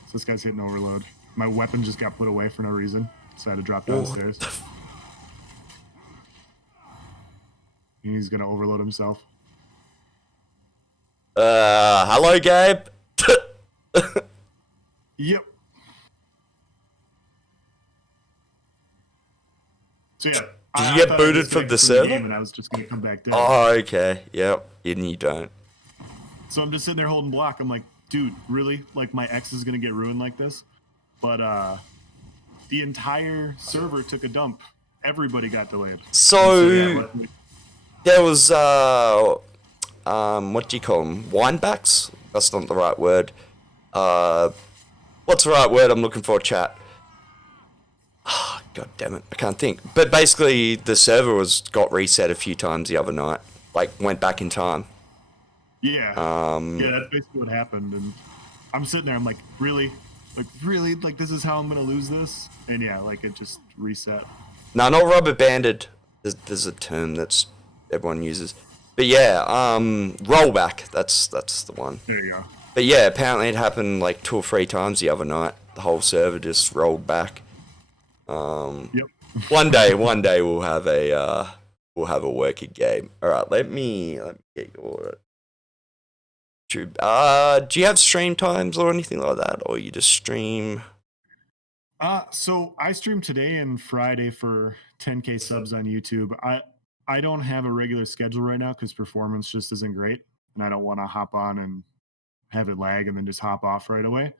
So this guy's hitting overload. My weapon just got put away for no reason, so I had to drop downstairs. He's gonna overload himself. Hello, Gabe. Yep. So yeah. Did you get booted from the server? And I was just gonna come back down. Oh, okay. Yep. And you don't. So I'm just sitting there holding block. I'm like, dude, really? Like my X is gonna get ruined like this? But the entire server took a dump. Everybody got delayed. So yeah, there was what do you call them? Winebacks? That's not the right word. What's the right word I'm looking for, chat? God damn it, I can't think. But basically, the server got reset a few times the other night. Like, went back in time. Yeah. Yeah, that's basically what happened. And I'm sitting there, I'm like, really? Like, really? Like, this is how I'm gonna lose this? And yeah, like, it just reset. No, not rubber banded. There's a term that's everyone uses. But yeah, rollback. That's the one. There you go. But yeah, apparently it happened like 2 or 3 times the other night. The whole server just rolled back. Yep. One day we'll have a working game. All right, let me get your YouTube. Do you have stream times or anything like that, or you just stream? So I streamed today and Friday for 10K subs on YouTube. I don't have a regular schedule right now because performance just isn't great, and I don't want to hop on and have it lag and then just hop off right away.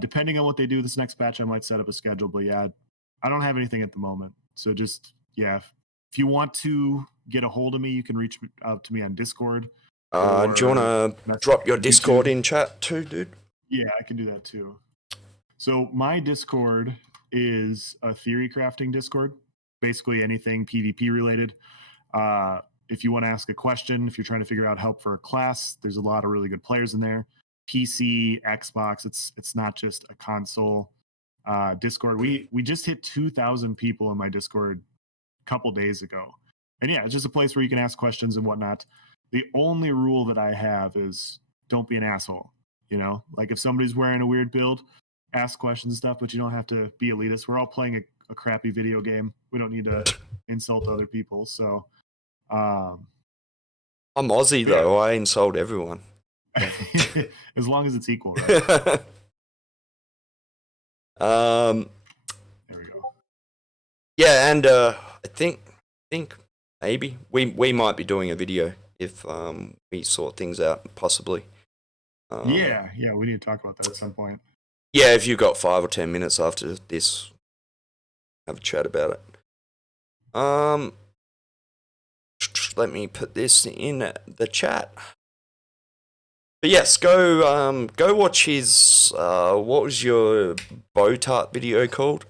Depending on what they do this next batch, I might set up a schedule. But yeah, I don't have anything at the moment. So just yeah, if you want to get a hold of me, you can reach out to me on Discord. Do you want to drop your Discord in chat too, dude? Yeah, I can do that too. So my Discord is a theory crafting Discord. Basically anything PvP related. If you want to ask a question, if you're trying to figure out help for a class, there's a lot of really good players in there. PC, Xbox, it's not just a console. Discord. We just hit 2,000 people in my Discord a couple days ago. And yeah, it's just a place where you can ask questions and whatnot. The only rule that I have is don't be an asshole. You know, like if somebody's wearing a weird build, ask questions and stuff, but you don't have to be elitist. We're all playing a crappy video game. We don't need to insult other people. So, I'm Aussie though. I insult everyone. as long as it's equal, right? There we go. Yeah, and I think maybe we might be doing a video if we sort things out, possibly. Yeah, we need to talk about that at some point. Yeah, if you got 5 or 10 minutes after this, have a chat about it. Let me put this in the chat. But yes, go watch his what was your bow tart video called?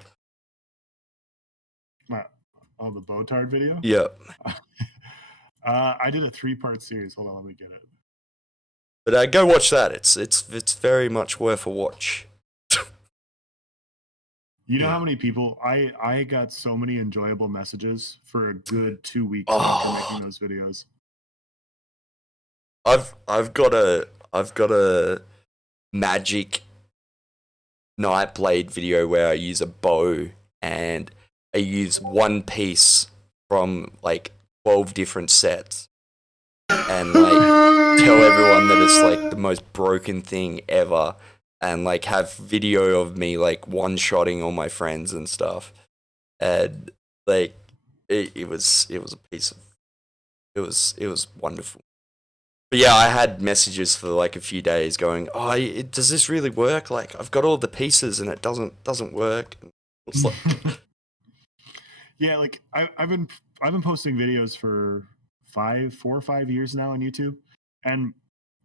The bow tart video? Yeah. I did a 3-part series. Hold on, let me get it. But go watch that. It's very much worth a watch. You know how many people I got so many enjoyable messages for a good 2 weeks after making those videos. I've got a magic night blade video where I use a bow and I use one piece from like 12 different sets and like tell everyone that it's like the most broken thing ever and like have video of me like one-shotting all my friends and stuff. And like it was a piece of it was wonderful. But yeah, I had messages for like a few days going, "Oh, does this really work? Like, I've got all the pieces and it doesn't work." It's like, yeah, like I've been posting videos for 4 or 5 years now on YouTube, and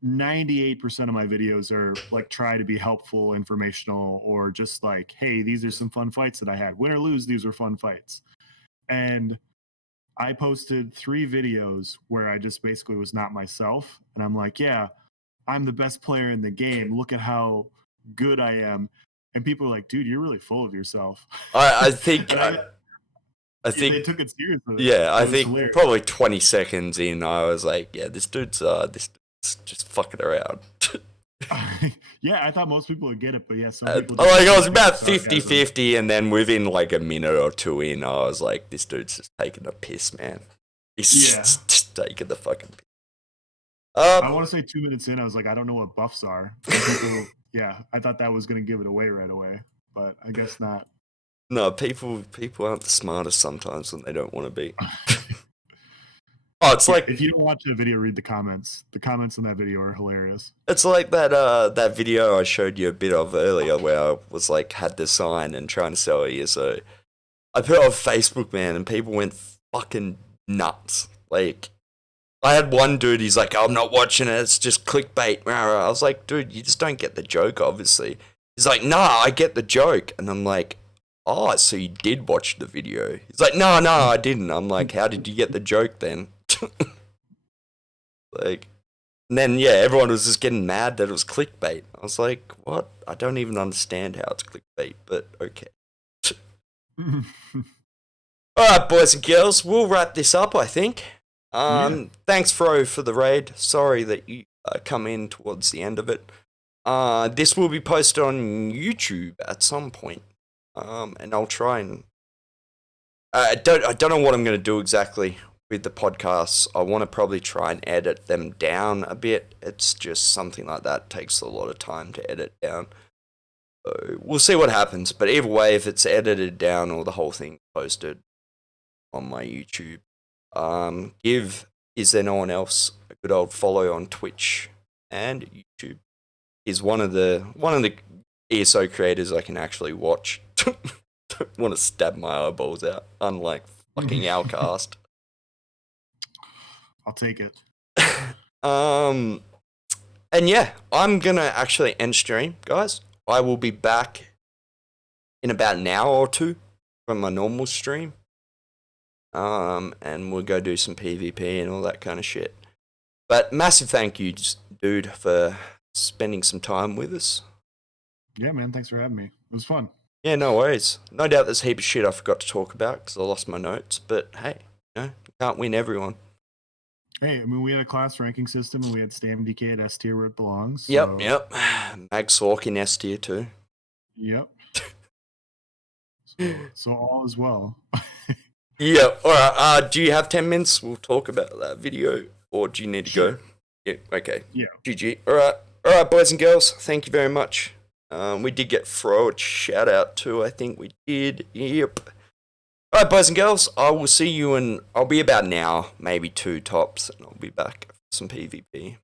98% of my videos are like try to be helpful, informational, or just like, hey, these are some fun fights that I had. Win or lose, these were fun fights. And I posted 3 videos where I just basically was not myself. And I'm like, yeah, I'm the best player in the game. Look at how good I am. And people are like, dude, you're really full of yourself. I think I think they took it seriously. Yeah, I think hilarious. probably 20 seconds in, I was like, yeah, this dude's just fucking around. Yeah, I thought most people would get it, but yeah, some people. Like I was about 50-50, and then within like a minute or two in, I was like, this dude's just taking a piss, man. He's just taking the fucking piss. I want to say 2 minutes in, I was like, I don't know what buffs are. People, yeah, I thought that was going to give it away right away, but I guess not. No, people aren't the smartest sometimes when they don't want to be. Oh, it's like if you don't watch the video, read the comments. The comments in that video are hilarious. It's like that video I showed you a bit of earlier where I was like had the sign and trying to sell it. So I put it on Facebook, man, and people went fucking nuts. Like I had one dude, he's like, I'm not watching it, it's just clickbait. I was like, dude, you just don't get the joke, obviously. He's like, nah, I get the joke. And I'm like, oh, so you did watch the video? He's like, no, I didn't. I'm like, how did you get the joke then? Like, and then yeah, everyone was just getting mad that it was clickbait. I was like, what? I don't even understand how it's clickbait, but okay. Alright, boys and girls, we'll wrap this up, I think. Thanks, Fro, for the raid. Sorry that you come in towards the end of it. This will be posted on YouTube at some point. And I'll try and I don't know what I'm going to do exactly with the podcasts. I want to probably try and edit them down a bit. It's just something like that takes a lot of time to edit down. So we'll see what happens. But either way, if it's edited down or the whole thing posted on my YouTube, give Isth3reno1else a good old follow on Twitch and YouTube. He's one of the ESO creators I can actually watch. Don't want to stab my eyeballs out, unlike fucking Outcast. I'll take it. And yeah, I'm gonna actually end stream, guys. I will be back in about an hour or two from my normal stream. And we'll go do some PvP and all that kind of shit. But massive thank you, dude, for spending some time with us. Yeah, man, thanks for having me. It was fun. Yeah, no worries. No doubt there's a heap of shit I forgot to talk about because I lost my notes. But hey, you can't win everyone. Hey, I mean, we had a class ranking system and we had Stam DK at S tier where it belongs. So... Yep. Mag Sork in S tier too. Yep. So all is well. Yeah. All right. Do you have 10 minutes? We'll talk about that video, or do you need to go? Yeah. Okay. Yeah. GG. All right. All right, boys and girls. Thank you very much. We did get Fro a shout out too. I think we did. Yep. All right, boys and girls. I will see you in. I'll be about an hour, maybe 2 tops, and I'll be back for some PvP.